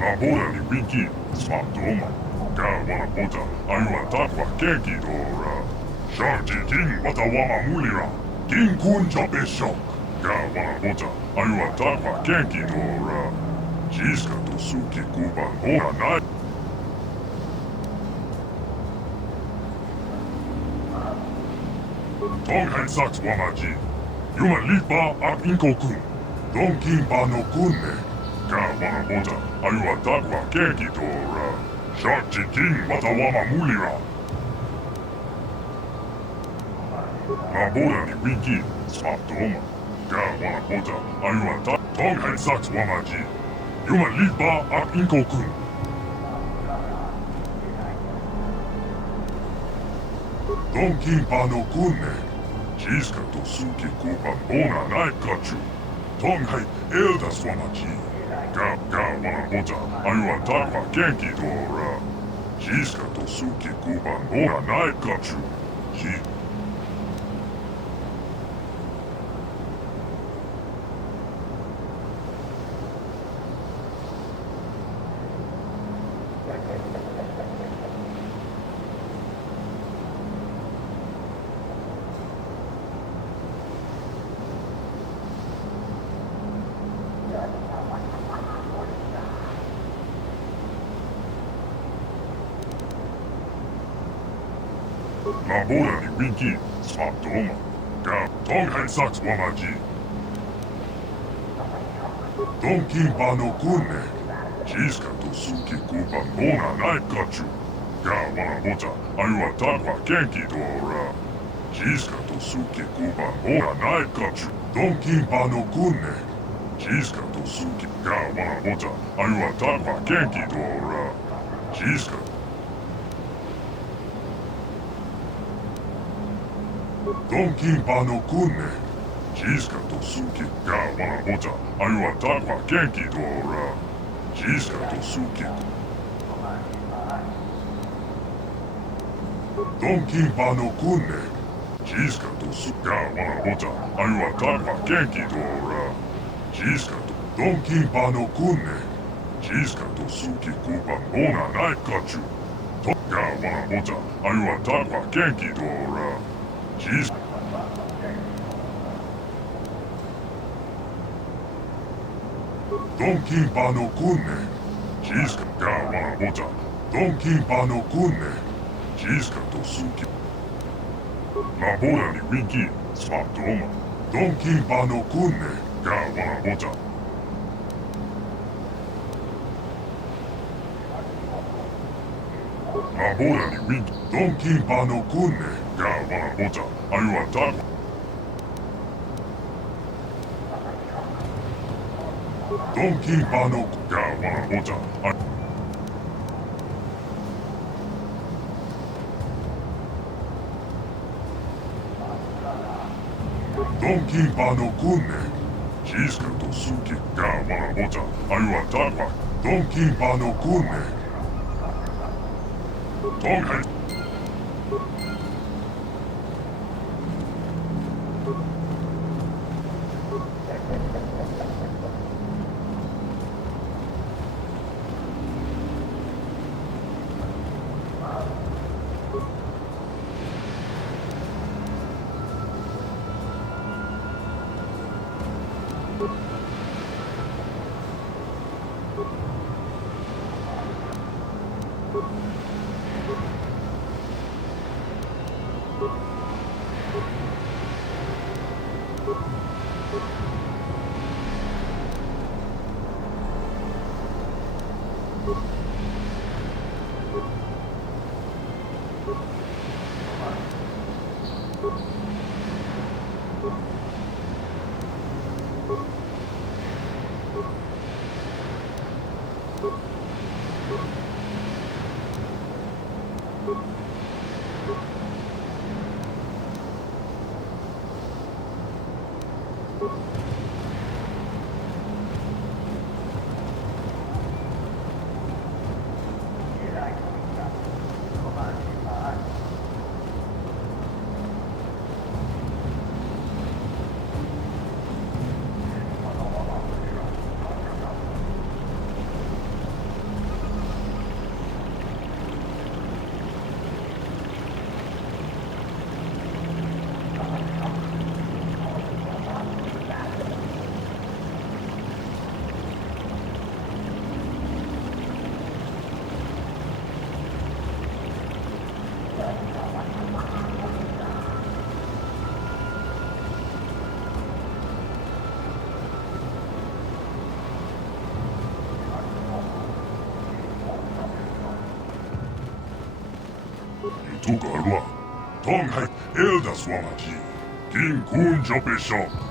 Labora ni Winky, Swap Doma. Ga wana bota, ayuan takwa kenki dora. Sharji King Watawama Mulira. King Kun Jope Shock. Ga wana bota, ayuan takwa kenki dora. Chiska to Suki Kuban Bona Nai. Tonghen Saks Wamaji. Yuman Litba ak Inkokun. Don Kimpa no Kunne. Ga wana bota, ayuan takwa kenki dora. Sharji King Watawama Mulira. Labora ni Winky, Swap Doma. Ga wana bota, ayuan takwa. Tonghen Saks Wamaji. Yuman Litba ak Inkokun. Don Kimpa no Kunne. Chiska to Suki Kupan Bona Naikachu. Tonghai Eldas Wamaji. Ga wana bota, ayuan takwa kenki dora. Chiska to Suki Kupan Bona Naikachu. Labora ni Winky, Swap Doma. Ga Tonghen Saks Wamaji. Don Kimpa no Kunne. Chiska to Suki Kupan Bona Naikachu. Ga wana bota, ayuan takwa kenki dora. Chiska to Suki Kupan Bona Naikachu. Don Kimpa no Kunne. Chiska to Suki. Ga wana bota, ayuan takwa kenki dora. Chiska. Don Kimpa no Kunne. Chiska to Suki. Ga wana bota, ayuan takwa kenki dora. Chiska to Suki. Don Kimpa no Kunne. Chiska to Suki. Ga wana bota, ayuan takwa kenki dora. Chiska to. Don Kimpa no Kunne. Chiska to Suki Kupan Bona Naikachu. Ga wana bota, ayuan takwa kenki dora. Chiska. Don Kimpa no Kunne. Chiska. Ga wana bota. Don Kimpa no Kunne. Chiska to Suki. Labora ni Winky, Swap Doma. Don Kimpa no Kunne. Ga wana bota. Labora ni Winky. Don Kimpa no Kunne. Ga wana bota. Ayuan takwa. Don Kimpa no. Ga wana bota. Don Kimpa no Kunne. Chiska to Suki. Ga wana bota, ayuan takwa. Don Kimpa no Kunne. Tonghen. Tukarua, Tonghat Elda Swamaji, King Kun Jopeshok.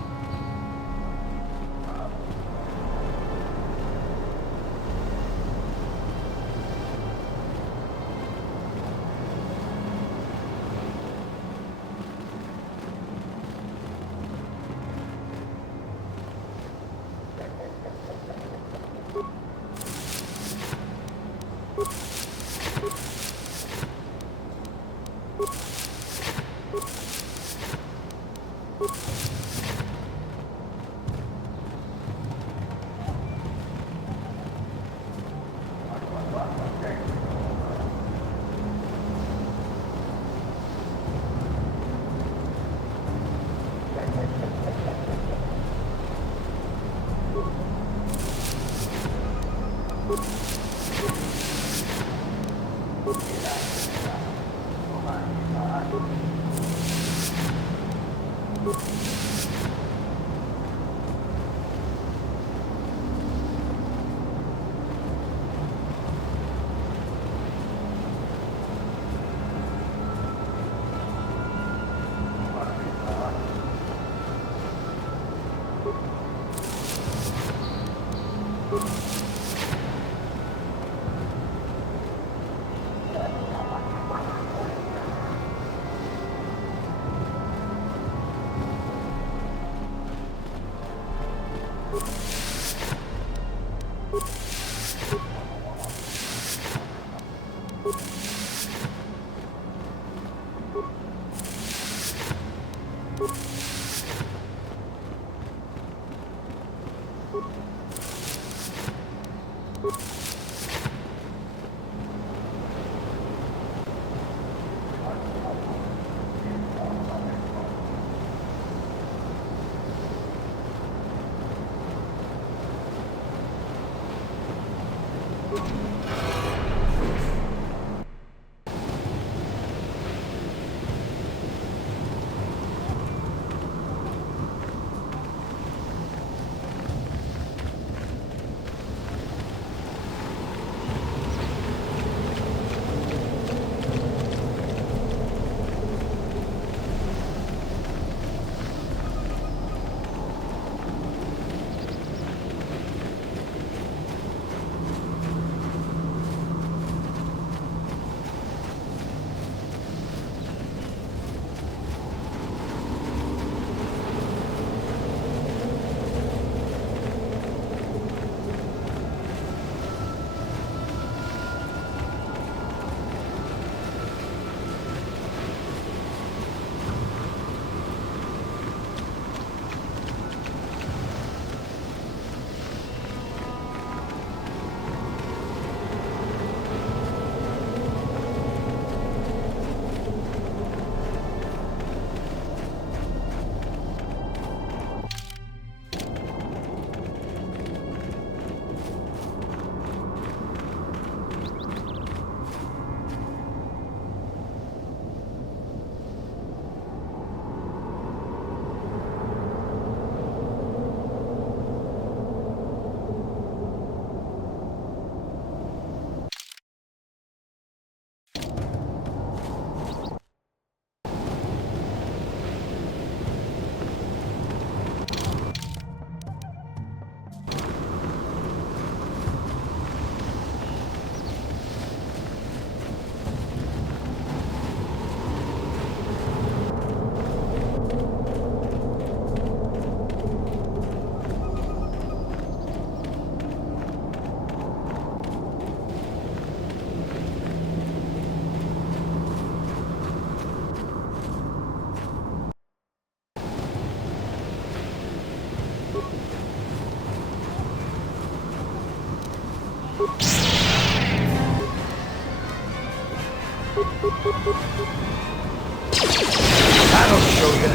That'll show you.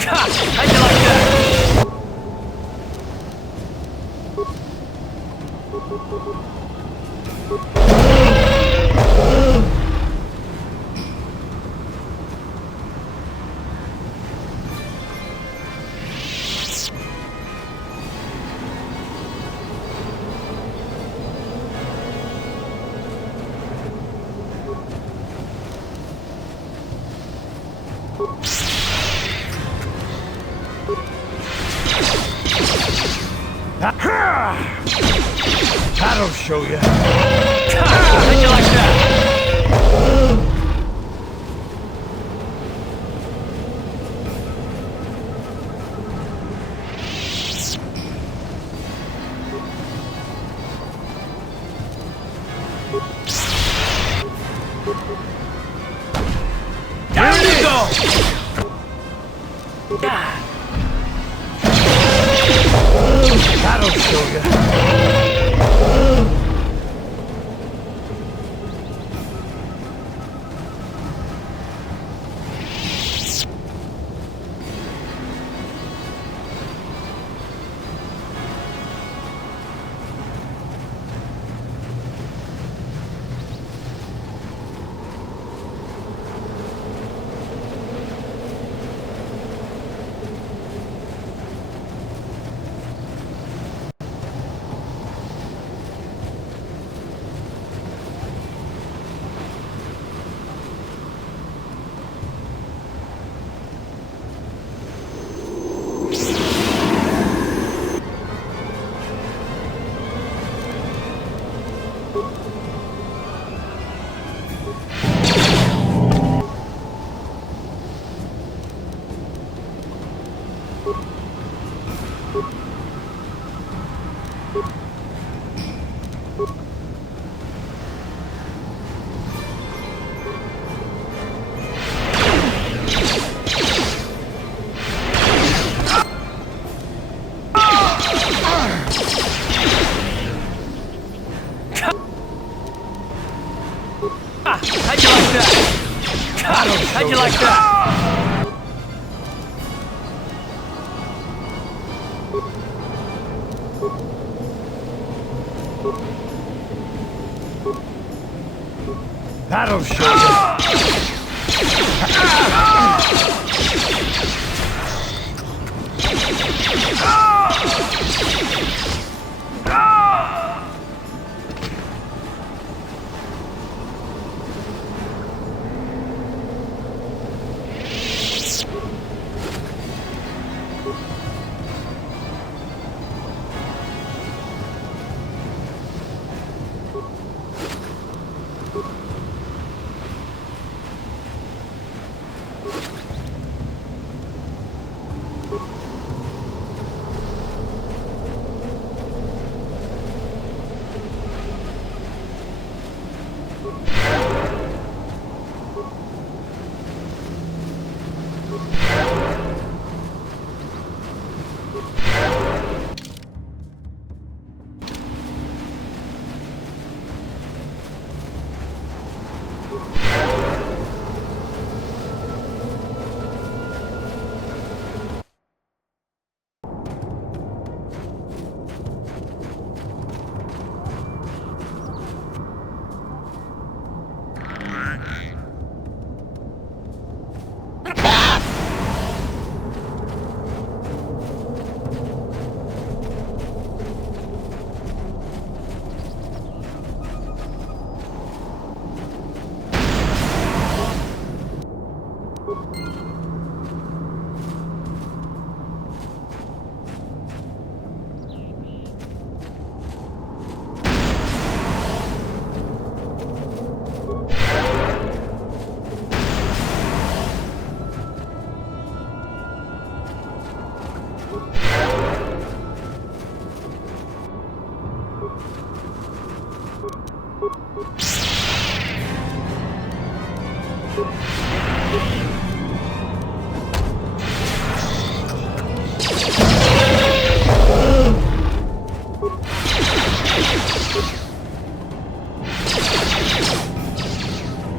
How'd you like that? That'll show you. How'd you like that? There you go! That'll show you. How'd you like that? How'd you like that? That'll show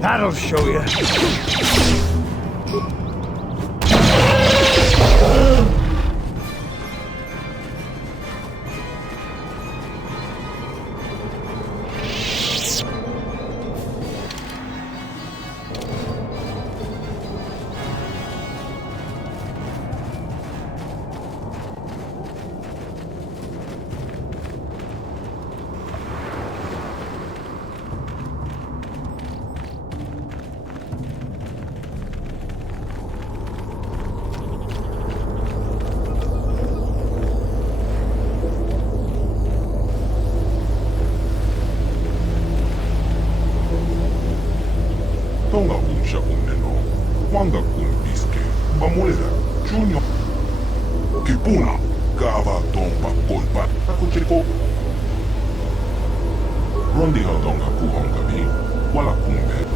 That'll show you. Tonga unsha uneno, wanga kumpiske, bamulera, junyo. Kipuna, kava tompa kolpa, akuchiko. Rondi hadonga kuhonga vi, wala kumbe.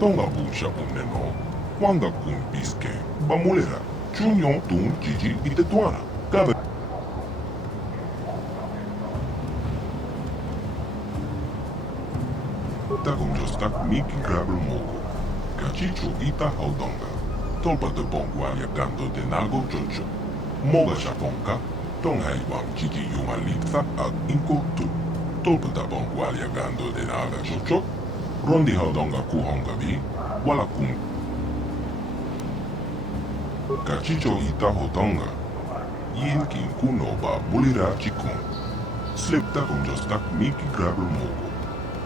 Tonga bunsha uneno, wanga kumpiske, bamulera, junyo tun jiji itetuana, kabe. Takumjostak miki grabel mogo, kachicho ita haudonga, tolpa de bongwalia gando de nago jojo, moga shaponka, tonghai wang jiji yuma litsa ag inko tu, tolpa da bongwalia gando de naga jojo, Rondi haudonga kuhonga vi, wala kum. Kachicho ita hodonga, yin kin kuno ba bulira chikon. Slipta kumjostak miki grabel mogo.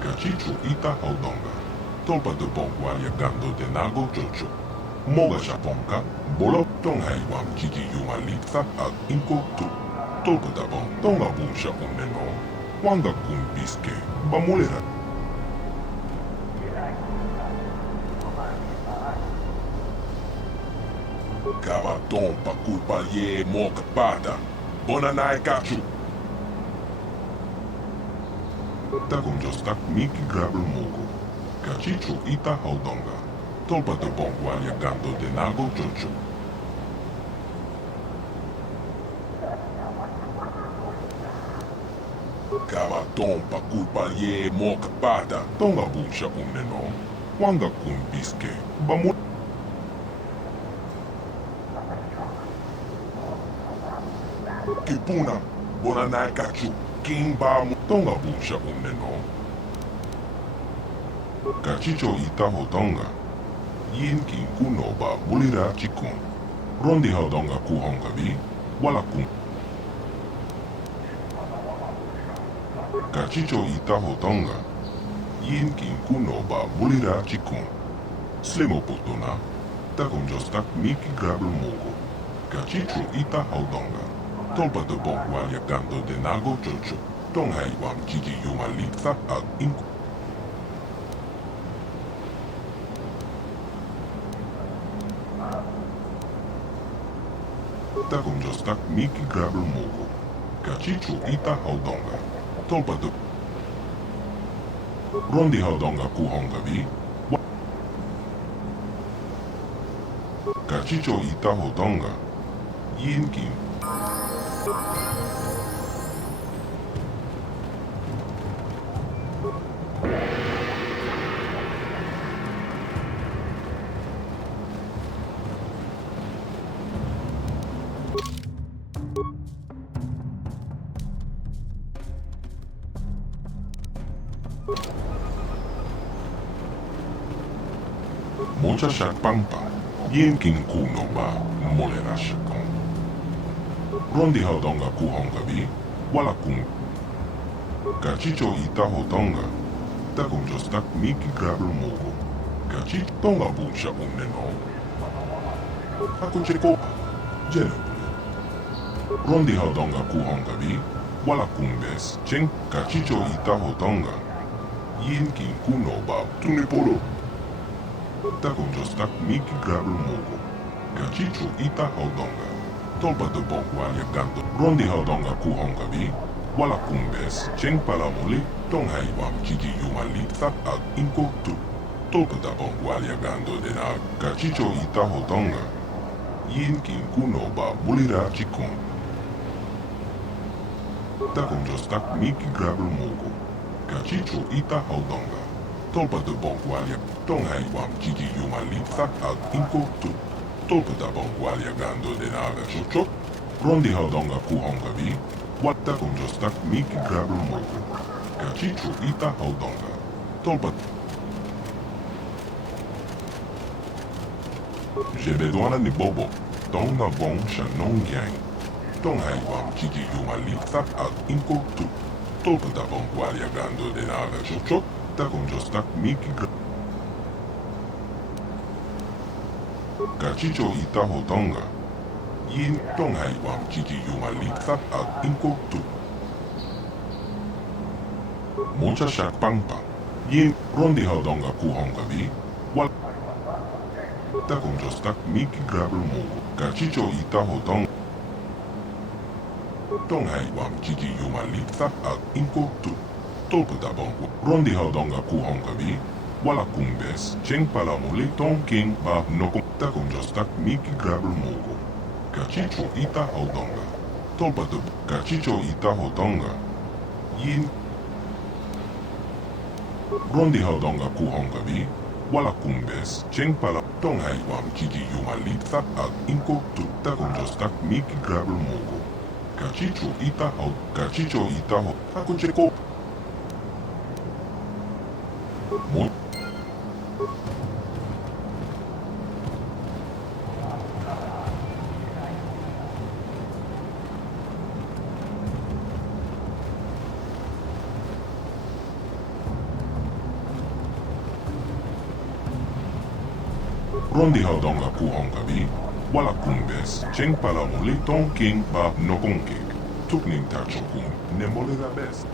Kachicho ita haudonga, tolpa de bongwalia gando de nago jojo. Moga shaponka, bolo tonghai wam jiji yuma litsa ag inko tu. Tolpa da bong, tonga bunsha uneno, wanga kumpiske, bamulera. Kava tompa kulpa ye moka pada. Bonanai kachu. Takumjostak miki grabel mogo. Kachicho ita haudonga. Tolpa de bongwalia gando de nago jojo. Kava tompa kulpa ye moka pada. Tonga bunsha uneno. Wanga kumpiske. Bamu. Kipuna, bonanai kachu, kimba mu. Tonga bunsha uneno. Kachicho ita hodonga. Yin kin kuno ba bulira chikun. Rondi hodonga kuhonga vi, wala kum. Kachicho ita hodonga. Yin kin kuno ba bulira chikun. Slimo potona. Takumjostak miki grabel mogo. Kachicho ita hodonga. Tolpa de bongwalia gando de nago jojo. Tonghai wam jiji yuma litsa ag inko. Takumjostak miki grabel mogo. Kachicho ita haudonga. Tolpa de Rondi haudonga kuhonga vi. Kachicho ita hodonga. Yin kin. Mocha shak pampa, yin king kuno ba, molera shakon. Rondi haudonga kuhonga bi, wala kung. Kachicho ita hodonga, takum jostak miki grabel mogo. Kachi tonga bucha uneno. Hakucheko, jenebule. Rondi haudonga kuhonga bi, wala kumbes, chen kachicho ita hodonga. Yin king kuno ba, tuniporo. Takum jostak miki grabel mogo. Kachicho ita hodonga. Tolpa de bokwalia gando. Rondi haudonga kuhonga bi, wala kumbes, chen palamoli, tong haiwam chigi yumalita ag inko tu. Tolpa da bokwalia gando de na kachicho ita hodonga. Yin kin kuno ba bulira chikon. Takum jostak miki grabel mogo. Kachicho ita hodonga. Tolpa de bokwalia, tong haiwam chigi yumalita ag inko tu. Tolpa da bokwalia gando de na chocho. Rondi haudonga kuhonga bi, Watta con jostak miki grabel mogo. Kachicho ita haudonga. Tolpa. Jebedwana ni bobo. Tonga bon shanong yang. Tong haiwam chigi yumalita ag inko tu. Tolpa da bon kwalia gando de naga chocho. Ta con jostak miki grabel. Kachicho ita haudonga. Yin tong haiwam chigi yumalita ag inko tu. Mocha shak pangpang. Yin rondi haudonga kuhonga bi. Wal. Takum jostak miki grabel mogo. Kachicho ita haudonga. Tong haiwam chigi yumalita ag inko tu. Tolpa da bongo. Rondi haudonga kuhonga bi. Wala kumbes. Cheng palamuli tong king ba noko. Takum jostak miki grabel mogo. Kachicho ita haudonga. Tolpa de kachicho ita haudonga. Yin. Rondi haudonga kuhonga bi. Wala kumbes. Cheng pala. Tong haiwam chigi yumalita ag inko tu. Takum jostak miki grabel mogo. Kachicho ita haud. Kachicho ita haud. Hakucheko. Mo. Rondi haudonga kuhonga bi. Wala kumbes. Cheng palamuli tong king ba nokonkek. Tukning tachokun. Nemole da best.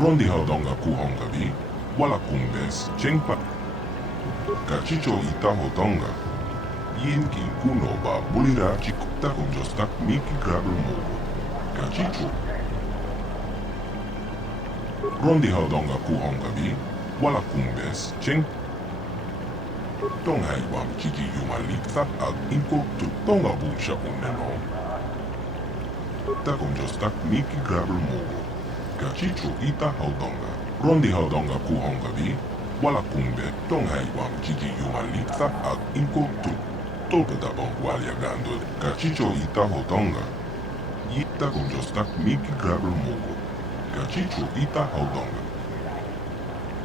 Rondi haudonga kuhonga bi. Wala kumbes. Cheng pa. Kachicho ita haudonga. Yinkin kunoba bulirachi takunjostak miki grabber mogo. Kachichu. Rondi haudonga kuhongabi. Wala kumbes. Cheng. Tonghai wam chiki yumalikta ag inko tu tonga busha uneno. Takunjostak miki grabber mogo. Kachichu ita haudonga. Rondi haudonga kuhongabi. Wala kumbe, tonghai wam chiki yumalikta ag inko tu. Tolpedabon waliagando. Kachicho ita haudonga. Yita kunjostak miki grabber mogo. Kachicho ita haudonga.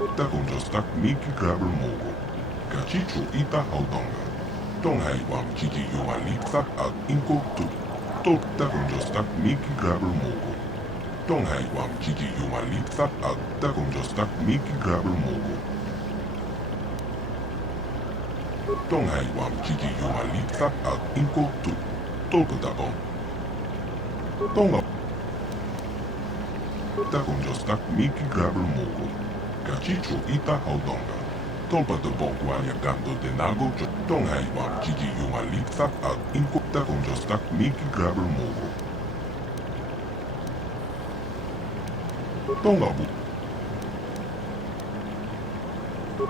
Ita kunjostak miki grabber mogo. Kachicho ita haudonga. Tonghai wam chiki yumalikta ag inko tu. Tolpeda kunjostak miki grabber mogo. Tonghai wam chiki yumalikta ag takunjostak miki grabber mogo. Tonghai wam chiki yumalikta ag inko tu. Tolpedabon. Tonga. Takunjostak miki grabber mogo. Kachicho ita haudonga. Tolpedabon waliagando de nago. Tonghai wam chiki yumalikta ag inko takunjostak miki grabber mogo. Tonga bu.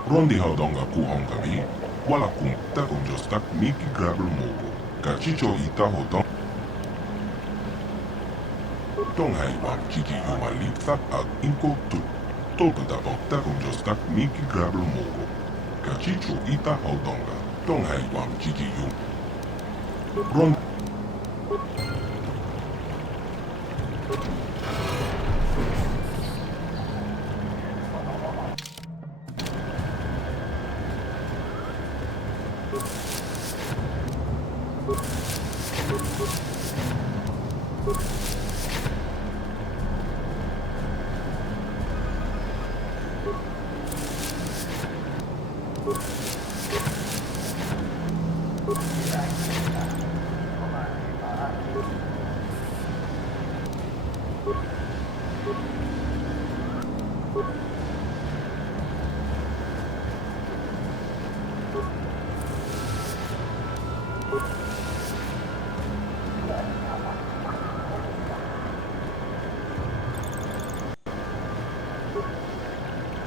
Rondi haudonga kuhongabi. Wala kum takunjostak miki grabber mogo. Kachicho ita haudonga. Tonghai wam chiki yumalikta ag inko tu. Tolpedabon takunjostak miki grabber mogo. Kachicho ita haudonga. Tonghai wam chiki yum. Rondi.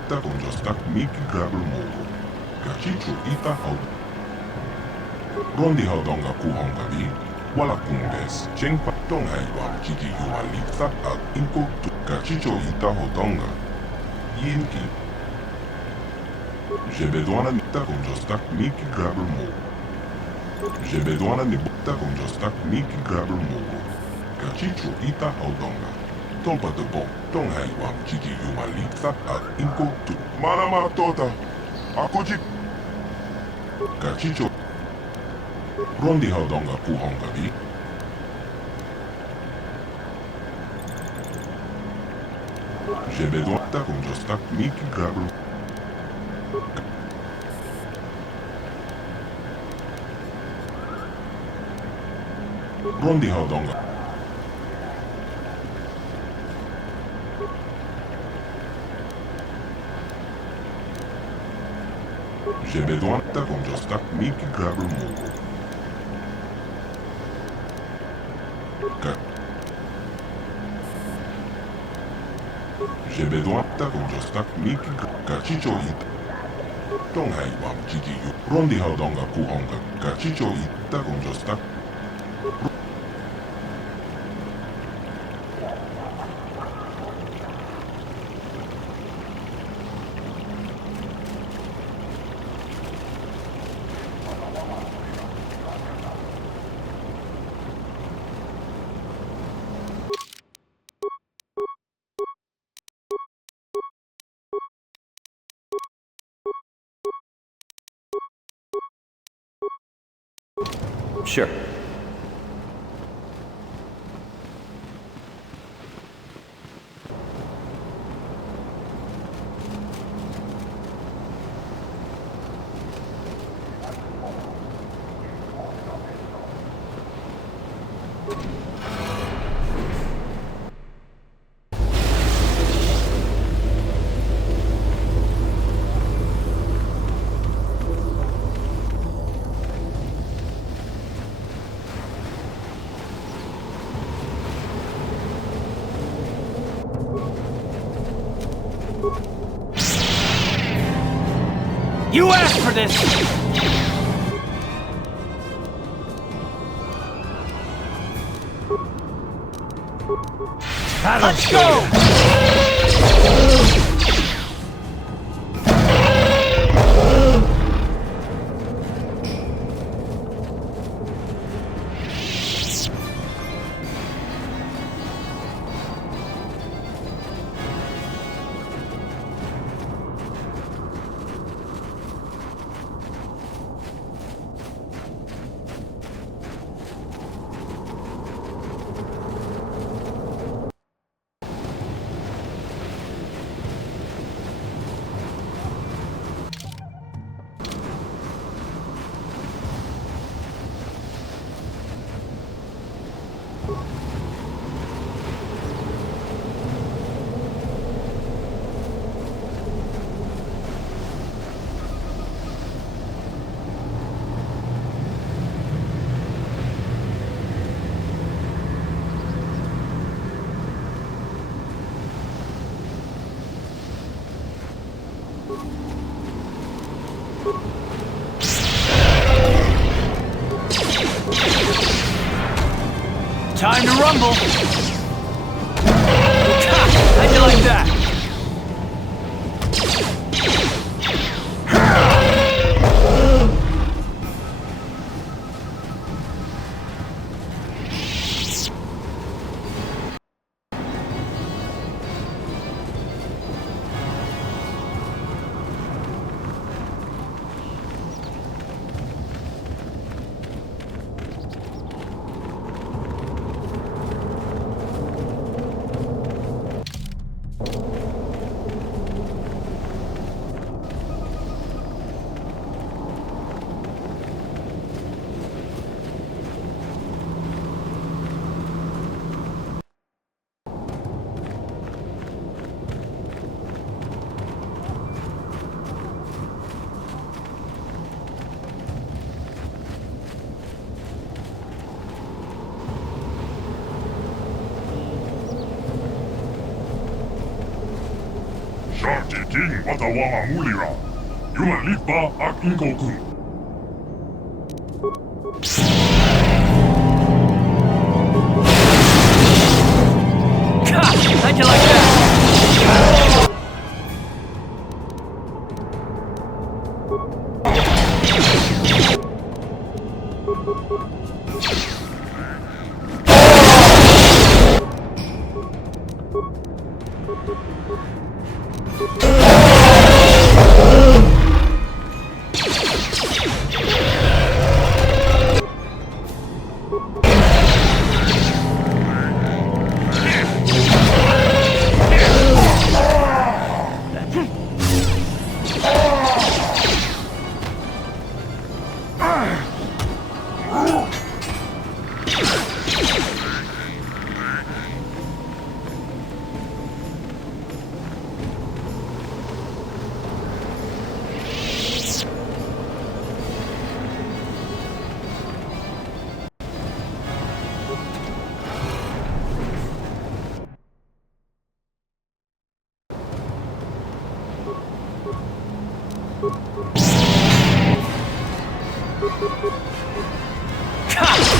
Takunjostak miki grabber mogo. Kachicho ita haudonga. Rondi haudonga kuhongabi. Wala kumbes. Chengpa tonghai wam chiki yumalikta ag inko tu. Kachicho ita haudonga. Yinki. J'ai besoin de takunjostak miki grabber mogo. J'ai besoin de takunjostak miki grabber mogo. Kachicho ita haudonga. Tolpedabon tonghai wam chiki yumalikta ag inko tu. Manama tota. Akuji. Kachicho. Rondi haudonga kuhongabi. J'ai besoin de takunjostak miki grabber. Rondi haudonga. J'ai besoin de takunjostak miki grabber mogo. J'ai besoin de takunjostak miki kachicho ita. Tonghai wam chiki yu. Rondi haudonga kuhonga. Kachicho ita takunjostak. Sure. You asked for this! Let's go! Time to rumble! How'd you like that? Sharti King Watawama Mulira. Yuma Lipa ak Inkoku. How'd you like that?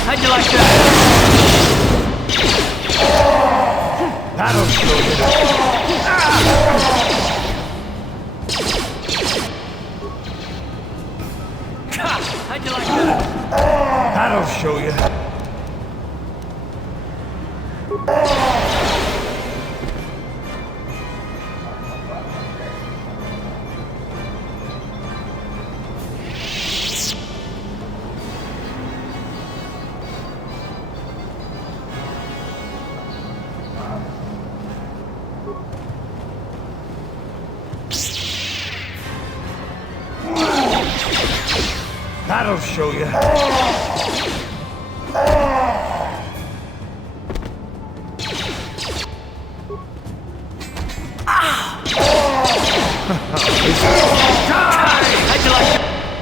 How'd you like that? That'll show you. How'd you like that? That'll show you. That'll show you. How'd you like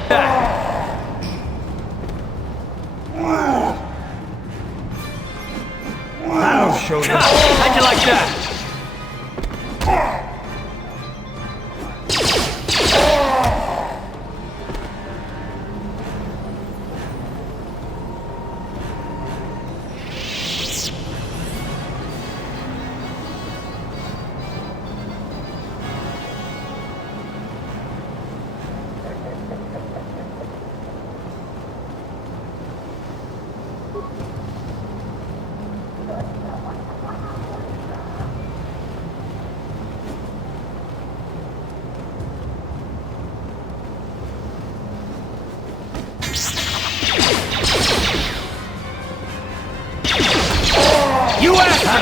that? That'll show you. How'd you like that?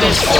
Let's go!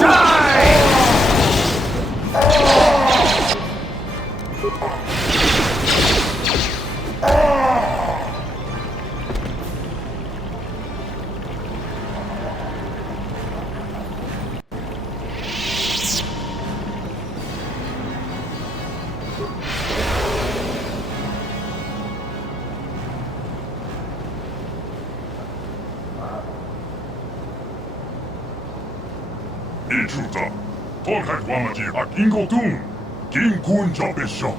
Die! Intruder, Torhat Wamaji ak Ingo Tung, King Kun Jobeshok.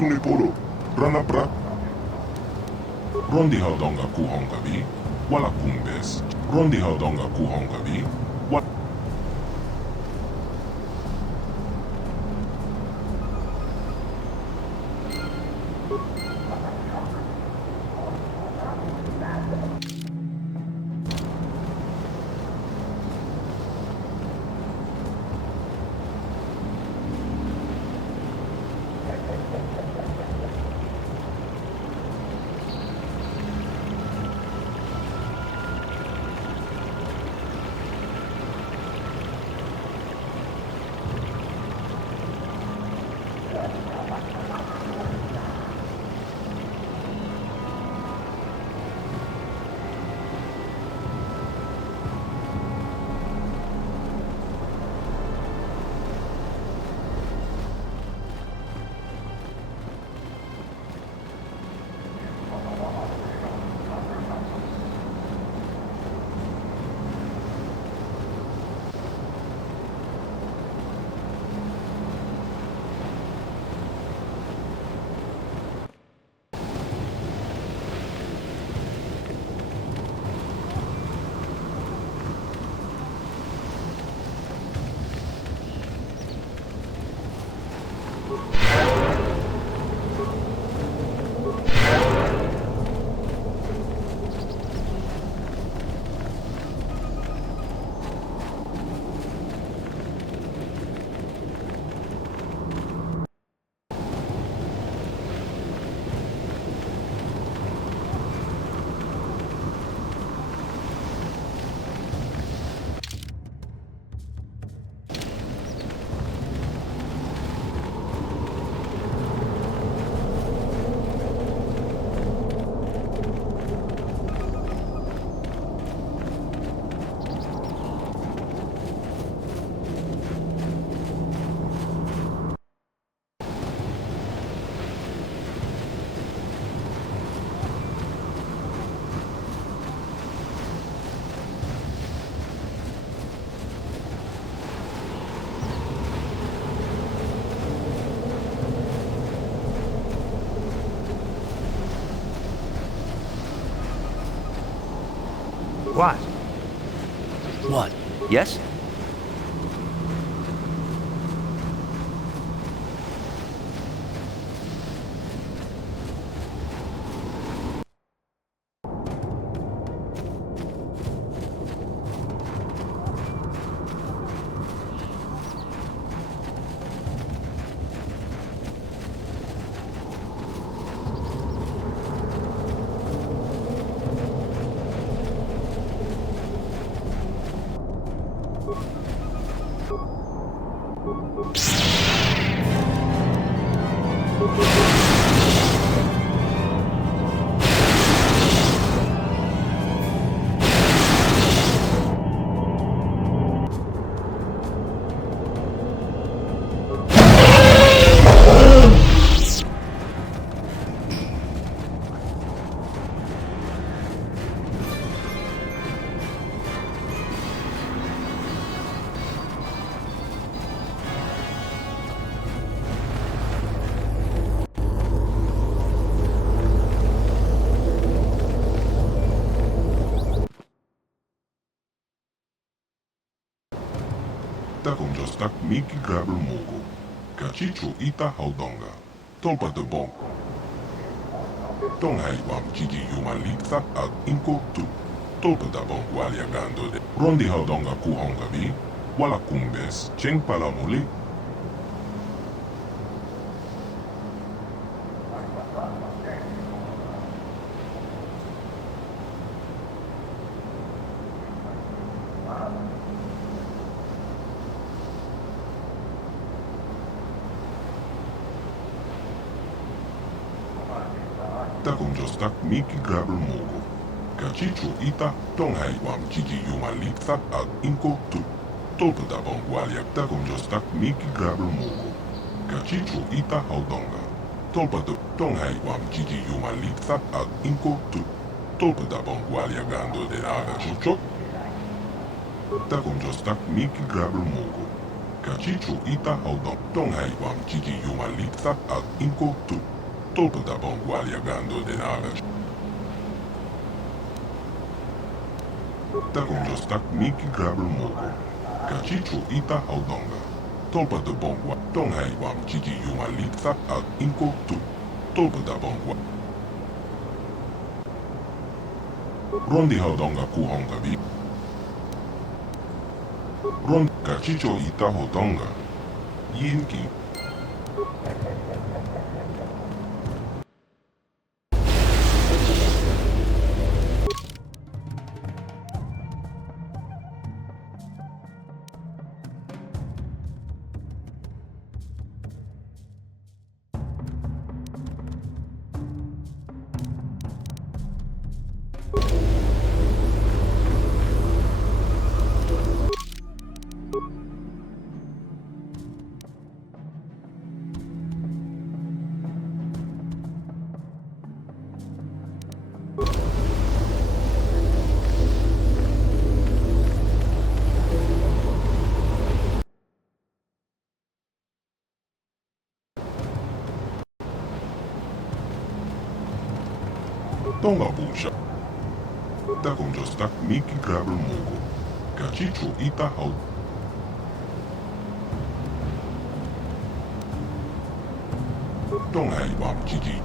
Tunipuro, Ranapra. Rondi haudonga kuhongavi, wala kumbes. Rondi haudonga kuhongavi, wala. What? What? Yes? Takumjostak Miki Grabber Mogo. Kachicho Ita Haudonga. Tolpa de Bonk. Tonghai Wam Gigi Yumalitza Ag Inko Tu. Tolpa da Bonk Waliagando de. Rondi Haudonga Kuhonga Vi. Wala Kumbes. Cheng Palamuli. Takumjostak Miki Grabber Mogo. Kachicho Ita Tonghai Wam Gigi Yumalitza Ag Inko Tu. Tolpa da Bonk Waliag Takumjostak Miki Grabber Mogo. Kachicho Ita Haudonga. Tolpa de Tonghai Wam Gigi Yumalitza Ag Inko Tu. Tolpa da Bonk Waliagando de Aga Chucho. Takumjostak Miki Grabber Mogo. Kachicho Ita Haudonga. Tonghai Wam Gigi Yumalitza Ag Inko Tu. Tolpa da Bonk Waliagando de Aga. Takumjostak Miki Grabber Mogo. Kachicho Ita Haudonga. Tolpa de Bonk Wa. Tonghai Wam Gigi Yumalitza Ag Inko Tu. Tolpa da Bonk Wa. Rondi Haudonga Kuhonga Vi. Rondi Kachicho Ita Haudonga. Yinki. Tonga Busha. Takumjostak Miki Grabber Mogo. Kachicho Ita Haud. Tonghai Wam Gigi.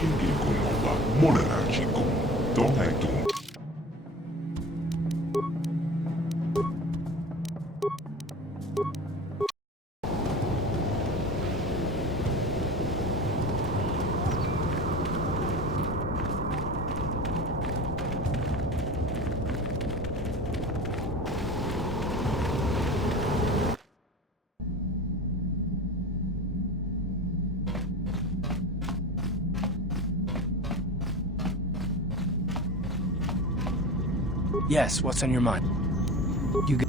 Hindi ko na ba monarchy ko? Don't I do? Yes, what's on your mind? You got...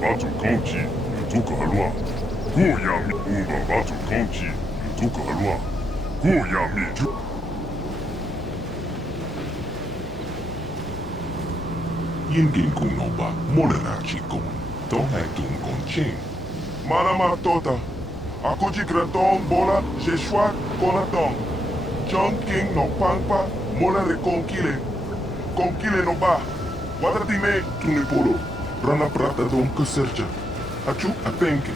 Batu Conchi, Tuka Halua. Kuyami Uba Batu Conchi, Tuka Halua. Kuyami Ju. Yingin Kunoba, Monarchy Kun, Tongai Tun Conching. Manama Tota, Akuji Graton Bola, Jeshua Konatong. John King no Pampa, Mola de Conquile no Ba. Watatime Tunipolo. Rana prata don kuserja. Achu apenke.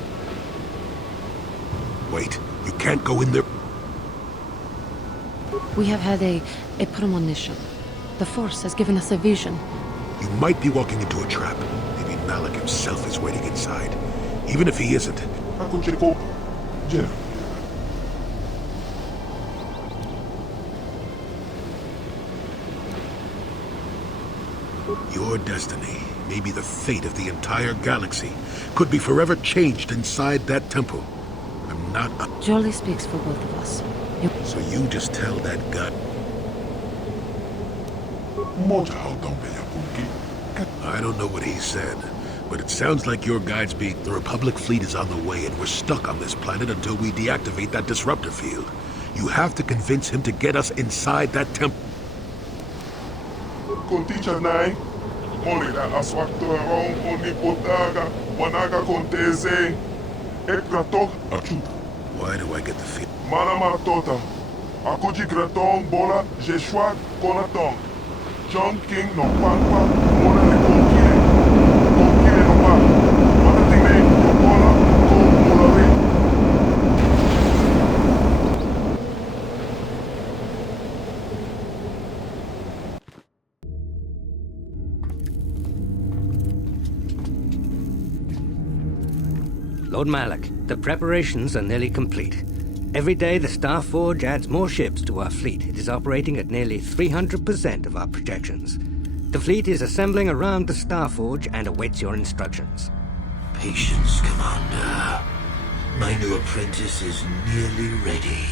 Wait, you can't go in there. We have had a premonition. The Force has given us a vision. You might be walking into a trap. Maybe Malik himself is waiting inside. Even if he isn't. Aku check Jenna. Your destiny, maybe the fate of the entire galaxy, could be forever changed inside that temple. I'm not a... Jolie speaks for both of us. So you just tell that god... I don't know what he said, but it sounds like your guide's being... The Republic fleet is on the way and we're stuck on this planet until we deactivate that disruptor field. You have to convince him to get us inside that temple. Con teacher nai. Molida aswaktorong onipotaga. Wanaga conteze. Ekratok achu. Why do I get the feel? Manama tota. Akuji graton bola Jeshua konatong. John King no pampa. Mola de conquile. Conquile no pa. Watatime yokola ko mulare. Lord Malak, the preparations are nearly complete. Every day the Starforge adds more ships to our fleet. It is operating at nearly 300% of our projections. The fleet is assembling around the Starforge and awaits your instructions. Patience, Commander. My new apprentice is nearly ready.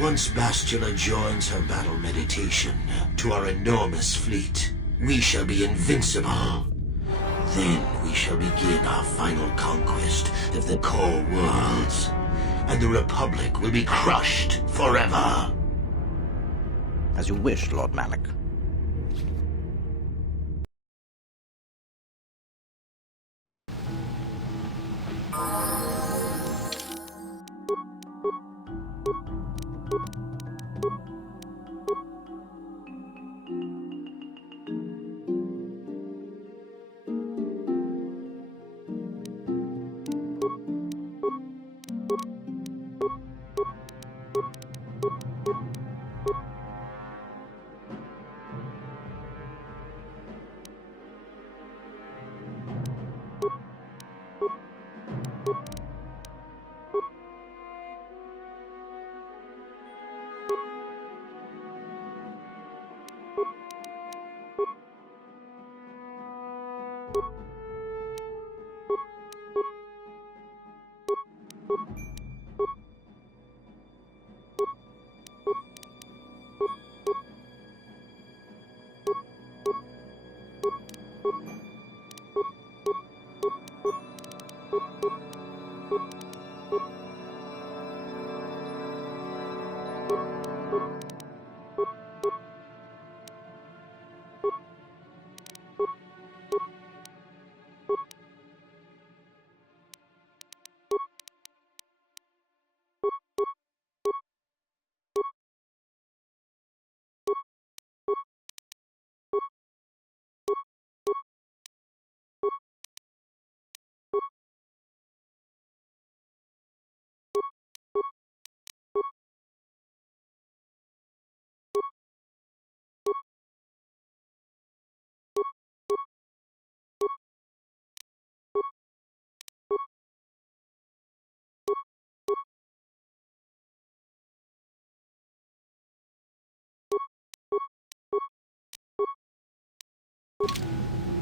Once Bastila joins her battle meditation to our enormous fleet, we shall be invincible. Then we shall begin our final conquest of the core worlds, and the Republic will be crushed forever. As you wish, Lord Malak.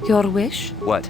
Your wish? What?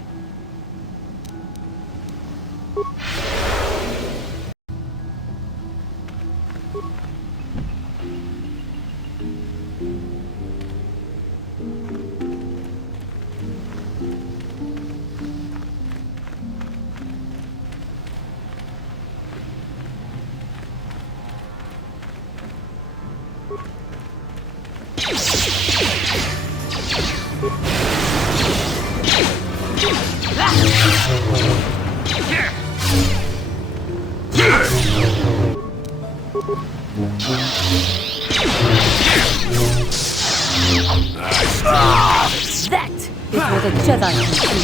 That is what a Jedi can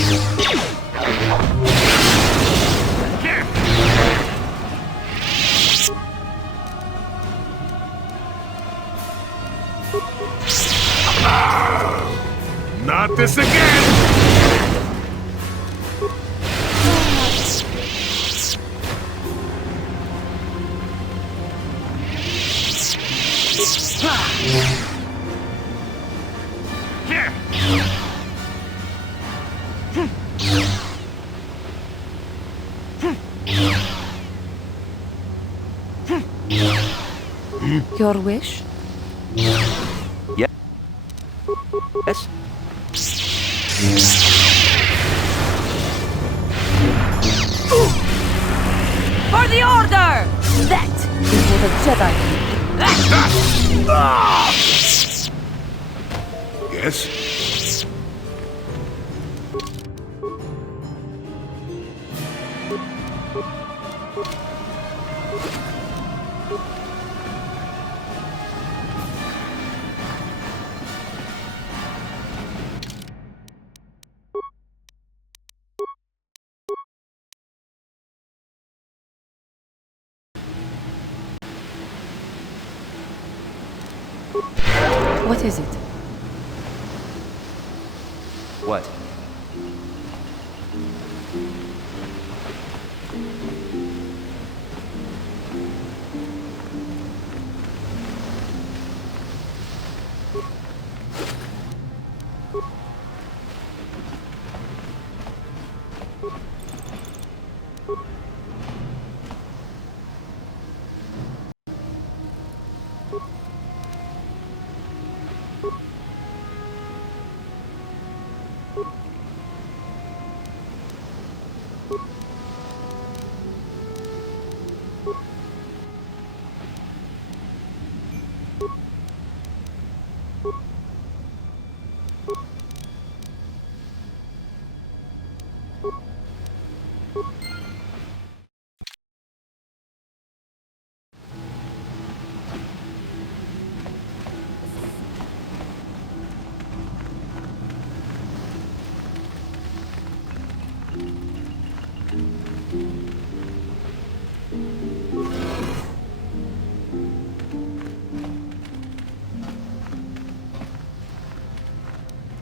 Not this again! Your wish? Yeah. Yes. For the Order! That is what a Jedi can do. Yes? What is it? What?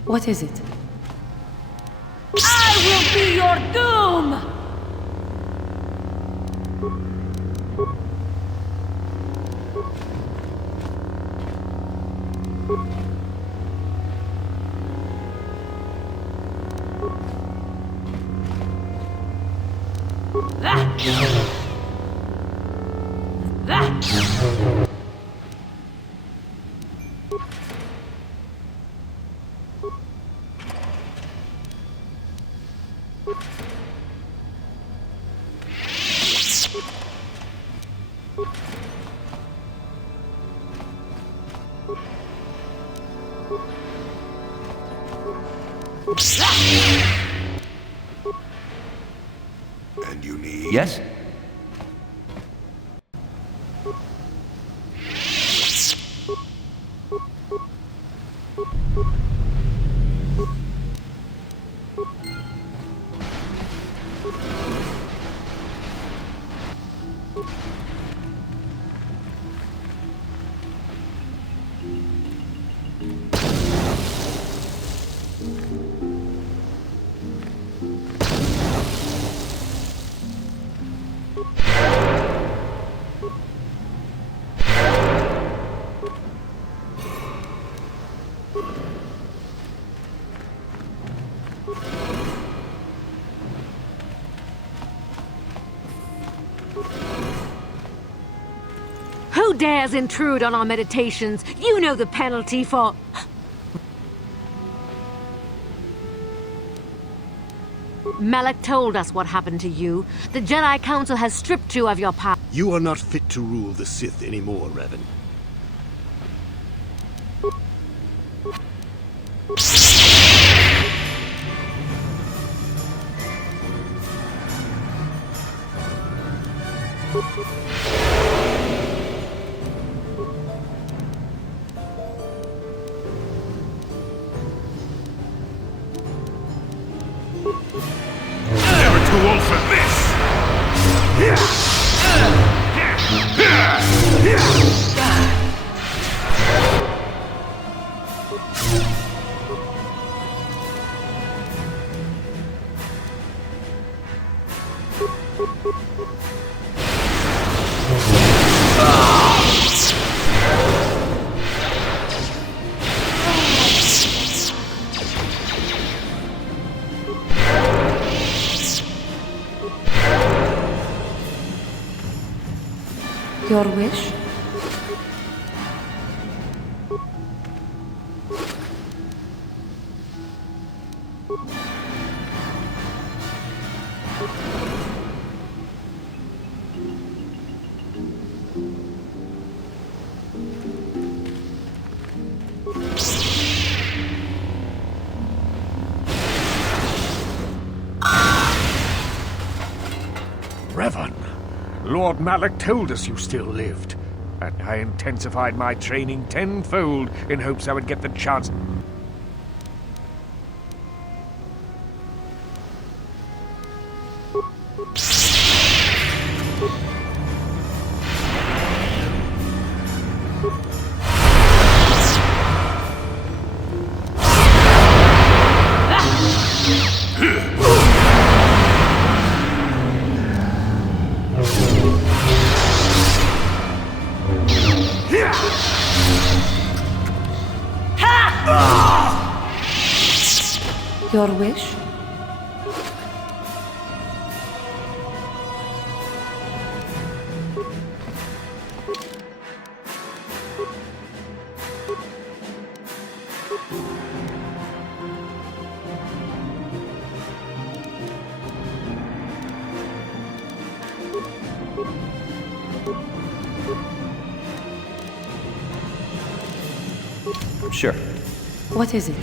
What is it? I will be your doom! And you need... Yes? Who dares intrude on our meditations? You know the penalty for... Malak told us what happened to you. The Jedi Council has stripped you of your power. You are not fit to rule the Sith anymore, Revan. Never too old for this! Your wish? Revan, Lord Malak told us you still lived, and I intensified my training tenfold in hopes I would get the chance. Your wish? Sure. What is it?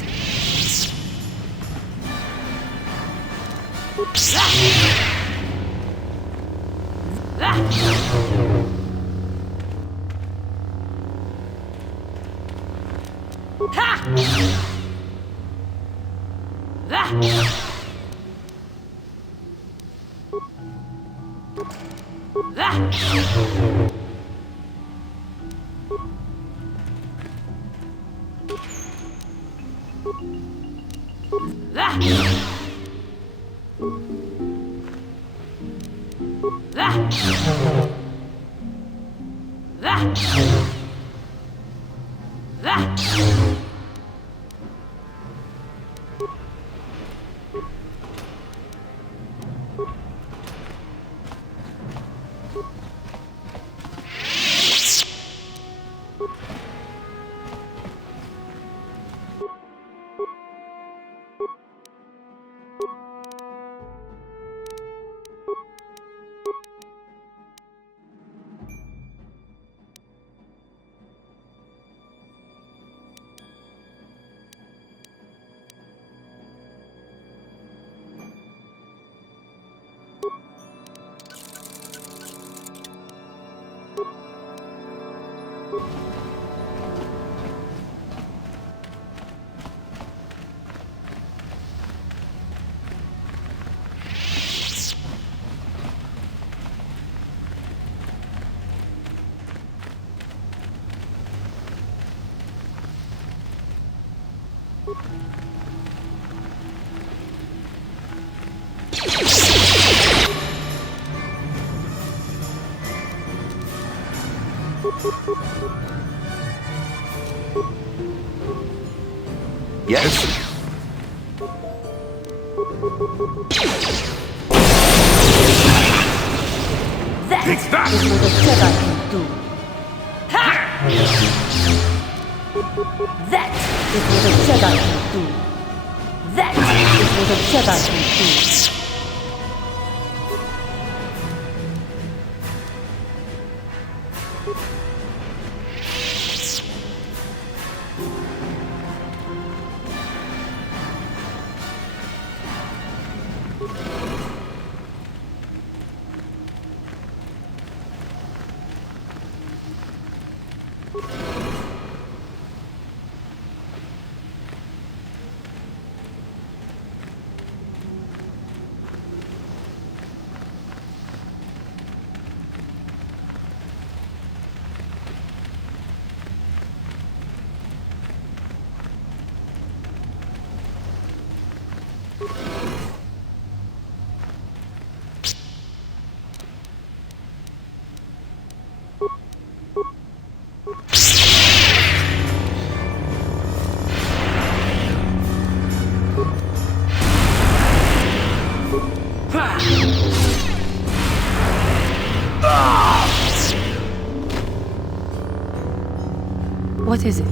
Yes? That Take that! is what a Jedi can do. Ha! That is what a Jedi can do. That is what a Jedi can do. What is it?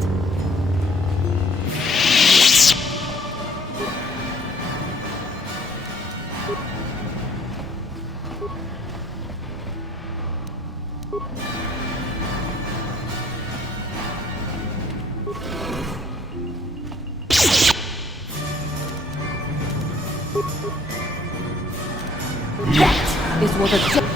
That is what a Jedi...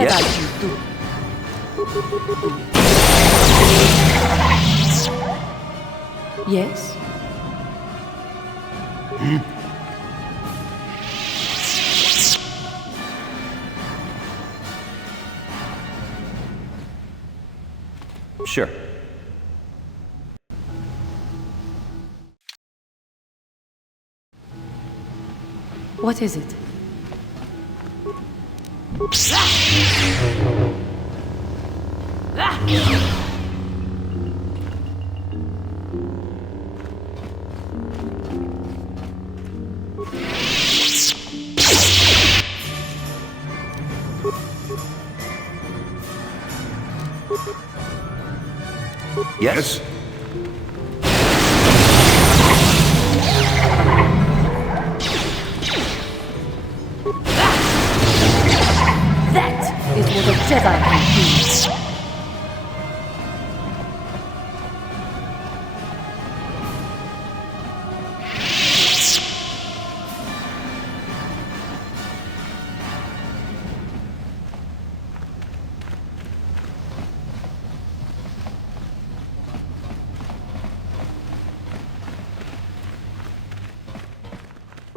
Yes? can do. Yes? Sure. What is it? Yes? That is what a Jedi can do.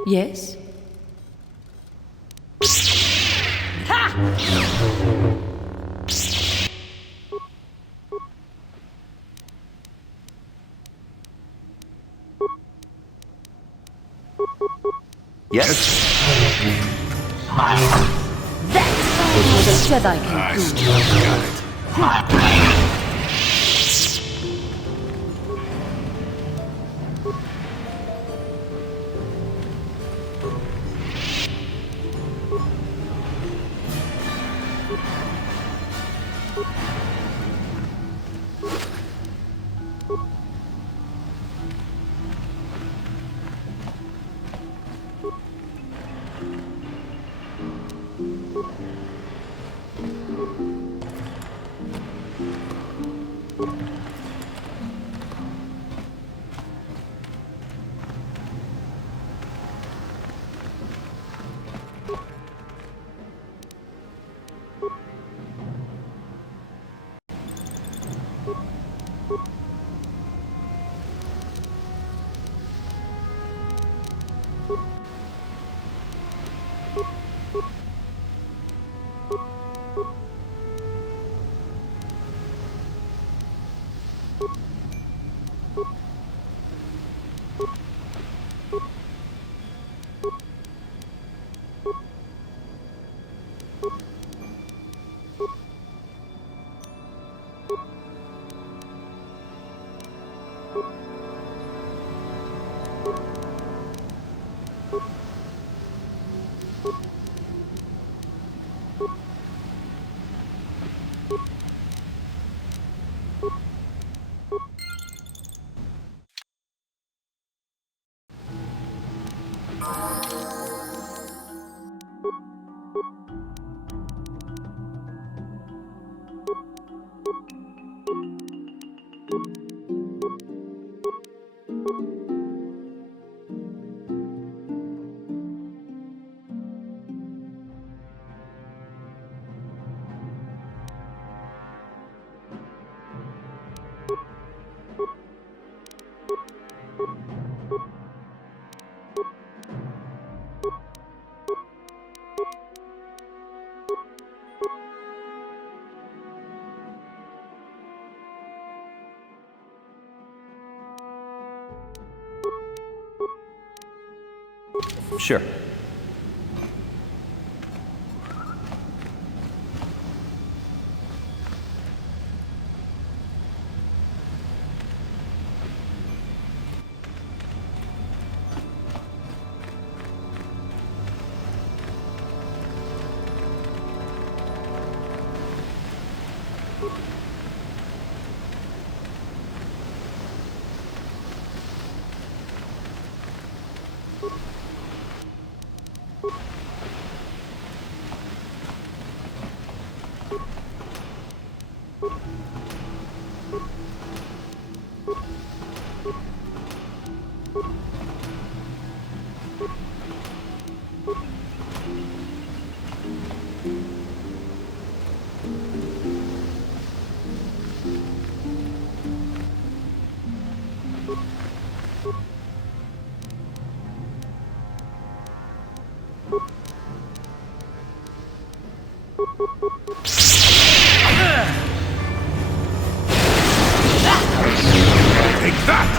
Yes? Yes? That is what a Jedi can do. Sure. Take that!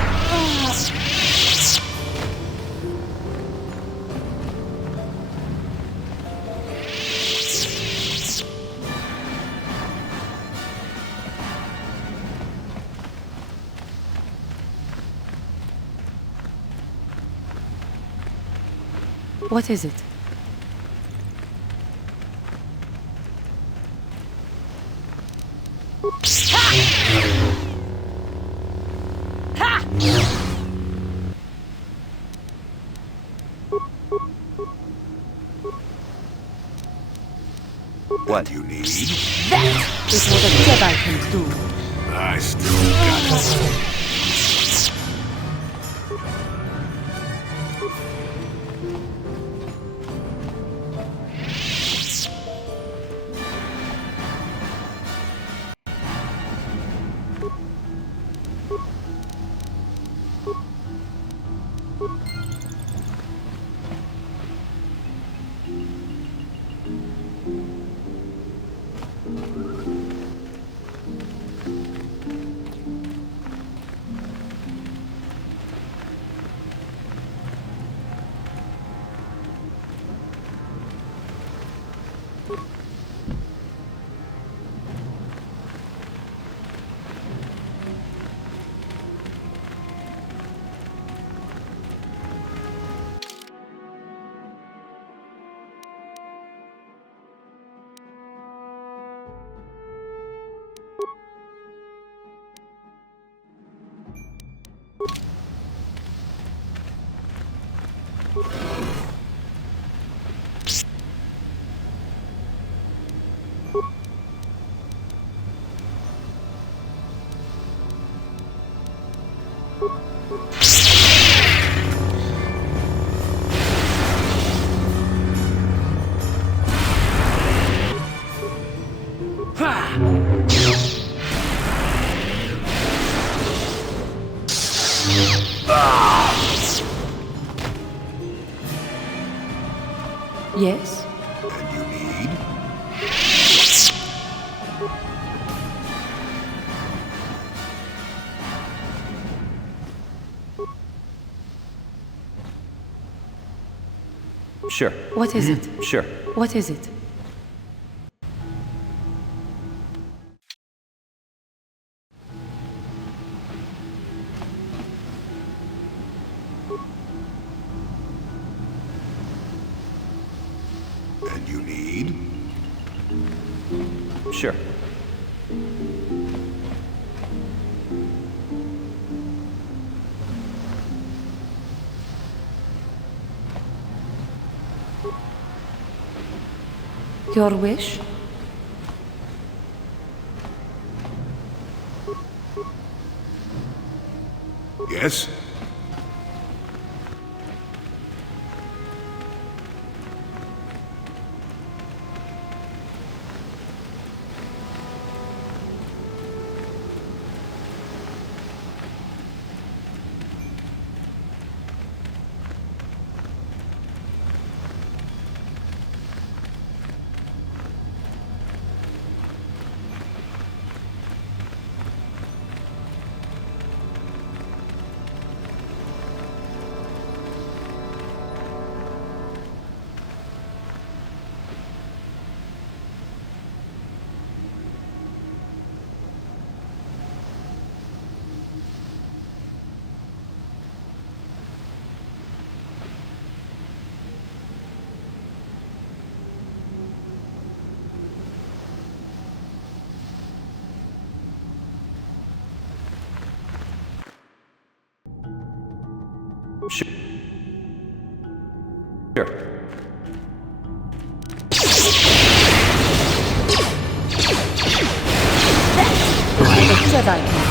What is it? What do you need? That is what a Jedi can do. I still got it. Yes? And you need? Sure. What is it? Sure. What is it? And you need? Sure. Your wish? Yes? Sure. The Jedi can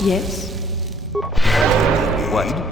Yes? What?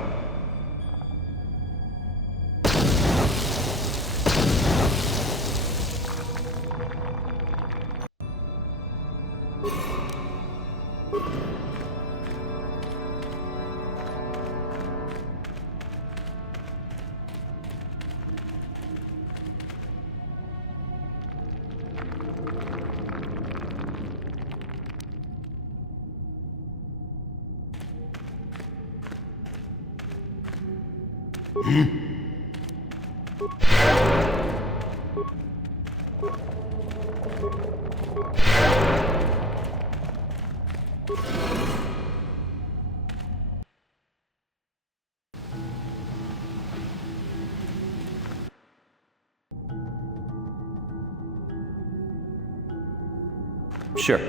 Sure.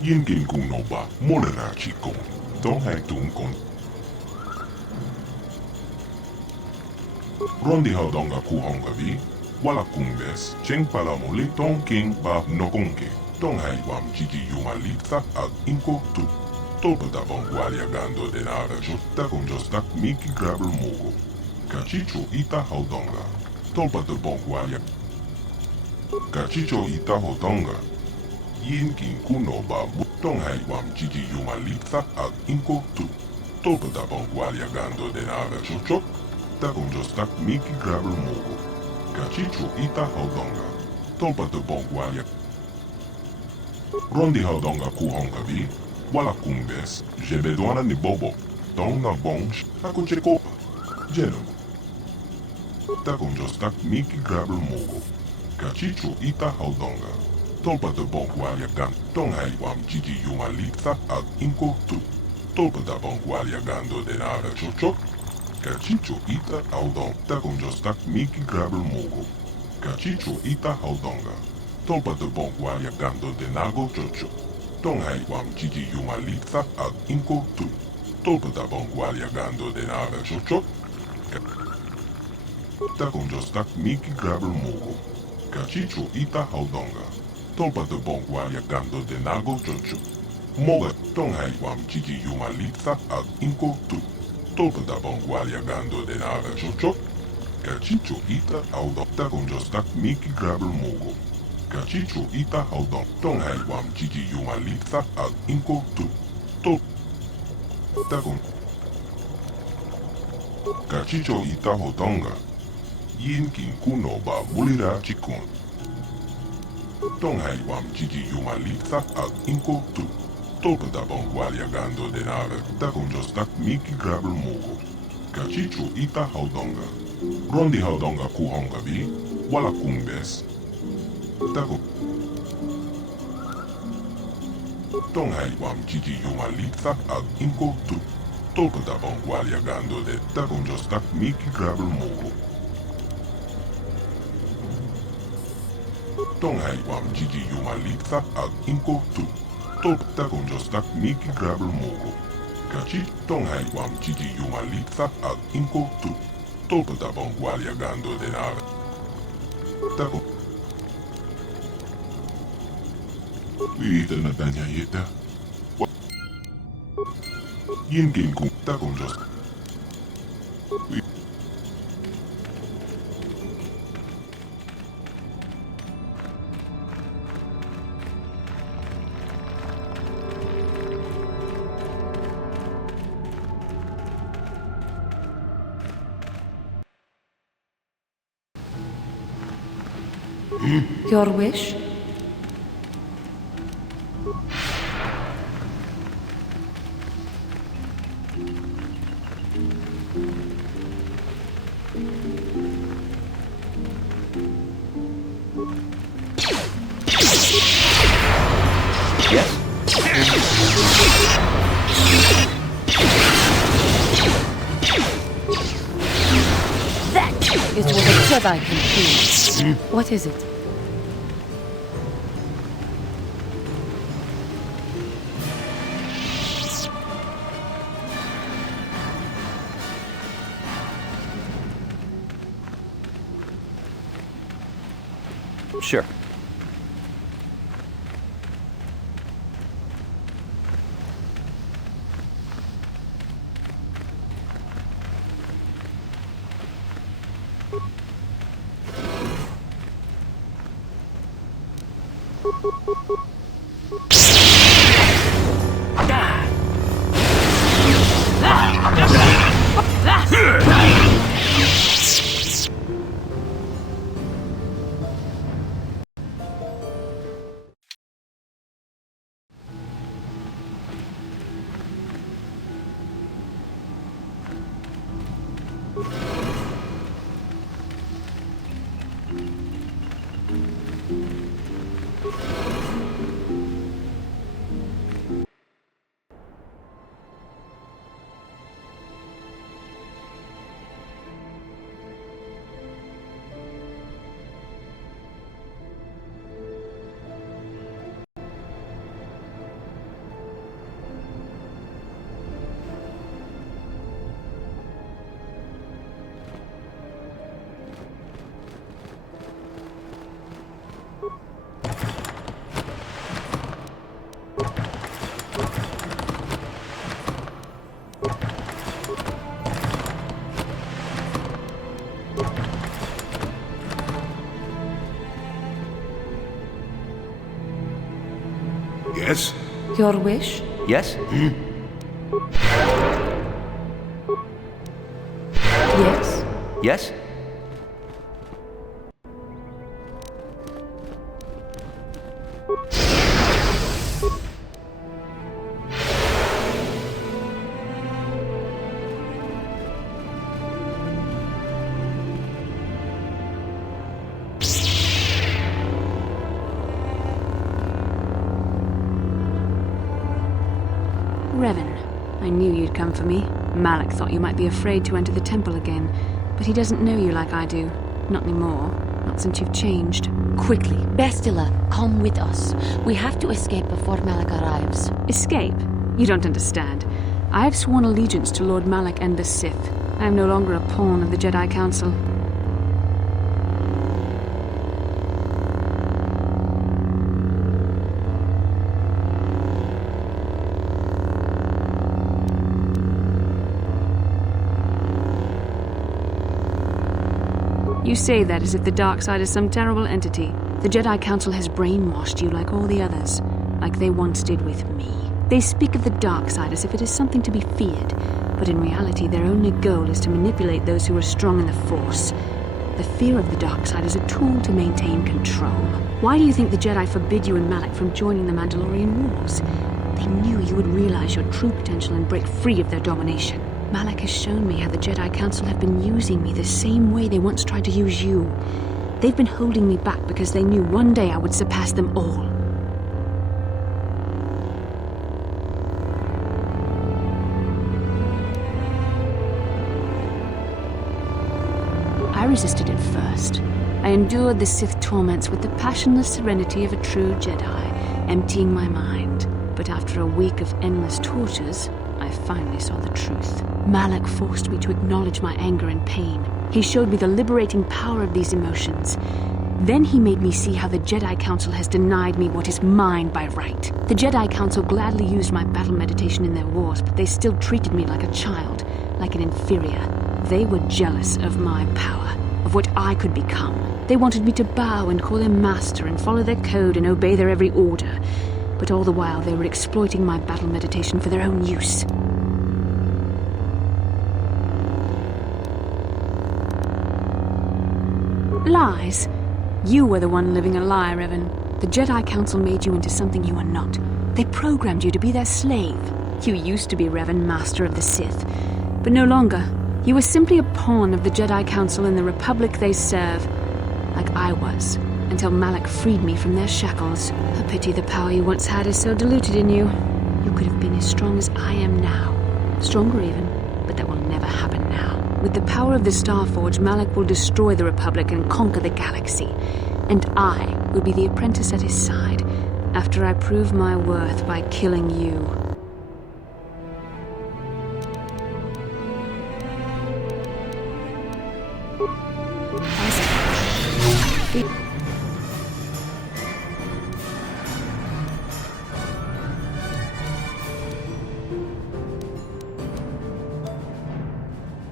Yinkin kunoba monana chikon. Don't hang tunkon. Rondi haudonga kuhonga vi. Wala kumbes. Cheng palamoli ton king ba nokonke. Don't hang wam jiji yumalita ag inko tu. Tolpa da bongualia gando de nada jotta con jostak miki grabel mogo. Cachicho ita haudonga. Tolpa de bongualia. Cachicho ita haudonga. Yinkin kuno ba butong hai wam jiji yumalita ag inko tu. Tolpa da bongualia gando de nada chochok. Ta con jostak miki grabel mogo. Cachicho ita haudonga. Tolpa de bongualia. Rondi haudonga kuhonga vi. Wala kumbes, jebedoana ni bobo, tonga bonch, ako chekopa, jeno. Ta con jostak miki grabel mogo, cachicho ita haudonga, tolpa de bongualia gan, tong hai wam jiji yumalita ag inko tu, tolpa da bongualia gando de nada chochok, cachicho ita haudong, ta con jostak miki grabel mogo, cachicho ita haudonga, tolpa de bongualia gando de nago chochok. Tong hai wam jiji yumalita ag inko tu. Tolpa da bongualia gando de nada chochok. Ta con jostak miki grabel mogo. Cachicho ita haudonga. Tolpa de bongualia gando de nago chochok. Moga tong hai wam jiji yumalita ag inko tu. Tolpa da bongualia gando de nada chochok. Cachicho ita haudonga. Ta con jostak miki grabel mogo. Cachicho ita haudong, tong hai wam jiji yumalita ag inko tu. To. Takon. Cachicho ita haudonga. Yinkin kuno ba bulira chikon. Tong hai wam jiji yumalita ag inko tu. Tolpa da bongualia gando de nada. Takon jostak miki grabel mogo. Cachicho ita haudonga. Rondi haudonga kuhonga vi. Wala kumbes. Tako. Tong hai wam jiji yumalita ag inko tu. Tolpa da bongualia gando de takon jostak miki grabel mogo. Tong hai wam jiji yumalita ag inko tu. Tolpa takon jostak miki grabel mogo. Kachi tong hai wam jiji yumalita ag inko tu. Tolpa da bongualia gando de nada. Tako. Ita na tanya ita. Yinkin kung takon jos. Your wish? It was a Jedi thing too. What is it? Sure. Yes? Your wish? Yes? Yes. Yes? Revan, I knew you'd come for me. Malak thought you might be afraid to enter the temple again, but he doesn't know you like I do. Not anymore. Not since you've changed. Quickly, Bastila, come with us. We have to escape before Malak arrives. Escape? You don't understand. I have sworn allegiance to Lord Malak and the Sith. I am no longer a pawn of the Jedi Council. You say that as if the dark side is some terrible entity. The Jedi Council has brainwashed you like all the others, like they once did with me. They speak of the dark side as if it is something to be feared, but in reality their only goal is to manipulate those who are strong in the Force. The fear of the dark side is a tool to maintain control. Why do you think the Jedi forbid you and Malak from joining the Mandalorian Wars? They knew you would realize your true potential and break free of their domination. Malak has shown me how the Jedi Council have been using me the same way they once tried to use you. They've been holding me back because they knew one day I would surpass them all. I resisted at first. I endured the Sith torments with the passionless serenity of a true Jedi, emptying my mind. But after a week of endless tortures, I finally saw the truth. Malak forced me to acknowledge my anger and pain. He showed me the liberating power of these emotions. Then he made me see how the Jedi Council has denied me what is mine by right. The Jedi Council gladly used my battle meditation in their wars, but they still treated me like a child, like an inferior. They were jealous of my power, of what I could become. They wanted me to bow and call them master and follow their code and obey their every order. But all the while they were exploiting my battle meditation for their own use. Lies? You were the one living a lie, Revan. The Jedi Council made you into something you are not. They programmed you to be their slave. You used to be Revan, Master of the Sith, but no longer. You were simply a pawn of the Jedi Council in the Republic they serve, like I was, until Malak freed me from their shackles. A pity the power you once had is so diluted in you. You could have been as strong as I am now. Stronger even, but that will never happen now. With the power of the Starforge, Malak will destroy the Republic and conquer the galaxy. And I will be the apprentice at his side, after I prove my worth by killing you.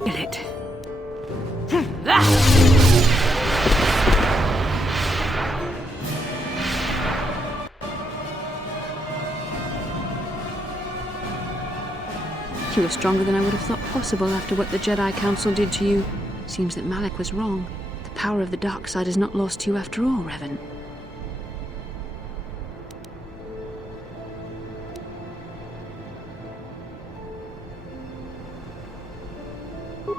Kill it. You were stronger than I would have thought possible after what the Jedi Council did to you. Seems that Malak was wrong. The power of the dark side is not lost to you after all, Revan.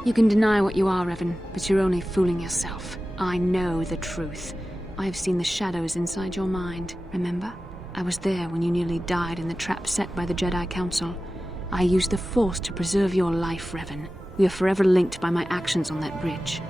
You can deny what you are, Revan, but you're only fooling yourself. I know the truth. I have seen the shadows inside your mind, remember? I was there when you nearly died in the trap set by the Jedi Council. I used the Force to preserve your life, Revan. We are forever linked by my actions on that bridge.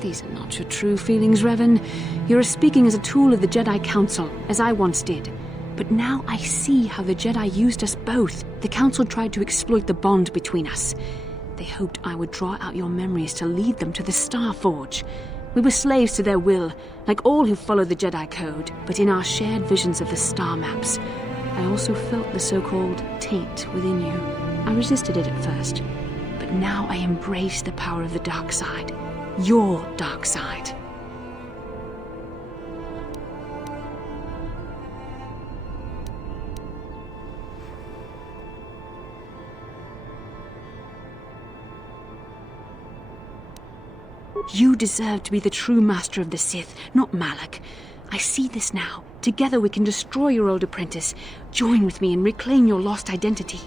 These are not your true feelings, Revan. You're speaking as a tool of the Jedi Council, as I once did. But now I see how the Jedi used us both. The Council tried to exploit the bond between us. They hoped I would draw out your memories to lead them to the Starforge. We were slaves to their will, like all who follow the Jedi Code, but in our shared visions of the star maps, I also felt the so-called taint within you. I resisted it at first, but now I embrace the power of the dark side. Your dark side. You deserve to be the true master of the Sith, not Malak. I see this now. Together we can destroy your old apprentice. Join with me and reclaim your lost identity.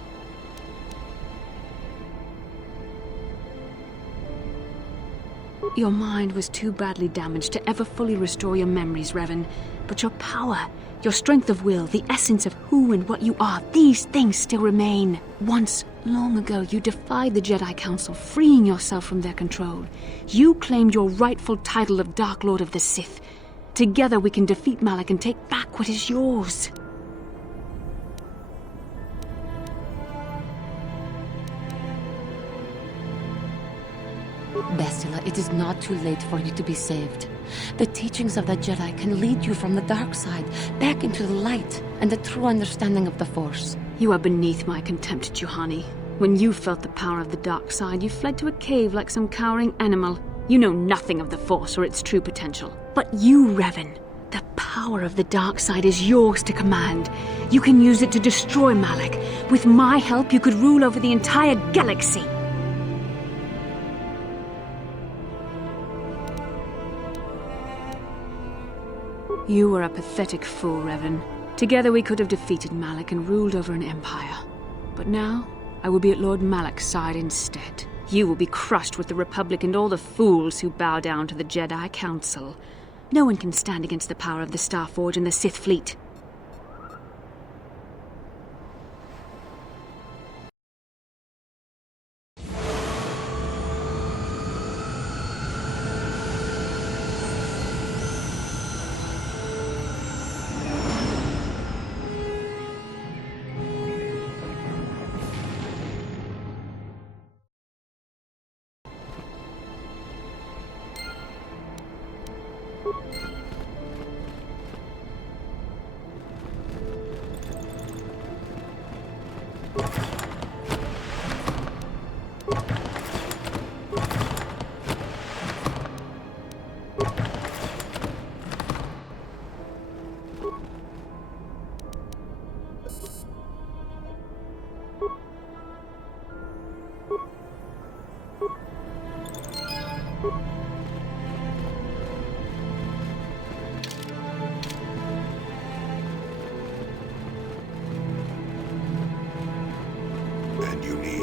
Your mind was too badly damaged to ever fully restore your memories, Revan. But your power, your strength of will, the essence of who and what you are, these things still remain. Once, long ago, you defied the Jedi Council, freeing yourself from their control. You claimed your rightful title of Dark Lord of the Sith. Together we can defeat Malak and take back what is yours. Bastila, it is not too late for you to be saved. The teachings of the Jedi can lead you from the dark side, back into the light, and the true understanding of the Force. You are beneath my contempt, Juhani. When you felt the power of the dark side, you fled to a cave like some cowering animal. You know nothing of the Force or its true potential. But you, Revan, the power of the dark side is yours to command. You can use it to destroy Malak. With my help, you could rule over the entire galaxy. You were a pathetic fool, Revan. Together we could have defeated Malak and ruled over an empire. But now, I will be at Lord Malak's side instead. You will be crushed with the Republic and all the fools who bow down to the Jedi Council. No one can stand against the power of the Starforge and the Sith fleet.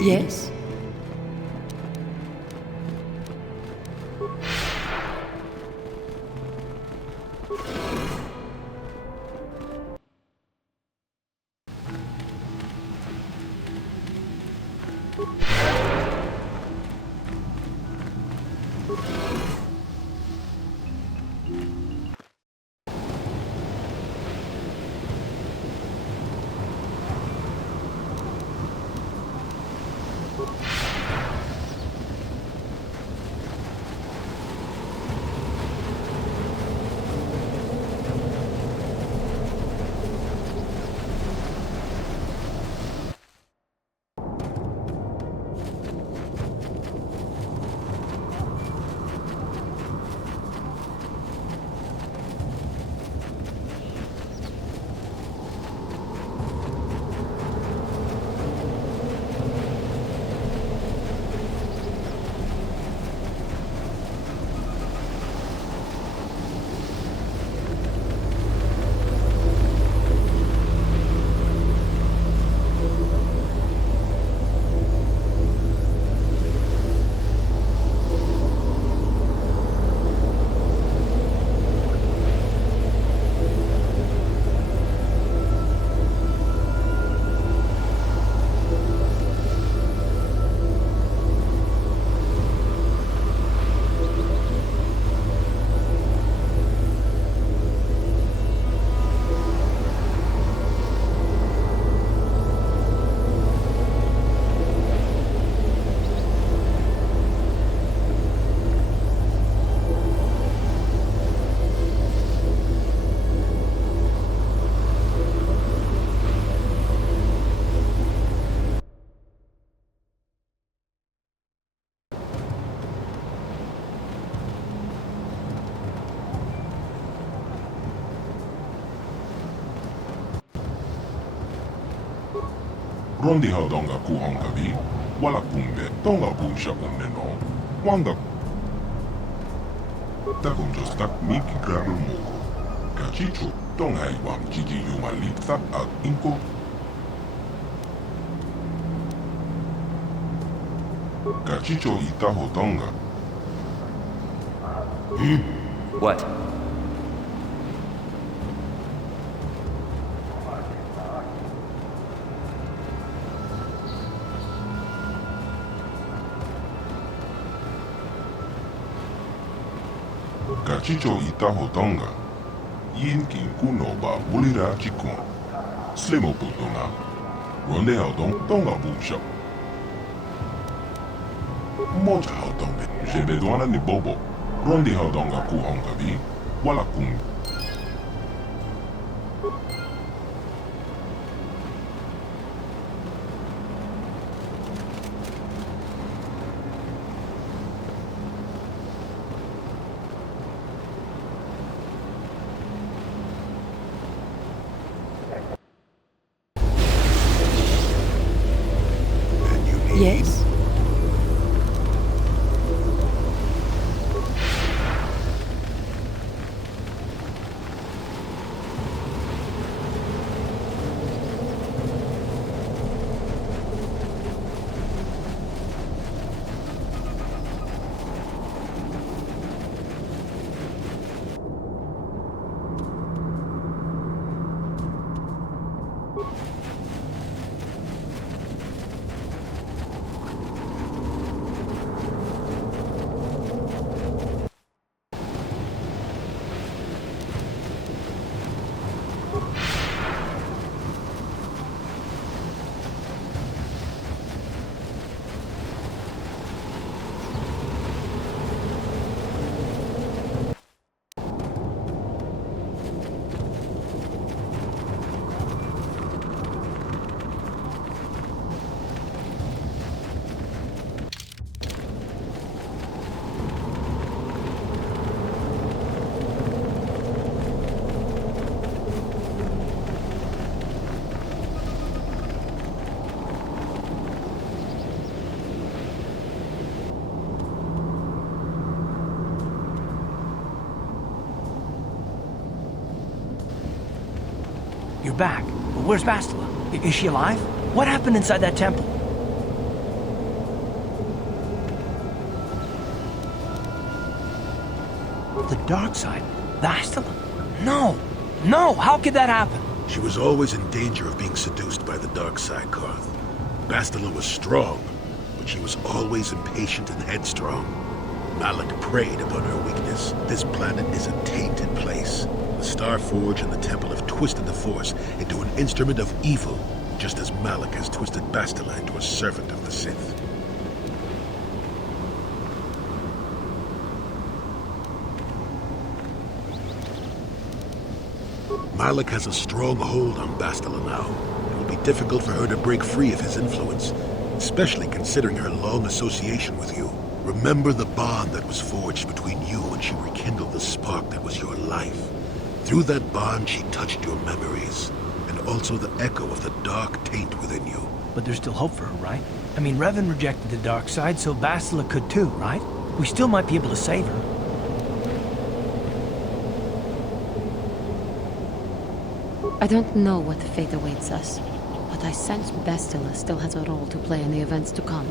Yes? Rondiha donga kuhongavi, wala kumbe, donga bunsha unneno, wanga. Takum jostak miki grabel moko. Kachicho, donga iwam jigi yumalitsa ak inko. Kachicho itaho donga. What? Kachicho itaho donga. Yinkin kuno ba wulira chikon. Slimo putona. Ronde haudong donga bunsha. Mocha haudonge. Jebedwana ni bobo. Ronde haudonga kuhongavi. Wala kung. Yes? You're back. But where's Bastila? Is she alive? What happened inside that temple? The dark side? Bastila? No! No! How could that happen? She was always in danger of being seduced by the dark side, Karth. Bastila was strong, She was always impatient and headstrong. Malik preyed upon her weakness. This planet is a tainted place. The Star Forge and the Temple have twisted the Force into an instrument of evil, just as Malik has twisted Bastila into a servant of the Sith. Malik has a strong hold on Bastila now. It will be difficult for her to break free of his influence, especially considering her long association with you. Remember the bond that was forged between you when she rekindled the spark that was your life. Through that bond, she touched your memories, and also the echo of the dark taint within you. But there's still hope for her, right? I mean, Revan rejected the dark side, so Bastila could too, right? We still might be able to save her. I don't know what fate awaits us, but I sense Bastila still has a role to play in the events to come.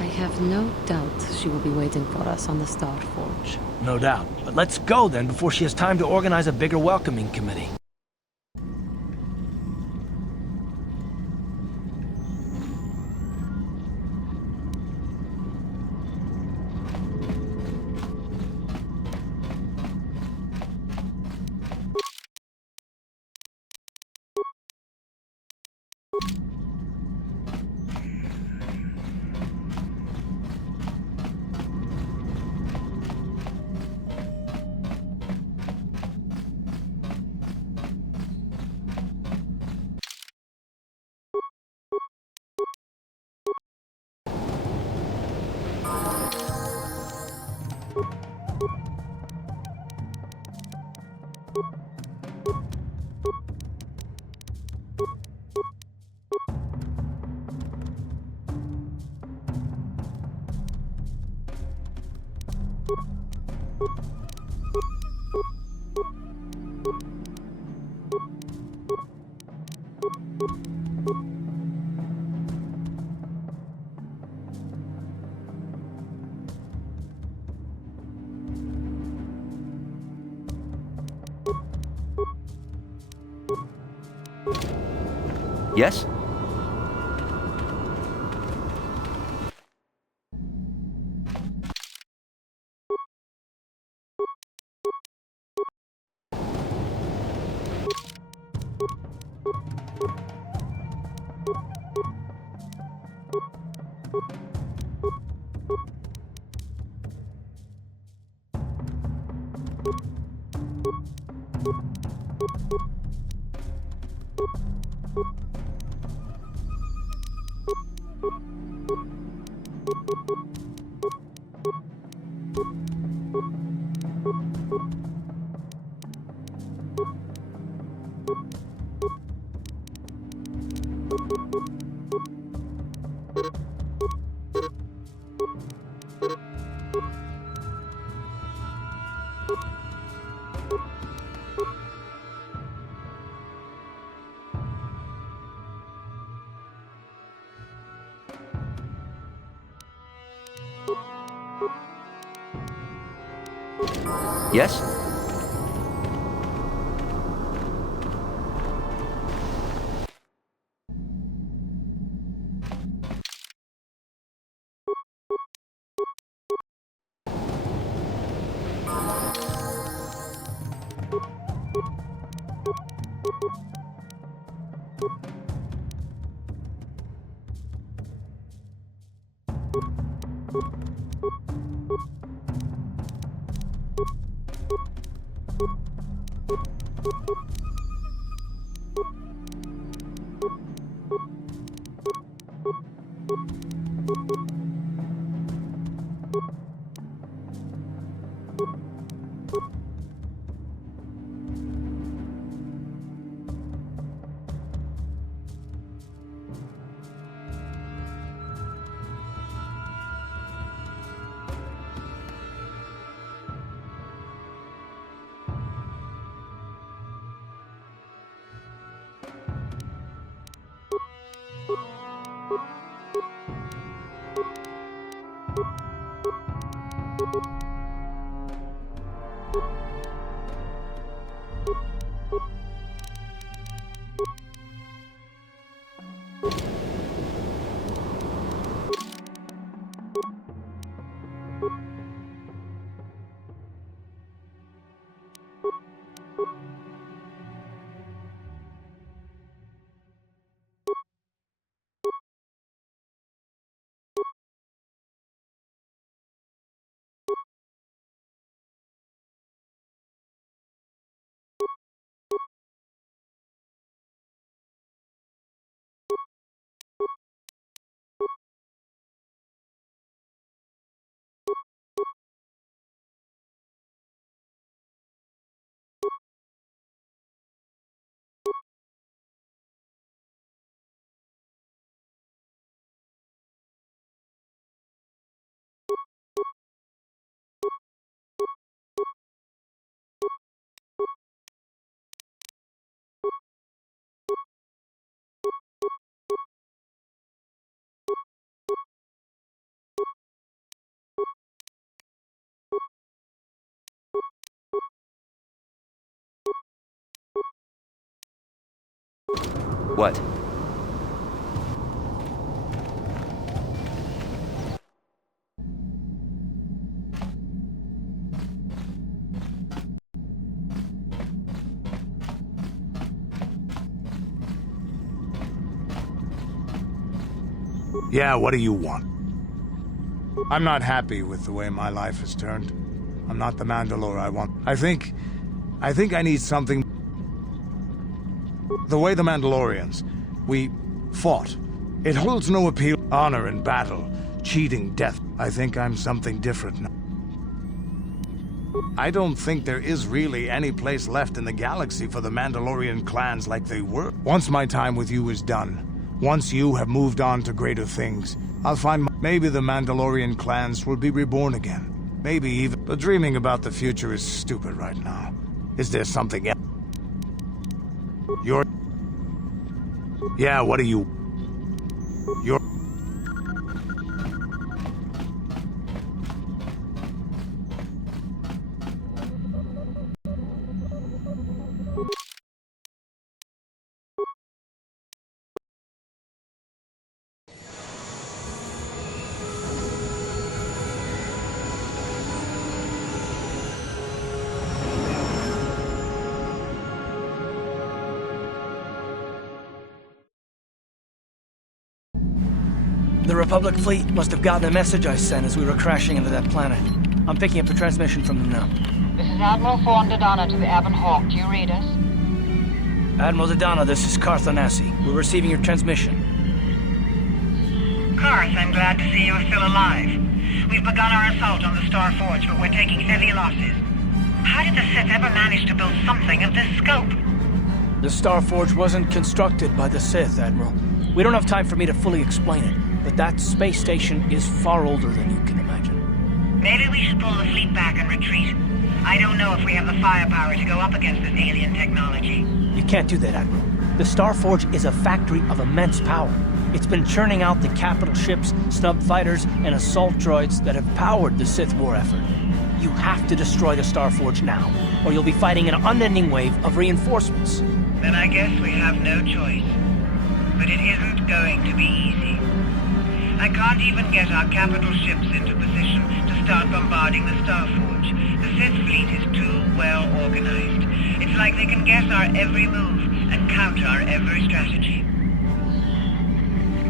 I have no doubt she will be waiting for us on the Star Forge. No doubt. But let's go then before she has time to organize a bigger welcoming committee. Yes? Yes? What? Yeah, what do you want? I'm not happy with the way my life has turned. I'm not the Mandalore I want. I think I need something. The way the Mandalorians, we fought. It holds no appeal. Honor in battle, cheating, death. I think I'm something different now. I don't think there is really any place left in the galaxy for the Mandalorian clans like they were. Once my time with you is done, once you have moved on to greater things, I'll find maybe the Mandalorian clans will be reborn again. Maybe even. But dreaming about the future is stupid right now. Is there something else? Yeah, what are you? The Republic fleet must have gotten a message I sent as we were crashing into that planet. I'm picking up a transmission from them now. This is Admiral Thorn Dodonna to the Ebon Hawk. Do you read us? Admiral Dodonna, this is Karth Onasi. We're receiving your transmission. Karth, I'm glad to see you are still alive. We've begun our assault on the Star Forge, but we're taking heavy losses. How did the Sith ever manage to build something of this scope? The Star Forge wasn't constructed by the Sith, Admiral. We don't have time for me to fully explain it, but that space station is far older than you can imagine. Maybe we should pull the fleet back and retreat. I don't know if we have the firepower to go up against this alien technology. You can't do that, Admiral. The Star Forge is a factory of immense power. It's been churning out the capital ships, snub fighters, and assault droids that have powered the Sith war effort. You have to destroy the Star Forge now, or you'll be fighting an unending wave of reinforcements. Then I guess we have no choice. But it isn't going to be easy. I can't even get our capital ships into position to start bombarding the Star Forge. The Sith fleet is too well organized. It's like they can guess our every move and counter our every strategy.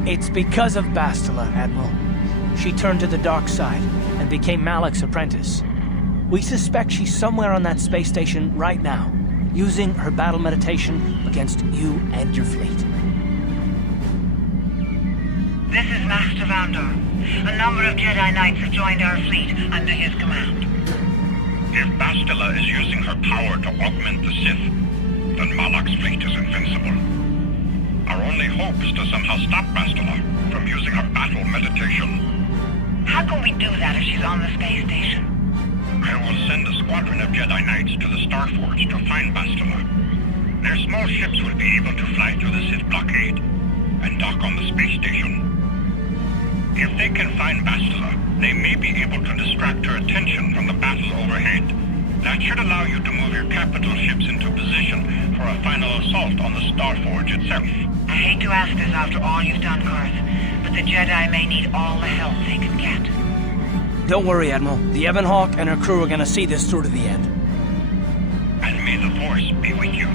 It's because of Bastila, Admiral. She turned to the dark side and became Malak's apprentice. We suspect she's somewhere on that space station right now, using her battle meditation against you and your fleet. This is Master Vandor. A number of Jedi Knights have joined our fleet under his command. If Bastila is using her power to augment the Sith, then Malak's fleet is invincible. Our only hope is to somehow stop Bastila from using her battle meditation. How can we do that if she's on the space station? I will send a squadron of Jedi Knights to the Star Forge to find Bastila. Their small ships will be able to fly through the Sith blockade and dock on the space station. If they can find Bastila, they may be able to distract her attention from the battle overhead. That should allow you to move your capital ships into position for a final assault on the Star Forge itself. I hate to ask this after all you've done, Karth, but the Jedi may need all the help they can get. Don't worry, Admiral. The Ebon Hawk and her crew are gonna see this through to the end. And may the Force be with you.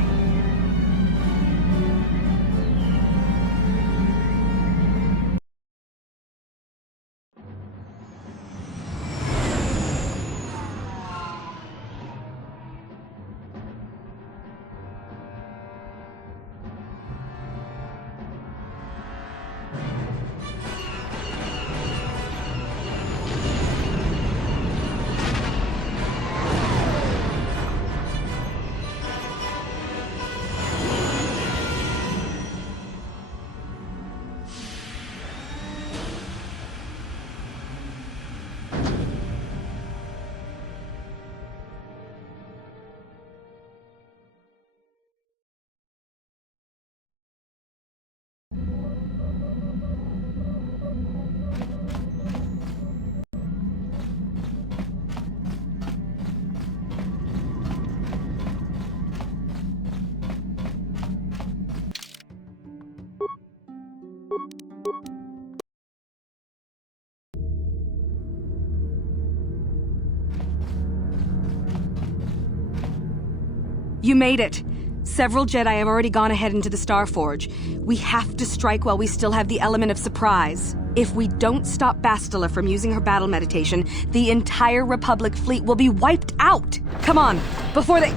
You made it. Several Jedi have already gone ahead into the Starforge. We have to strike while we still have the element of surprise. If we don't stop Bastila from using her battle meditation, the entire Republic fleet will be wiped out! Come on, before they...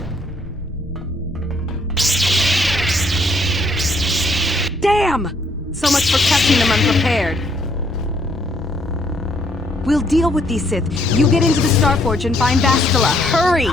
Damn! So much for catching them unprepared. We'll deal with these Sith. You get into the Starforge and find Bastila. Hurry!